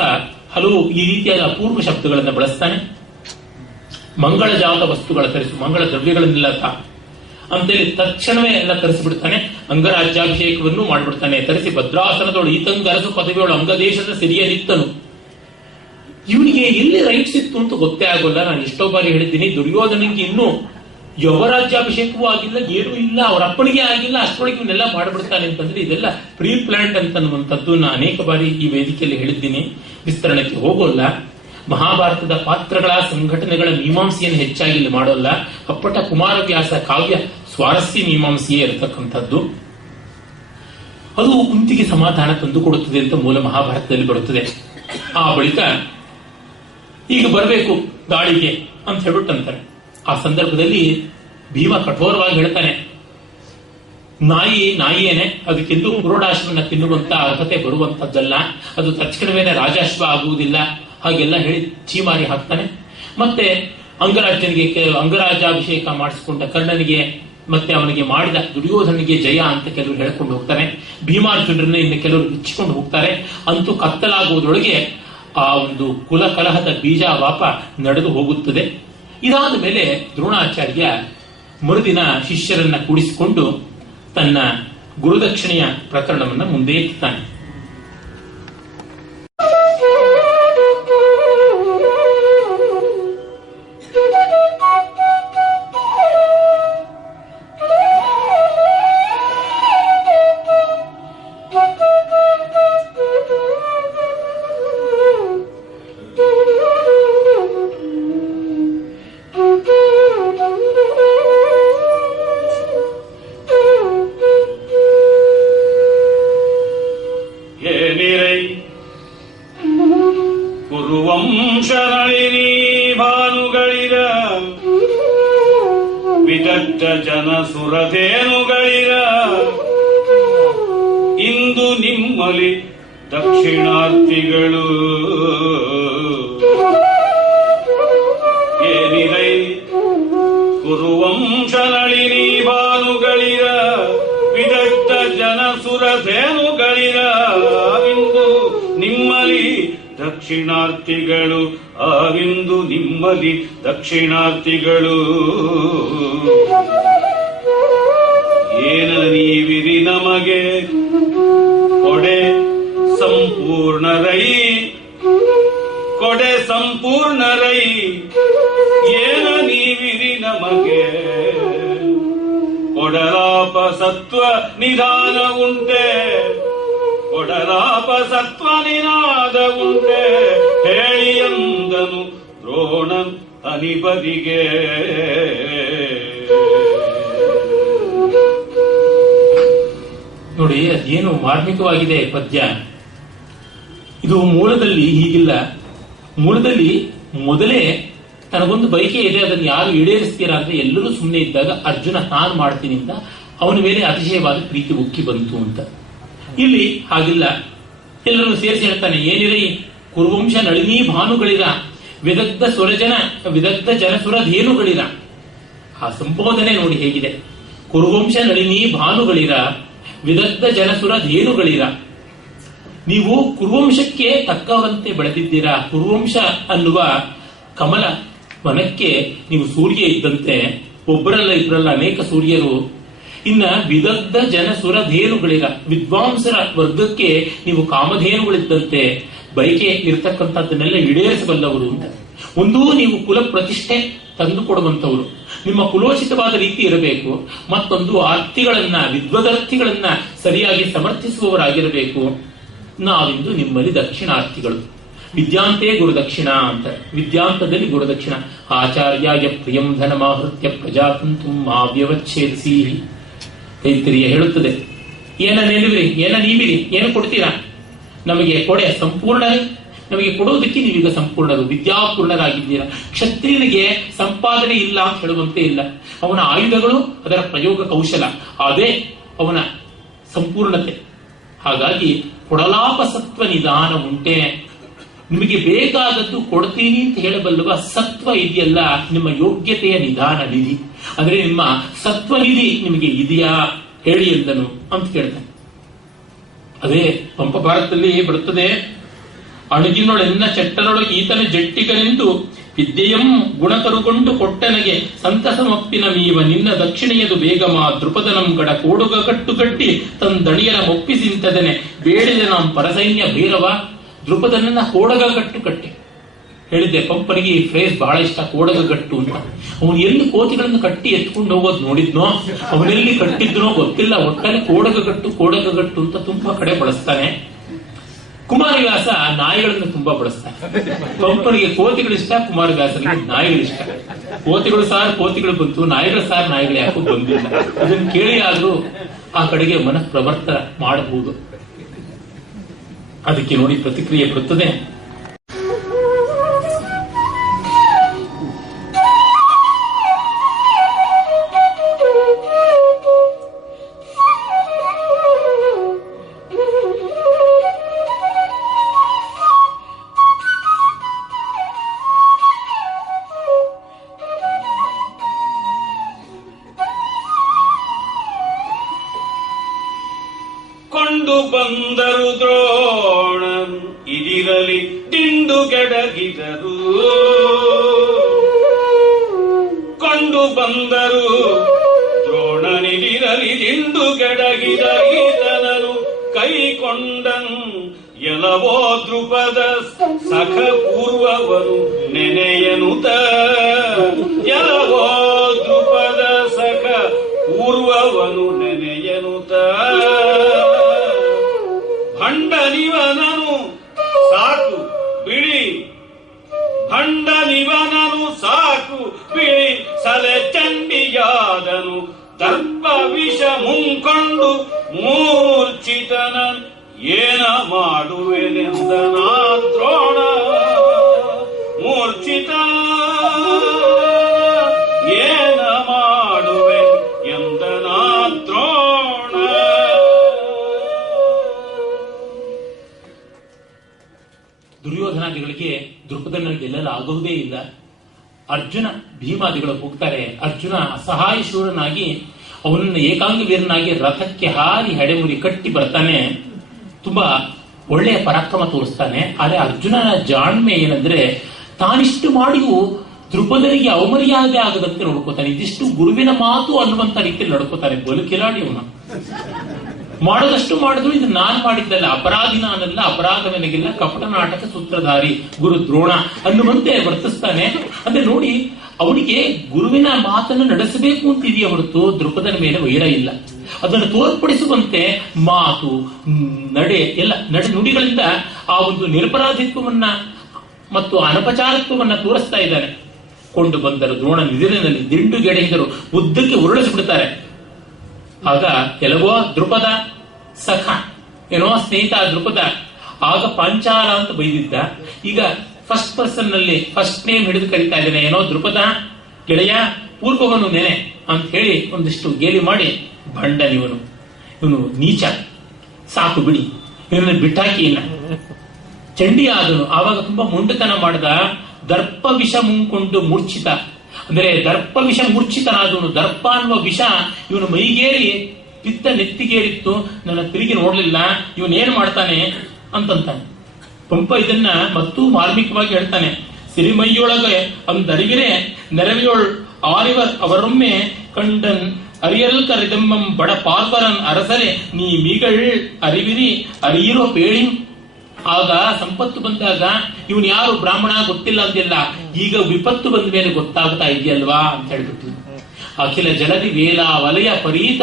ಹಲವು ಈ ರೀತಿಯಾದ ಅಪೂರ್ವ ಶಬ್ದಗಳನ್ನು ಬಳಸ್ತಾನೆ. ಮಂಗಳ ಜಾತ ವಸ್ತುಗಳ ತರಿಸು, ಮಂಗಳ ದ್ರವ್ಯಗಳನ್ನೆಲ್ಲ ಅಂತೇಳಿ ತಕ್ಷಣವೇ ಎಲ್ಲ ತರಿಸಿಬಿಡ್ತಾನೆ. ಅಂಗರಾಜ್ಯಾಭಿಷೇಕವನ್ನು ಮಾಡಿಬಿಡ್ತಾನೆ. ತರಿಸಿ ಭದ್ರಾಸನದೋಳು ಈತಂಗರಸು ಪದವಿಯೋಳು ಅಂಗದೇಶದ ಸಿರಿಯನಿತ್ತನು. ಇವನಿಗೆ ಎಲ್ಲಿ ರೈಟ್ಸ್ ಇತ್ತು ಅಂತ ಗೊತ್ತೇ ಆಗೋಲ್ಲ. ನಾನು ಎಷ್ಟೋ ಬಾರಿ ಹೇಳಿದ್ದೀನಿ, ದುರ್ಯೋಧನಿಗೆ ಇನ್ನೂ ಯುವರಾಜ್ಯಾಭಿಷೇಕವೂ ಆಗಿಲ್ಲ, ಏನೂ ಇಲ್ಲ, ಅವರ ಅಪ್ಪಣಿಗೆ ಆಗಿಲ್ಲ, ಅಷ್ಟೊಳಗೆ ಇವನ್ನೆಲ್ಲ ಮಾಡಿಬಿಡ್ತಾನೆ ಅಂತಂದ್ರೆ ಇದೆಲ್ಲ ಪ್ರೀ ಪ್ಲಾನ್ಡ್ ಅಂತನ್ನುವಂಥದ್ದು ನಾನು ಅನೇಕ ಬಾರಿ ಈ ವೇದಿಕೆಯಲ್ಲಿ ಹೇಳಿದ್ದೀನಿ, ವಿಸ್ತರಣೆಗೆ ಹೋಗೋಲ್ಲ. ಮಹಾಭಾರತದ ಪಾತ್ರಗಳ ಸಂಘಟನೆಗಳ ಮೀಮಾಂಸೆಯನ್ನು ಹೆಚ್ಚಾಗಿ ಇಲ್ಲಿ ಮಾಡೋಲ್ಲ. ಅಪ್ಪಟ ಕುಮಾರವ್ಯಾಸ ಕಾವ್ಯ ಸ್ವಾರಸ್ಯ ಮೀಮಾಂಸೆಯೇ ಇರತಕ್ಕಂಥದ್ದು. ಅದು ಕುಂತಿಗೆ ಸಮಾಧಾನ ತಂದುಕೊಡುತ್ತದೆ ಅಂತ ಮೂಲ ಮಹಾಭಾರತದಲ್ಲಿ ಬರುತ್ತದೆ. ಆ ಬಳಿಕ ಈಗ ಬರಬೇಕು ದಾಳಿಗೆ ಅಂತ ಹೇಳ್ಬಿಟ್ಟಂತಾರೆ. ಆ ಸಂದರ್ಭದಲ್ಲಿ ಭೀಮ ಕಠೋರವಾಗಿ ಹೇಳ್ತಾನೆ, ನಾಯಿ ನಾಯಿಯೇನೆ, ಅದಕ್ಕೆಂದು ಪುರೋಡಾಶ್ವನ ತಿನ್ನುವಂತ ಅರ್ಹತೆ ಬರುವಂತದ್ದಲ್ಲ, ಅದು ತಕ್ಷಣವೇನೆ ರಾಜಾಶ್ವ ಆಗುವುದಿಲ್ಲ, ಹಾಗೆಲ್ಲ ಹೇಳಿ ಚೀಮಾರಿ ಹಾಕ್ತಾನೆ. ಮತ್ತೆ ಅಂಗರಾಜ್ಯಾಭಿಷೇಕ ಮಾಡಿಸಿಕೊಂಡ ಕರ್ಣನಿಗೆ ಮತ್ತೆ ಅವನಿಗೆ ಮಾಡಿದ ದುರ್ಯೋಧನಿಗೆ ಜಯ ಅಂತ ಕೆಲವರು ಹೇಳ್ಕೊಂಡು ಹೋಗ್ತಾನೆ. ಭೀಮಾರ್ಜುನರನ್ನ ಇನ್ನು ಕೆಲವರು ಬಿಚ್ಚಿಕೊಂಡು ಹೋಗ್ತಾರೆ. ಅಂತೂ ಕತ್ತಲಾಗುವುದರೊಳಗೆ ಆ ಒಂದು ಕುಲ ಕಲಹದ ಬೀಜಾವಾಪ ನಡೆದು ಹೋಗುತ್ತದೆ. ಇದಾದ ಮೇಲೆ ದ್ರೋಣಾಚಾರ್ಯ ಮರುದಿನ ಶಿಷ್ಯರನ್ನ ಕೂಡಿಸಿಕೊಂಡು ತನ್ನ ಗುರುದಕ್ಷಿಣೆಯ ಪ್ರಕರಣವನ್ನು ಮುಂದೆ ಇಡ್ತಾನೆ. ಕುರುವಂಶನಳಿನಿ ಭಾನುಗಳಿರ ವಿದಗ್ಧ ಜನ ಸುರಧೇನುಗಳಿರ ಇಂದು ನಿಮ್ಮಲ್ಲಿ ದಕ್ಷಿಣಾರ್ಥಿಗಳು ಕುರುವಂಶ ನಳಿನಿ ಭಾನುಗಳಿರ ವಿದಗ್ಧ ಜನಸುರಧೇನುಗಳಿರ ಅವಿಂದು ನಿಮ್ಮಲಿ ದಕ್ಷಿಣಾರ್ಥಿಗಳು ಅವಿಂದು ನಿಮ್ಮಲಿ ದಕ್ಷಿಣಾರ್ಥಿಗಳು ಏನ ನೀವಿರಿ ನಮಗೆ ಕೊಡೆ ಸಂಪೂರ್ಣರೈ ಕೊಡೆ ಸಂಪೂರ್ಣರೈ ಏನ ನೀವಿರಿ ನಮಗೆ ಕೊಡಲಾಪ ಸತ್ವ ನಿಧಾನ ಉಂಟೆ ಕೊಡಲಾಪ ಸತ್ವ ನಿನಾದ ಉಂಟೆ ಹೇಳಿಯಂದನು ದ್ರೋಣ ಅನಿಬದಿಗೆ ನೋಡಿ, ಅದೇನು ಮಾರ್ಮಿಕವಾಗಿದೆ ಪದ್ಯ. ಇದು ಮೂಲದಲ್ಲಿ ಹೀಗಿಲ್ಲ. ಮೂಲದಲ್ಲಿ ಮೊದಲೇ ತನಗೊಂದು ಬಯಕೆ ಇದೆ, ಅದನ್ನು ಯಾರು ಈಡೇರಿಸ್ತೀರಾ ಅಂದ್ರೆ ಎಲ್ಲರೂ ಸುಮ್ಮನೆ ಇದ್ದಾಗ ಅರ್ಜುನ ತಾನು ಮಾಡ್ತೀನಿ ಅಂತ ಅವನ ಮೇಲೆ ಅತಿಶಯವಾದ ಪ್ರೀತಿ ಉಕ್ಕಿ ಬಂತು ಅಂತ. ಇಲ್ಲಿ ಹಾಗಿಲ್ಲ, ಎಲ್ಲರೂ ಸೇರಿಸಿ ಹೇಳ್ತಾನೆ, ಏನಿರೈ ಕುರುವಂಶ ನಳಿನಿ ಭಾನುಗಳಿರ ವಿದಗ್ಧ ಜನಸುರಧೇನುಗಳಿರ. ಆ ಸಂಬೋಧನೆ ನೋಡಿ ಹೇಗಿದೆ. ಕುರುವಂಶ ನಳಿನಿ ಭಾನುಗಳಿರ ವಿದಗ್ಧ ಜನಸುರಧೇನುಗಳಿರ. ನೀವು ಕುರುವಂಶಕ್ಕೆ ತಕ್ಕವರಂತೆ ಬೆಳೆದಿದ್ದೀರಾ. ಕುರುವಂಶ ಅನ್ನುವ ಕಮಲ ವನಕ್ಕೆ ನೀವು ಸೂರ್ಯ ಇದ್ದಂತೆ, ಒಬ್ಬರಲ್ಲ ಇಬ್ಬರಲ್ಲ ಅನೇಕ ಸೂರ್ಯರು. ಇನ್ನ ವಿದಗ್ಧ ಜನಸುರಧೇನುಗಳಿರ, ವಿದ್ವಾಂಸರ ವರ್ಗಕ್ಕೆ ನೀವು ಕಾಮಧೇನುಗಳಿದ್ದಂತೆ, ಬಯಕೆ ಇರತಕ್ಕಂಥದ್ದನ್ನೆಲ್ಲ ಈಡೇರಿಸಬಲ್ಲವರು ಅಂತ. ಒಂದೂ ನೀವು ಕುಲ ಪ್ರತಿಷ್ಠೆ ತಂದುಕೊಡುವಂತವರು, ನಿಮ್ಮ ಕುಲೋಚಿತವಾದ ರೀತಿ ಇರಬೇಕು. ಮತ್ತೊಂದು ಅರ್ಥಿಗಳನ್ನ, ವಿದ್ವದರ್ಥಿಗಳನ್ನ ಸರಿಯಾಗಿ ಸಮರ್ಥಿಸುವವರಾಗಿರಬೇಕು. ನಾವಿಂದು ನಿಮ್ಮಲ್ಲಿ ದಕ್ಷಿಣಾರ್ಥಿಗಳು. ವಿದ್ಯಾಂತೆ ಗುರುದಕ್ಷಿಣ ಅಂತ, ವಿದ್ಯಾಂತದಲ್ಲಿ ಗುರುದಕ್ಷಿಣ. ಆಚಾರ್ಯಾಯ ಪ್ರಿಯಂ ಧನಮಾಹೃತ್ಯ ಪ್ರಜಾತಂತು ಮಾ ವ್ಯವಚ್ಛೇದಿಸಿ. ತೈತ್ರಿಯ ಹೇಳುತ್ತದೆ, ಏನ ನೆನವಿರಿ, ಏನ ನೀವಿರಿ, ಏನು ಕೊಡ್ತೀರಾ ನಮಗೆ? ಕೊಡೆ ಸಂಪೂರ್ಣರೇ, ನಮಗೆ ಕೊಡುವುದಕ್ಕೆ ನೀವೀಗ ಸಂಪೂರ್ಣರು, ವಿದ್ಯಾಪೂರ್ಣರಾಗಿದ್ದೀರಾ. ಕ್ಷತ್ರಿಯನಿಗೆ ಸಂಪಾದನೆ ಇಲ್ಲ ಅಂತ ಹೇಳುವಂತೆ ಇಲ್ಲ. ಅವನ ಆಯುಧಗಳು, ಅದರ ಪ್ರಯೋಗ ಕೌಶಲ, ಅದೇ ಅವನ ಸಂಪೂರ್ಣತೆ. ಹಾಗಾಗಿ ಕೊಡಲಾಪ ಸತ್ವ ನಿಧಾನ ಉಂಟೆ. ನಿಮಗೆ ಬೇಕಾದದ್ದು ಕೊಡ್ತೀನಿ ಅಂತ ಹೇಳಬಲ್ಲವ ಸತ್ವ ಇದೆಯಲ್ಲ, ನಿಮ್ಮ ಯೋಗ್ಯತೆಯ ನಿಧಾನ ನಿಧಿ. ಅಂದ್ರೆ ನಿಮ್ಮ ಸತ್ವ ನಿಧಿ ನಿಮಗೆ ಇದೆಯಾ ಹೇಳಿ ಎಂದನು ಅಂತ ಕೇಳ್ತಾನೆ. ಅದೇ ಪಂಪ ಭಾರತದಲ್ಲಿ ಬರುತ್ತದೆ, ಅಣುಗಿನೊಳೆನ್ನ ಚಟ್ಟರೊಳಗೆ ಈತನ ಜಟ್ಟಿಗನೆಂದು ವಿದ್ಯೆಯಂ ಗುಣಕರುಗೊಂಡು ಕೊಟ್ಟನಗೆ ಸಂತಸಮಪ್ಪಿನ ಮೀವ ನಿನ್ನ ದಕ್ಷಿಣೆಯದು ಬೇಗಮ ದೃಪದನಂ ಗಡ ಕೋಡುಗ ಕಟ್ಟುಗಟ್ಟಿ ತಂದಣಿಯರ ಒಪ್ಪಿಸಿಂತದನೆ ಬೇಡಿದ ನಾಂ ಪರಸೈನ್ಯ ಭೈರವ. ದೃಪದನನ್ನ ಕೋಡಗಗಟ್ಟು ಕಟ್ಟಿ ಹೇಳಿದ್ದೆ. ಪಂಪನಿಗೆ ಈ ಫ್ರೇಸ್ ಬಹಳ ಇಷ್ಟ, ಕೋಡಗಗಟ್ಟು ಅಂತ. ಅವನು ಎಲ್ಲಿ ಕೋತಿಗಳನ್ನು ಕಟ್ಟಿ ಎತ್ಕೊಂಡು ಹೋಗೋದು ನೋಡಿದ್ನೋ, ಅವನೆಲ್ಲಿ ಕಟ್ಟಿದ್ನೋ ಗೊತ್ತಿಲ್ಲ, ಒಟ್ಟಲ್ಲಿ ಕೋಡಗಗಟ್ಟು ಅಂತ ತುಂಬಾ ಕಡೆ ಬಳಸ್ತಾನೆ. ಕುಮಾರವ್ಯಾಸ ನಾಯಿಗಳನ್ನು ತುಂಬಾ ಬಳಸ್ತಾನೆ. ಪಂಪನಿಗೆ ಕೋತಿಗಳಿಷ್ಟ, ಕುಮಾರವ್ಯಾಸನಿಗೆ ನಾಯಿಗಳಿಷ್ಟ. ಕೋತಿಗಳು ಸಾರ್ ಕೋತಿಗಳು ಬಂತು, ನಾಯಿಗಳು ಸಾರ್ ನಾಯಿಗಳು ಯಾಕೂ ಬಂದಿಲ್ಲ. ಅದನ್ನು ಕೇಳಿ ಆದ್ರೂ ಆ ಕಡೆಗೆ ಮನಃ ಪ್ರವರ್ತನ ಮಾಡಬಹುದು. ಅದಕ್ಕೆ ನೋಡಿ ಪ್ರತಿಕ್ರಿಯೆ ಬರುತ್ತದೆ. ಕೊಂಡು ಬಂದರು ದ್ರೋಣ ಇದಿರಲಿ ದಿಂಡು ಕೆಡಗಿದರು. ಕೊಂಡು ಬಂದರು ದ್ರೋಣನಿದಿರಲಿ ದಿಂಡು ಕೆಡಗಿದ ಈತನರು ಕೈಕೊಂಡನ್ ಎಲವೋ ದ್ರುಪದ ಸಖ ಪೂರ್ವವನು ನೆನೆಯನುತ. ಎಲವೋ ದ್ರುಪದ ಸಖ ಪೂರ್ವವನು ನೆನೆಯನುತ. ಭಂಡನಿವನನು ಸಾಕು ಬಿಳಿ, ಭಂಡನಿವನನು ಸಾಕು ಬಿಳಿ ಸಲೆ ಚಂಡಿಯಾದನು ದರ್ಪ ವಿಷ ಮುಂಕೊಂಡು ಮೂರ್ಛಿತನ. ಏನ ಮಾಡುವೆನೆಂದನಾ ದ್ರೋಣ ಮೂರ್ಛಿತ. ಏನ ಮಾಡುವೆ ಎಂದನಾ ದ್ರೋಣ. ದುರ್ಯೋಧನಾದಿಗಳಿಗೆ ದ್ರುಪದನ ಗೆಲ್ಲಲಾಗುವುದೇ ಇಲ್ಲ. ಅರ್ಜುನ ಭೀಮಾದಿಗಳು ಹೋಗ್ತಾರೆ. ಅರ್ಜುನ ಅಸಹಾಯ ಶೂರನಾಗಿ ಅವನನ್ನು ಏಕಾಂಗ ವೀರನಾಗಿ ರಥಕ್ಕೆ ಹಾರಿ ಹೆಡೆಮುರಿ ಕಟ್ಟಿ ಬರ್ತಾನೆ. ತುಂಬಾ ಒಳ್ಳೆಯ ಪರಾಕ್ರಮ ತೋರಿಸ್ತಾನೆ. ಆದರೆ ಅರ್ಜುನನ ಜಾಣ್ಮೆ ಏನಂದ್ರೆ, ತಾನಿಷ್ಟು ಮಾಡಿಯೂ ದ್ರುಪದರಿಗೆ ಅವಮರ್ಯಾದೆ ಆಗದಂತೆ ನೋಡ್ಕೋತಾನೆ. ಇದಿಷ್ಟು ಗುರುವಿನ ಮಾತು ಅನ್ನುವಂತ ರೀತಿಯಲ್ಲಿ ನಡ್ಕೋತಾನೆ. ಬಲು ಕಿಲಾಡಿ ಅವನು. ಮಾಡೋದಷ್ಟು ಮಾಡಿದ್ರು ಇದು ನಾನ್ ಮಾಡಿದ್ದಲ್ಲ, ಅಪರಾಧಿ ನಾನಲ್ಲ, ಅಪರಾಧವೆನಗಿಲ್ಲ, ಕಪಟ ನಾಟಕ ಸೂತ್ರಧಾರಿ ಗುರು ದ್ರೋಣ ಅನ್ನುವಂತೆ ವರ್ತಿಸ್ತಾನೆ. ಅಂದ್ರೆ ನೋಡಿ, ಅವನಿಗೆ ಗುರುವಿನ ಮಾತನ್ನು ನಡೆಸಬೇಕು ಅಂತಿದೆಯೇ ಹೊರತು ದ್ರುಪದನ ಮೇಲೆ ವೈರ ಇಲ್ಲ. ಅದನ್ನು ತೋರ್ಪಡಿಸುವಂತೆ ಮಾತು, ನಡೆ ಎಲ್ಲ ನುಡಿಗಳಿಂದ ಆ ಒಂದು ನಿರಪರಾಧಿತ್ವವನ್ನ ಮತ್ತು ಅನಪಚಾರತ್ವವನ್ನ ತೋರಿಸ್ತಾ ಇದ್ದಾನೆ. ಕೊಂಡು ಬಂದರು ದ್ರೋಣ ನಿದಿರಿನಲ್ಲಿ ದಿಂಡುಗೆಡೆಯಿದರು, ಉದ್ದಕ್ಕೆ ಉರುಳಿಸಿಬಿಡ್ತಾರೆ. ಆಗ ಕೆಲವೋ ದ್ರುಪದ ಸಖ, ಏನೋ ಸ್ನೇಹಿತ ದ್ರುಪದ, ಆಗ ಪಾಂಚಾಲ ಅಂತ ಬೈದಿದ್ದ, ಈಗ ಫಸ್ಟ್ ಪರ್ಸನ್ ನಲ್ಲಿ ಫಸ್ಟ್ ನೇಮ್ ಹಿಡಿದು ಕರೀತಾ ಇದ್ದೇನೆ. ಏನೋ ದ್ರುಪದ ಗೆಳೆಯ ಪೂರ್ವವನು ನೆನೆ ಅಂತ ಹೇಳಿ ಒಂದಿಷ್ಟು ಗೇಲಿ ಮಾಡಿ, ಭಂಡನಿವನು, ಇವನು ನೀಚ, ಸಾಕು ಬಿಡಿ, ಇವನನ್ನು ಬಿಟ್ಟಾಕಿ ಇಲ್ಲ, ಚಂಡಿ ಆದನು. ಆವಾಗ ತುಂಬಾ ಮುಂಡತನ ಮಾಡಿದ. ದರ್ಪ ವಿಷ ಮುಂಕೊಂಡು ಮೂರ್ಛಿತ, ಅಂದ್ರೆ ದರ್ಪ ವಿಷ ಮೂರ್ಛಿತನಾದವನು. ದರ್ಪ ಅನ್ನುವ ವಿಷ ಇವನು ಮೈಗೇರಿ ಪಿತ್ತ ನೆತ್ತಿಗೇರಿತ್ತು. ನನ್ನ ತಿರುಗಿ ನೋಡ್ಲಿಲ್ಲ, ಇವನೇನ್ ಮಾಡ್ತಾನೆ ಅಂತಂತಾನೆ. ಪಂಪ ಇದನ್ನ ಮತ್ತೂ ಮಾರ್ಮಿಕವಾಗಿ ಹೇಳ್ತಾನೆ. ಸಿರಿಮೈಯೊಳಗೆ ಅಂದರಿವಿರೆ ನೆರವಿಯೊಳ್ ಆರಿವರ್ ಅವರೊಮ್ಮೆ ಕಂಡನ್ ಅರಿಯಲ್ ಕರಿದೆಂಬಂ ಬಡ ಪಾರ್ವರನ್ ಅರಸರೆ ನೀ ಮೀಗಳ್ ಅರಿವಿರಿ ಅರಿಯಿರೋ ಪೇಳಿ. ಆಗ ಸಂಪತ್ತು ಬಂದಾಗ ಇವನು ಯಾರು ಬ್ರಾಹ್ಮಣ ಗೊತ್ತಿಲ್ಲ ಅಂದಿಲ್ಲ, ಈಗ ವಿಪತ್ತು ಬಂದ ಮೇಲೆ ಗೊತ್ತಾಗ್ತಾ ಇದೆಯಲ್ವಾ ಅಂತ ಹೇಳ್ಬಿಟ್ಟು. ಅಖಿಲ ಜಲದಿ ವೇಲ ವಲಯ ಪರೀತ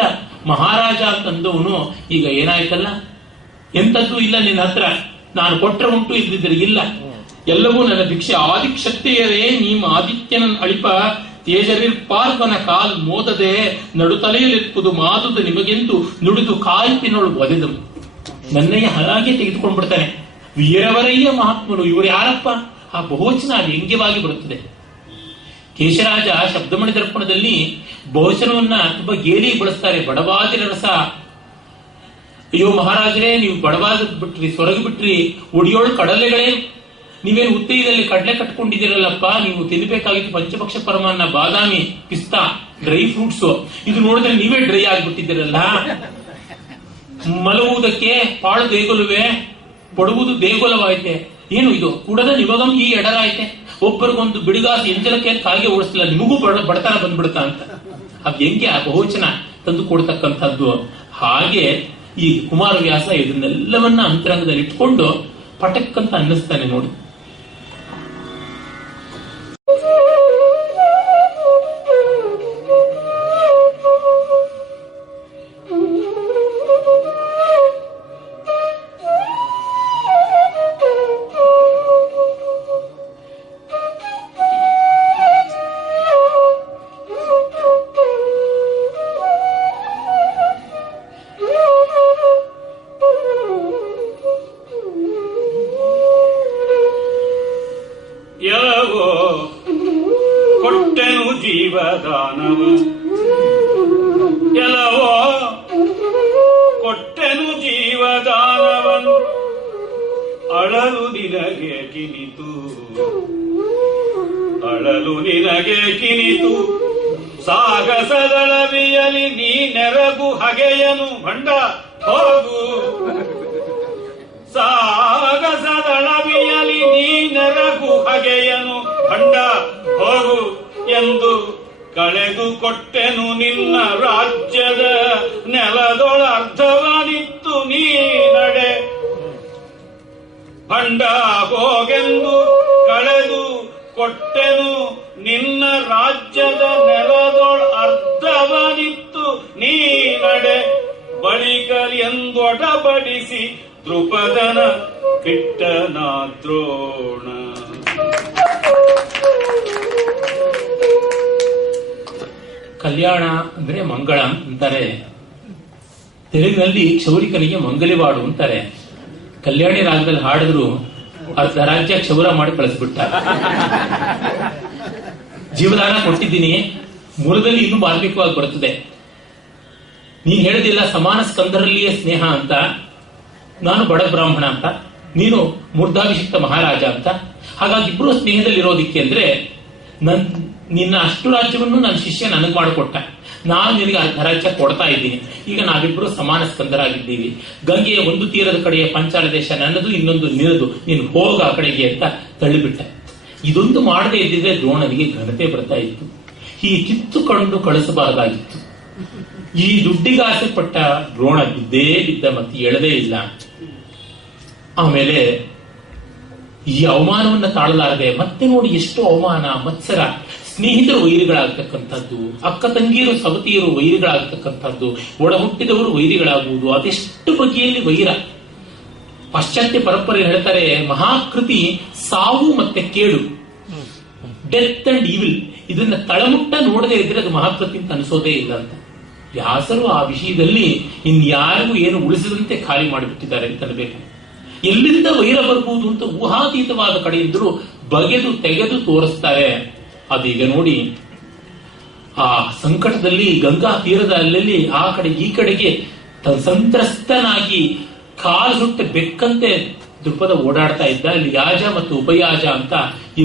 ಮಹಾರಾಜ ಅಂತಂದವನು ಈಗ ಏನಾಯ್ತಲ್ಲ, ಎಂತದ್ದು ಇಲ್ಲ ನಿನ್ನ ಹತ್ರ, ನಾನು ಕೊಟ್ರೆ ಉಂಟು, ಇದ್ದಿದ್ರೆ ಇಲ್ಲ, ಎಲ್ಲವೂ ನನ್ನ ಭಿಕ್ಷೆ. ಆದಿಕ್ಷತ್ರಿಯರೇ ನಿಮ್ಮ ಆದಿತ್ಯನ ಅಳಿಪ ತೇಜರಿರ್ ಪಾರ್ವನ ಕಾಲ್ ಮೋದದೆ ನಡುತಲೆಯಲ್ಲಿಪ್ಪುದು ಮಾದುದು ನಿಮಗೆಂದು ನುಡಿದು ಕಾಲ್ಪಿನೊಳು ಒದೆದನು. ನನ್ನಯ್ಯ ಹಾಗೆ ತೆಗೆದುಕೊಂಡು ಬಿಡ್ತಾನೆ. ವೀರವರಯ್ಯ ಮಹಾತ್ಮರು, ಇವರು ಯಾರಪ್ಪ? ಆ ಬಹುವಚನ ವ್ಯಂಗ್ಯವಾಗಿ ಬರುತ್ತದೆ. ಕೇಶರಾಜ ಶಬ್ದಮಣಿ ದರ್ಪಣದಲ್ಲಿ ಬಹುವಚನವನ್ನ ತುಂಬಾ ಗೇಲಿ ಬಳಸ್ತಾರೆ. ಬಡವಾದಿರ ರಸ, ಅಯ್ಯೋ ಮಹಾರಾಜರೇ, ನೀವು ಬಡವಾದ ಬಿಟ್ರಿ, ಸೊರಗು ಬಿಟ್ರಿ, ಒಡಿಯೋಳು ಕಡಲೆಗಳೇ, ನೀವೇನು ಉತ್ತೈದಲ್ಲಿ ಕಡಲೆ ಕಟ್ಕೊಂಡಿದ್ದೀರಲ್ಲಪ್ಪ, ನೀವು ತಿನ್ನಬೇಕಾಗಿತ್ತು ಪಂಚಪಕ್ಷ ಪರಮಾನ್ನ, ಬಾದಾಮಿ, ಪಿಸ್ತಾ, ಡ್ರೈ ಫ್ರೂಟ್ಸ್, ಇದು ನೋಡಿದ್ರೆ ನೀವೇ ಡ್ರೈ ಆಗಿಬಿಟ್ಟಿದ್ದೀರಲ್ಲ. ಮಲಗುವುದಕ್ಕೆ ಪಾಳು ದೇಗುಲವೇ, ಪಡುವುದು ದೇಗುಲವಾಯ್ತೆ, ಏನು ಇದು ಕೂಡದ ನಿಮಗಂ ಈ ಎಡರಾಯ್ತೆ, ಒಬ್ಬರಿಗೊಂದು ಬಿಡಿಗಾಸು ಎಂಜಲಕ್ಕೆ ಕಾಗೆ ಓಡಿಸಲಿಲ್ಲ, ನಿಮಗೂ ಬಡತನ ಬಂದ್ಬಿಡ್ತಾ ಅಂತ. ಅದು ಹೆಂಗೆ ಆ ಬಹುವಚನ ತಂದು ಕೊಡ್ತಕ್ಕಂಥದ್ದು. ಹಾಗೆ ಈ ಕುಮಾರವ್ಯಾಸ ಇದನ್ನೆಲ್ಲವನ್ನ ಅಂತರಂಗದಲ್ಲಿ ಇಟ್ಕೊಂಡು ಪಟಕ್ ಅಂತ ಅನ್ನಿಸ್ತಾನೆ ನೋಡಿ. ಕೊಟ್ಟೆನು ಜೀವದಾನವ, ಎಲ್ಲವೋ ಕೊಟ್ಟೆನು ಜೀವದಾನವನು, ಅಳಲು ನಿನಗೆ ಕಿನಿತು, ಅಳಲು ನಿನಗೆ ಕಿನಿತು, ಸಾಗಸದಳವಿಯಲಿ ನೀ ನೆರಗು ಹಗೆಯನು ಭಂಡ ಹೋಗು, ಸಾಗಸದಳವಿಯಲಿ ನೀ ನೆರಗು ಹಗೆಯನು ಭಂಡ ಹೋಗು ಎಂದು ಕಳೆದು ಕೊಟ್ಟೆನು ನಿನ್ನ ರಾಜ್ಯದ ನೆಲದೊಳ ಅರ್ಧವನಿತ್ತು ನೀ ನಡೆ, ಭಂಡ ಹೋಗೆಂದು ಕಳೆದು ಕೊಟ್ಟೆನು ನಿನ್ನ ರಾಜ್ಯದ ನೆಲದೊಳ ಅರ್ಧವನಿತ್ತು ನೀ ನಡೆ, ಬಳಿಕಲಿ ಎಂದೊಡಬಡಿಸಿ ದ್ರುಪದನ ಬಿಟ್ಟನ ದ್ರೋಣ. ಕಲ್ಯಾಣ ಅಂದ್ರೆ ಮಂಗಳ ಅಂತಾರೆ. ತೆಲುಗಿನಲ್ಲಿ ಕ್ಷೌರಿಕನಿಗೆ ಮಂಗಲಿವಾಡು ಅಂತಾರೆ. ಕಲ್ಯಾಣಿ ರಾಗದಲ್ಲಿ ಹಾಡಿದ್ರು ಅರ್ಧ ರಾಜ್ಯ ಕ್ಷೌರ ಮಾಡಿ ಕಳಿಸ್ಬಿಟ್ಟ. ಜೀವದಾನ ಕೊಟ್ಟಿದ್ದೀನಿ, ಮೂಲದಲ್ಲಿ ಇನ್ನೂ ಮಾರ್ಮಿಕವಾಗಿ ಬರುತ್ತದೆ. ನೀನ್ ಹೇಳದಿಲ್ಲ ಸಮಾನ ಸ್ಕಂದರಲ್ಲಿಯೇ ಸ್ನೇಹ ಅಂತ, ನಾನು ಬಡ ಬ್ರಾಹ್ಮಣ ಅಂತ, ನೀನು ಮೂರ್ಧಾಭಿಷಿಕ್ತ ಮಹಾರಾಜ ಅಂತ. ಹಾಗಾಗಿ ಇಬ್ರು ಸ್ನೇಹದಲ್ಲಿರೋದಿಕ್ಕೆ ಅಂದ್ರೆ ನಿನ್ನ ಅಷ್ಟು ರಾಜ್ಯವನ್ನು ನನ್ನ ಶಿಷ್ಯ ನನಗೆ ಮಾಡಿಕೊಟ್ಟ, ನಾನು ನಿನಗೆ ಅರ್ಧ ರಾಜ್ಯ ಕೊಡ್ತಾ ಇದ್ದೀನಿ. ಈಗ ನಾವಿಬ್ಬರು ಸಮಾನ ಸ್ಕಂದರಾಗಿದ್ದೀವಿ. ಗಂಗೆಯ ಒಂದು ತೀರದ ಕಡೆಯ ಪಂಚಾಲ ದೇಶ ನನ್ನದು, ಇನ್ನೊಂದು ನಿನ್ನದು, ನೀನು ಹೋಗ ಆ ಕಡೆಗೆ ಅಂತ ತಳ್ಳಿಬಿಟ್ಟ. ಇದೊಂದು ಮಾಡದೇ ಇದ್ದಿದ್ರೆ ದ್ರೋಣನಿಗೆ ಘನತೆ ಬರ್ತಾ ಇತ್ತು. ಈ ಕಿತ್ತುಕೊಂಡು ಕಳಿಸಬಾರದಾಗಿತ್ತು. ಈ ದುಡ್ಡಿಗೆ ಆಸೆ ಪಟ್ಟ ದ್ರೋಣ ಬಿದ್ದೇ ಬಿದ್ದ, ಮತ್ತೆ ಎಳದೇ ಇಲ್ಲ. ಆಮೇಲೆ ಈ ಅವಮಾನವನ್ನ ತಾಳಲಾರದೆ ಮತ್ತೆ ನೋಡಿ ಎಷ್ಟು ಅವಮಾನ, ಮತ್ಸರ, ಸ್ನೇಹಿತರು ವೈರಿಗಳಾಗ್ತಕ್ಕಂಥದ್ದು, ಅಕ್ಕ ತಂಗಿಯರು ಸವತಿಯರು ವೈರಿಗಳಾಗ್ತಕ್ಕಂಥದ್ದು, ಒಡ ಹುಟ್ಟಿದವರು ವೈರಿಗಳಾಗುವುದು, ಅದೆಷ್ಟು ಬಗೆಯಲ್ಲಿ ವೈರ. ಪಾಶ್ಚಾತ್ಯ ಪರಂಪರೆ ಹೇಳ್ತಾರೆ, ಮಹಾಕೃತಿ ಸಾವು ಮತ್ತೆ ಕೇಡು, ಡೆತ್ ಅಂಡ್ ಈವಿಲ್, ಇದನ್ನ ತಳಮುಟ್ಟ ನೋಡದೆ ಇದ್ರೆ ಅದು ಮಹಾಕೃತಿ ಅಂತ ಅನಿಸೋದೇ ಇಲ್ಲ ಅಂತ. ವ್ಯಾಸರು ಆ ವಿಷಯದಲ್ಲಿ ಇನ್ಯಾರಿಗೂ ಏನು ಉಳಿಸದಂತೆ ಖಾಲಿ ಮಾಡಿಬಿಟ್ಟಿದ್ದಾರೆ ಅಂತ ಅನ್ಬೇಕು. ಎಲ್ಲಿಂದ ವೈರ ಬರ್ಬೋದು ಅಂತ ಊಹಾತೀತವಾದ ಕಡೆಯಿಂದಲೂ ಬಗೆದು ತೆಗೆದು ತೋರಿಸ್ತಾರೆ. ಅದೀಗ ನೋಡಿ, ಆ ಸಂಕಟದಲ್ಲಿ ಗಂಗಾ ತೀರದ ಅಲ್ಲಲ್ಲಿ ಆ ಕಡೆ ಈ ಕಡೆಗೆ ಸಂತ್ರಸ್ತನಾಗಿ ಕಾಲು ಸುಟ್ಟ ಬೆಕ್ಕಂತೆ ದೃಪದ ಓಡಾಡ್ತಾ ಇದ್ದ. ಅಲ್ಲಿ ಯಾಜ ಮತ್ತು ಉಪಯಾಜ ಅಂತ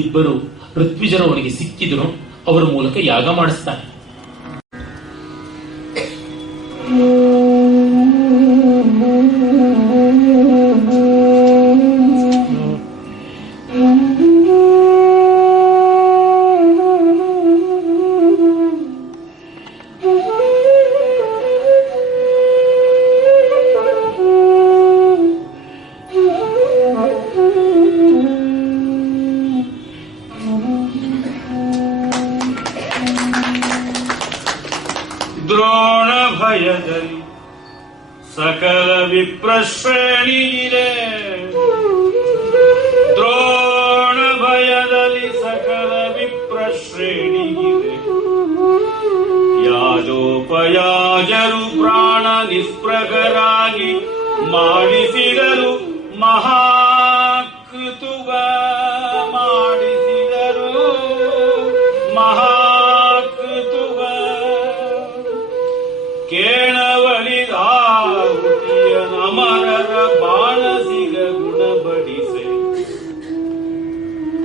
ಇಬ್ಬರು ಋತ್ವಿಜರು ಅವನಿಗೆ ಸಿಕ್ಕಿದ್ರು. ಅವರ ಮೂಲಕ ಯಾಗ ಮಾಡಿಸ್ತಾನೆ. ದ್ರೋಣ ಭಯದಲ್ಲಿ ಸಕಲ ವಿಪ್ರಶ್ರೇಣಿಗಿದೆ, ದ್ರೋಣ ಭಯದಲ್ಲಿ ಸಕಲ ವಿಪ್ರಶ್ರೇಣಿಗಿದೆ. ಯಾಜೋಪಯಾಜರು ಪ್ರಾಣ ನಿಸ್ಪ್ರಗರಾಗಿ ಮಾಡಿಸಿದರು ಮಹಾಕೃತುಗ, ಮಾಡಿಸಿದರು ಮಹಾಕೃತುಗ. ಕೇಣವಳಿದಾಹುತಿಯ ಅಮರರ ಬಾಣಸಿಗ ಗುಣಬಡಿಸೆ,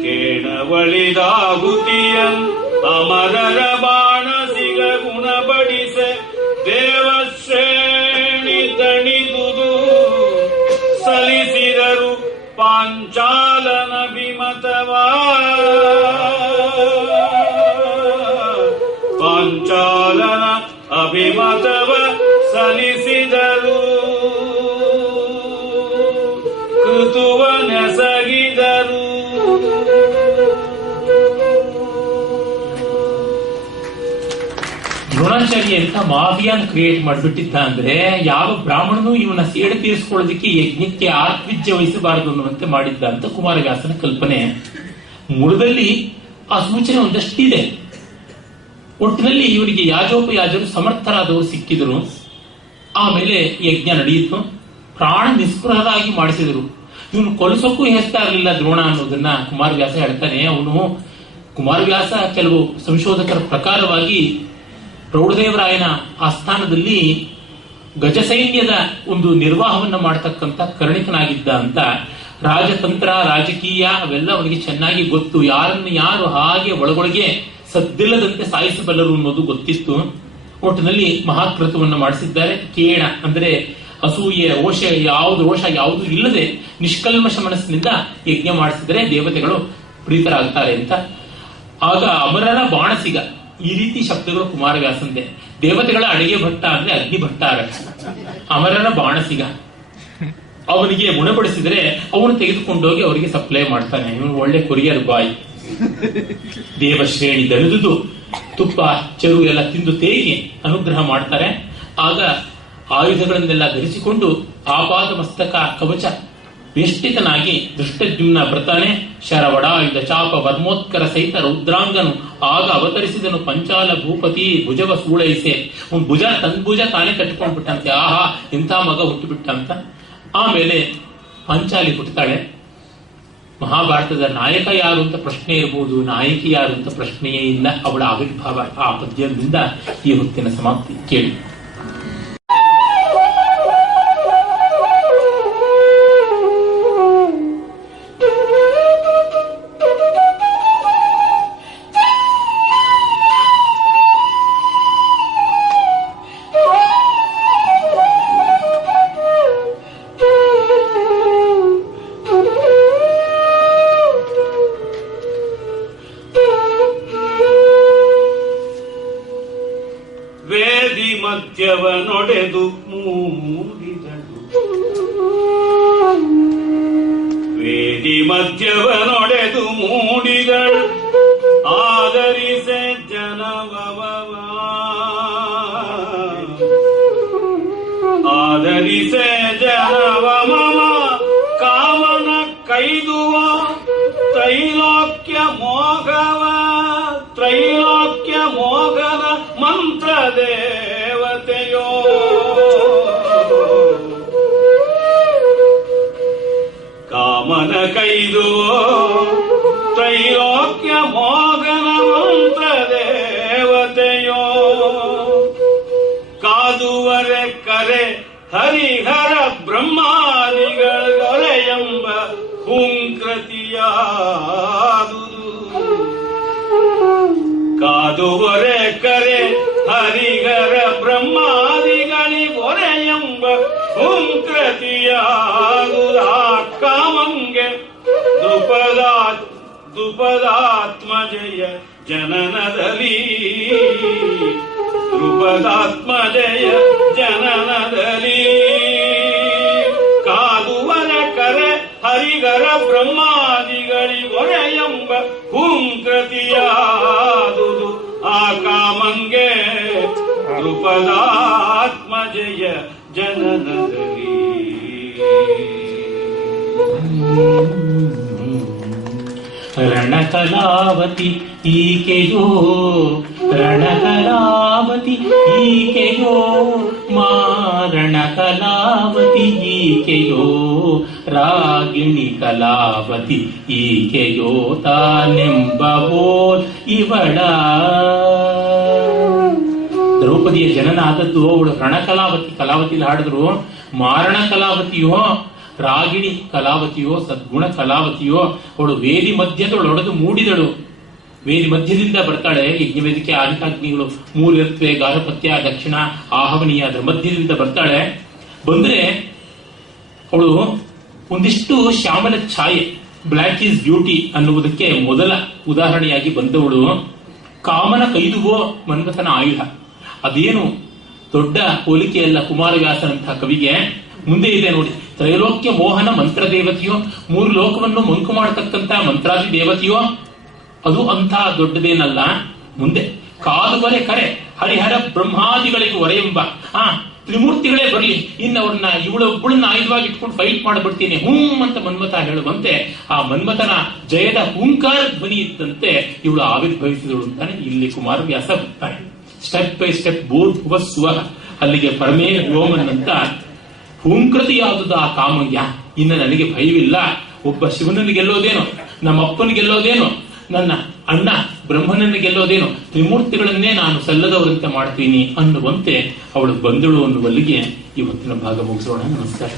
ಕೇಣವಳಿದಾಹುತಿಯಂ ಅಮರರ ಬಾಣಸಿಗ ಗುಣಬಡಿಸೆ. ದೇವಶ್ರೇಣಿ ದಣಿದುದು ಸಲ್ಲಿಸಿದರು ಪಾಂಚಾಲನ ವಿಮತವಾ, ಪಾಂಚಾಲನ ಅಭಿಮತವ ಸಲ್ಲಿಸಿದರು. ಕೃತುವ ನೆಸಗಿದರು. ದ್ರೋಣಾಚಾರ್ಯ ಎಂತ ಮಾಫಿಯಾನ್ ಕ್ರಿಯೇಟ್ ಮಾಡಿಬಿಟ್ಟಿದ್ದ ಅಂದ್ರೆ, ಯಾವ ಬ್ರಾಹ್ಮಣನು ಇವನ ಸೇಡು ತೀರಿಸಿಕೊಳ್ಳೋದಕ್ಕೆ ಯಜ್ಞಕ್ಕೆ ಆತ್ವಿಜ್ಯ ವಹಿಸಬಾರದು ಅನ್ನುವಂತೆ ಮಾಡಿದ್ದ ಅಂತ ಕುಮಾರವ್ಯಾಸನ ಕಲ್ಪನೆ. ಮೂಲದಲ್ಲಿ ಆ ಸೂಚನೆ ಒಂದಷ್ಟಿದೆ. ಒಟ್ಟಿನಲ್ಲಿ ಇವರಿಗೆ ಯಾಜೋಪಯಾಜರು ಸಮರ್ಥರಾದವರು ಸಿಕ್ಕಿದರು. ಆಮೇಲೆ ಯಜ್ಞ ನಡೆಯಿತು. ಪ್ರಾಣ ನಿಸ್ಪೃಹರಾಗಿ ಮಾಡಿಸಿದರು. ಇವನು ಕೊಲಿಸೋಕ್ಕೂ ಹೆಸ್ತಾ ಇರಲಿಲ್ಲ ದ್ರೋಣ ಅನ್ನೋದನ್ನ ಕುಮಾರವ್ಯಾಸ ಹೇಳ್ತಾನೆ. ಅವನು ಕುಮಾರವ್ಯಾಸ ಕೆಲವು ಸಂಶೋಧಕರ ಪ್ರಕಾರವಾಗಿ ಪ್ರೌಢದೇವರಾಯನ ಆಸ್ಥಾನದಲ್ಲಿ ಗಜಸೈನ್ಯದ ಒಂದು ನಿರ್ವಾಹವನ್ನ ಮಾಡತಕ್ಕಂಥ ಕರ್ಣಿಕನಾಗಿದ್ದ ಅಂತ. ರಾಜತಂತ್ರ, ರಾಜಕೀಯ ಅವೆಲ್ಲ ಅವನಿಗೆ ಚೆನ್ನಾಗಿ ಗೊತ್ತು. ಯಾರನ್ನು ಯಾರು ಹಾಗೆ ಒಳಗೊಳಗೆ ಸದ್ದಿಲ್ಲದಂತೆ ಸಾಯಿಸಬಲ್ಲರು ಅನ್ನೋದು ಗೊತ್ತಿತ್ತು. ಒಟ್ಟಿನಲ್ಲಿ ಮಹಾಕೃತವನ್ನು ಮಾಡಿಸಿದ್ದಾರೆ. ಕೇಣ ಅಂದ್ರೆ ಅಸೂಯೆ, ರೋಷ ಯಾವುದು ಇಲ್ಲದೆ ನಿಷ್ಕಲ್ಮಶ ಮನಸ್ಸಿನಿಂದ ಯಜ್ಞ ಮಾಡಿಸಿದರೆ ದೇವತೆಗಳು ಪ್ರೀತರಾಗ್ತಾರೆ ಅಂತ. ಆಗ ಅಮರರ ಬಾಣಸಿಗ, ಈ ರೀತಿ ಶಬ್ದಗಳು ಕುಮಾರವ್ಯಾಸಂದೆ. ದೇವತೆಗಳ ಅಡಿಗೆ ಭಟ್ಟ ಅಂದ್ರೆ ಅಗ್ನಿ ಭಟ್ಟಾರ, ಅಮರರ ಬಾಣಸಿಗ. ಅವನಿಗೆ ಗುಣಪಡಿಸಿದರೆ ಅವನು ತೆಗೆದುಕೊಂಡೋಗಿ ಅವರಿಗೆ ಸಪ್ಲೈ ಮಾಡ್ತಾನೆ. ಇವನು ಒಳ್ಳೆ ಕೊರಿಯರ್ ಬಾಯ್. ದೇವಶ್ರೇಣಿ ದಣಿದುದು ತುಪ್ಪ ಚೆರು ಎಲ್ಲ ತಿಂದು ತೇಗಿ ಅನುಗ್ರಹ ಮಾಡ್ತಾರೆ. ಆಗ ಆಯುಧಗಳನ್ನೆಲ್ಲ ಧರಿಸಿಕೊಂಡು ಆಪಾದ ಮಸ್ತಕ ಕವಚ ವೇಷ್ಟಿತನಾಗಿ ದೃಷ್ಟದ್ಯುಮ್ನ ಬರ್ತಾನೆ. ಶರವಡಾಯುಧ ಚಾಪ ವರ್ಮೋತ್ಕರ ಸಹಿತ ರೌದ್ರಾಂಗನು ಆಗ ಅವತರಿಸಿದನು ಪಂಚಾಲ ಭೂಪತಿ ಭುಜವ ಸೂಳೈಸೆ. ಭುಜ ತನ್ಭುಜ ತಾನೇ ಕಟ್ಟಿಕೊಂಡ್ಬಿಟ್ಟಂತೆ. ಆಹಾ, ಇಂಥ ಮಗ ಹುಟ್ಟುಬಿಟ್ಟಂತ. ಆಮೇಲೆ ಪಂಚಾಲಿ ಹುಟ್ಟುತ್ತಾಳೆ. ಮಹಾಭಾರತದ ನಾಯಕ ಯಾರು ಅಂತ ಪ್ರಶ್ನೆ ಇರಬಹುದು, ನಾಯಕಿ ಯಾರು ಅಂತ ಪ್ರಶ್ನೆಯೇ ಇಲ್ಲ. ಅವಳ ಆವಿರ್ಭಾವ ಆ ಪದ್ಯದಿಂದ ಈ ಹೊತ್ತಿನ ಸಮಾಪ್ತಿ. ಕೇಳಿ. ವೇದಿ ಮಧ್ಯವನೊಡೆದು ಮೂಡಿದಳು. ವೇದಿ ಮಧ್ಯವನೊಡೆದು ಮೂಡಿದಳು. ಆದರಿಸೆ ಜನವವ, ಆದರಿಸೆ ಜನವ ಮಮ ಕಾಮನ ಕೈದುವ ತ್ರೈಲೋಕ್ಯ ಮೋಘವ, ತ್ರೈಲೋಕ್ಯ ಮೋಘನ ಮಂತ್ರ ದೇವತೆಯೋ. ಕಾಮನ ಕೈದುವ ತ್ರೈಲೋಕ್ಯ ಮೋಘನ ಮಂತ್ರ ದೇವತೆಯೋ. ಕಾದುವರೆ ಕರೆ ಹರಿಹರ ಬ್ರಹ್ಮಾದಿಗಳೆಂಬ ಹುಂಕೃತಿಯಾದುದು. ಕಾದುವರೆ ಕರೆ ಹರಿಹರ ಬ್ರಹ್ಮಾದಿಗಳಿಗೊರೆಯೆಂಬ ಹುಂಕೃತಿಯಾದುದ. ಕಾಮಂಗೆ ದ್ರುಪದಾತ್ಮಜಯ ಜನನದಲ್ಲಿ, ದ್ರುಪದಾತ್ಮಜಯ ಜನನದಲ್ಲಿ. ಕಾದುವರ ಕರೆ ಹರಿಗರ ಬ್ರಹ್ಮಾದಿಗಳಿಗೊರೆಯೆಂಬ ಹುಂಕೃತಿಯಾದುದು. ಆ ಕಾಮಂಗೆ ದ್ರುಪದಾತ್ಮಜಯ ಜನನದಲ್ಲಿ. ರಣಕಲಾವತಿ ಈಕೆಯೋ, ರಣಕಲಾವತಿ ಈಕೆಯೋ, ಮಾರಣಕಲಾವತಿ ಈಕೆಯೋ, ರಾಗಿಣಿ ಕಲಾವತಿ ಈಕೆಯೋ, ತಾನೆಂಬವೋ ಇವಳ. ದ್ರೌಪದಿಯ ಜನನ ಆದದ್ದು ಅವಳು ರಣಕಲಾವತಿ, ಕಲಾವತಿಲಿ ಹಾಡಿದ್ರು. ಮಾರಣ ಕಲಾವತಿಯೋ, ರಾಗಿಣಿ ಕಲಾವತಿಯೋ, ಸದ್ಗುಣ ಕಲಾವತಿಯೋ, ಅವಳು ವೇದಿ ಮಧ್ಯದೊಳೊಡೆದು ಮೂಡಿದಳು. ವೇದಿ ಮಧ್ಯದಿಂದ ಬರ್ತಾಳೆ. ಯಜ್ಞವೇದಿಕೆ, ಆದಿತಾಗ್ನಿಗಳು ಮೂರು ಇರುತ್ತವೆ, ಗಾರ್ಹಪತ್ಯ, ದಕ್ಷಿಣ, ಆಹವನೀಯ. ಅದರ ಮಧ್ಯದಿಂದ ಬರ್ತಾಳೆ. ಬಂದ್ರೆ ಅವಳು ಒಂದಿಷ್ಟು ಶ್ಯಾಮಲ ಛಾಯೆ, ಬ್ಲ್ಯಾಕ್ ಈಸ್ ಬ್ಯೂಟಿ ಅನ್ನುವುದಕ್ಕೆ ಮೊದಲ ಉದಾಹರಣೆಯಾಗಿ ಬಂದವಳು. ಕಾಮನ ಕೈದುವೋ ಮನ್ಮಥನ ಆಯುಧ. ಅದೇನು ದೊಡ್ಡ ಹೋಲಿಕೆಯಲ್ಲ ಕುಮಾರವ್ಯಾಸನಂತಹ ಕವಿಗೆ. ಮುಂದೆ ಇದೆ ನೋಡಿ, ತ್ರೈಲೋಕ್ಯ ಮೋಹನ ಮಂತ್ರ ದೇವತೆಯೋ, ಮೂರು ಲೋಕವನ್ನು ಮಂಕು ಮಾಡತಕ್ಕಂತ ಮಂತ್ರಾದಿ ದೇವತೆಯೋ, ಅದು ಅಂತಹ ದೊಡ್ಡದೇನಲ್ಲ. ಮುಂದೆ ಕಾದುವರೆ ಕರೆ ಹರಿಹರ ಬ್ರಹ್ಮಾದಿಗಳಿಗೆ ಹೊರೆಯೆಂಬ, ತ್ರಿಮೂರ್ತಿಗಳೇ ಬರಲಿ, ಇನ್ನವ್ರನ್ನ ಇವಳೊಬ್ಬಳನ್ನ ಆಯುಧವಾಗಿ ಇಟ್ಕೊಂಡು ಫೈಟ್ ಮಾಡಿಬಿಡ್ತೀನಿ ಅಂತ ಮನ್ಮಥ ಹೇಳುವಂತೆ ಆ ಮನ್ಮಥನ ಜಯದ ಹುಂಕಾರ ಧ್ವನಿ ಇದ್ದಂತೆ ಇವಳು ಆವಿರ್ಭವಿಸಿದಳು ಅಂತಾನೆ ಇಲ್ಲಿ ಕುಮಾರವ್ಯಾಸ ಬರ್ತಾನೆ. ಸ್ಟೆಪ್ ಬೈ ಸ್ಟೆಪ್ ಭೂರ್ಭುವ ಸ್ವಃ, ಅಲ್ಲಿಗೆ ಪರಮೇ ವ್ಯೋಮನ್ ಅಂತ ಹುಂಕೃತಿಯಾದುದು ಆ ಕಾಮಯ್ಯ. ಇನ್ನು ನನಗೆ ಭಯವಿಲ್ಲ, ಒಬ್ಬ ಶಿವನನ್ನು ಗೆಲ್ಲೋದೇನು, ನಮ್ಮ ಅಪ್ಪನ ಗೆಲ್ಲೋದೇನು, ನನ್ನ ಅಣ್ಣ ಬ್ರಹ್ಮನನ್ನು ಗೆಲ್ಲೋದೇನು, ತ್ರಿಮೂರ್ತಿಗಳನ್ನೇ ನಾನು ಸಲ್ಲದವರಂತೆ ಮಾಡ್ತೀನಿ ಅನ್ನುವಂತೆ ಅವಳು ಬಂದಳು ಅನ್ನುವಲ್ಲಿಗೆ ಇವತ್ತಿನ ಭಾಗ ಮುಗಿಸೋಣ. ನಮಸ್ಕಾರ.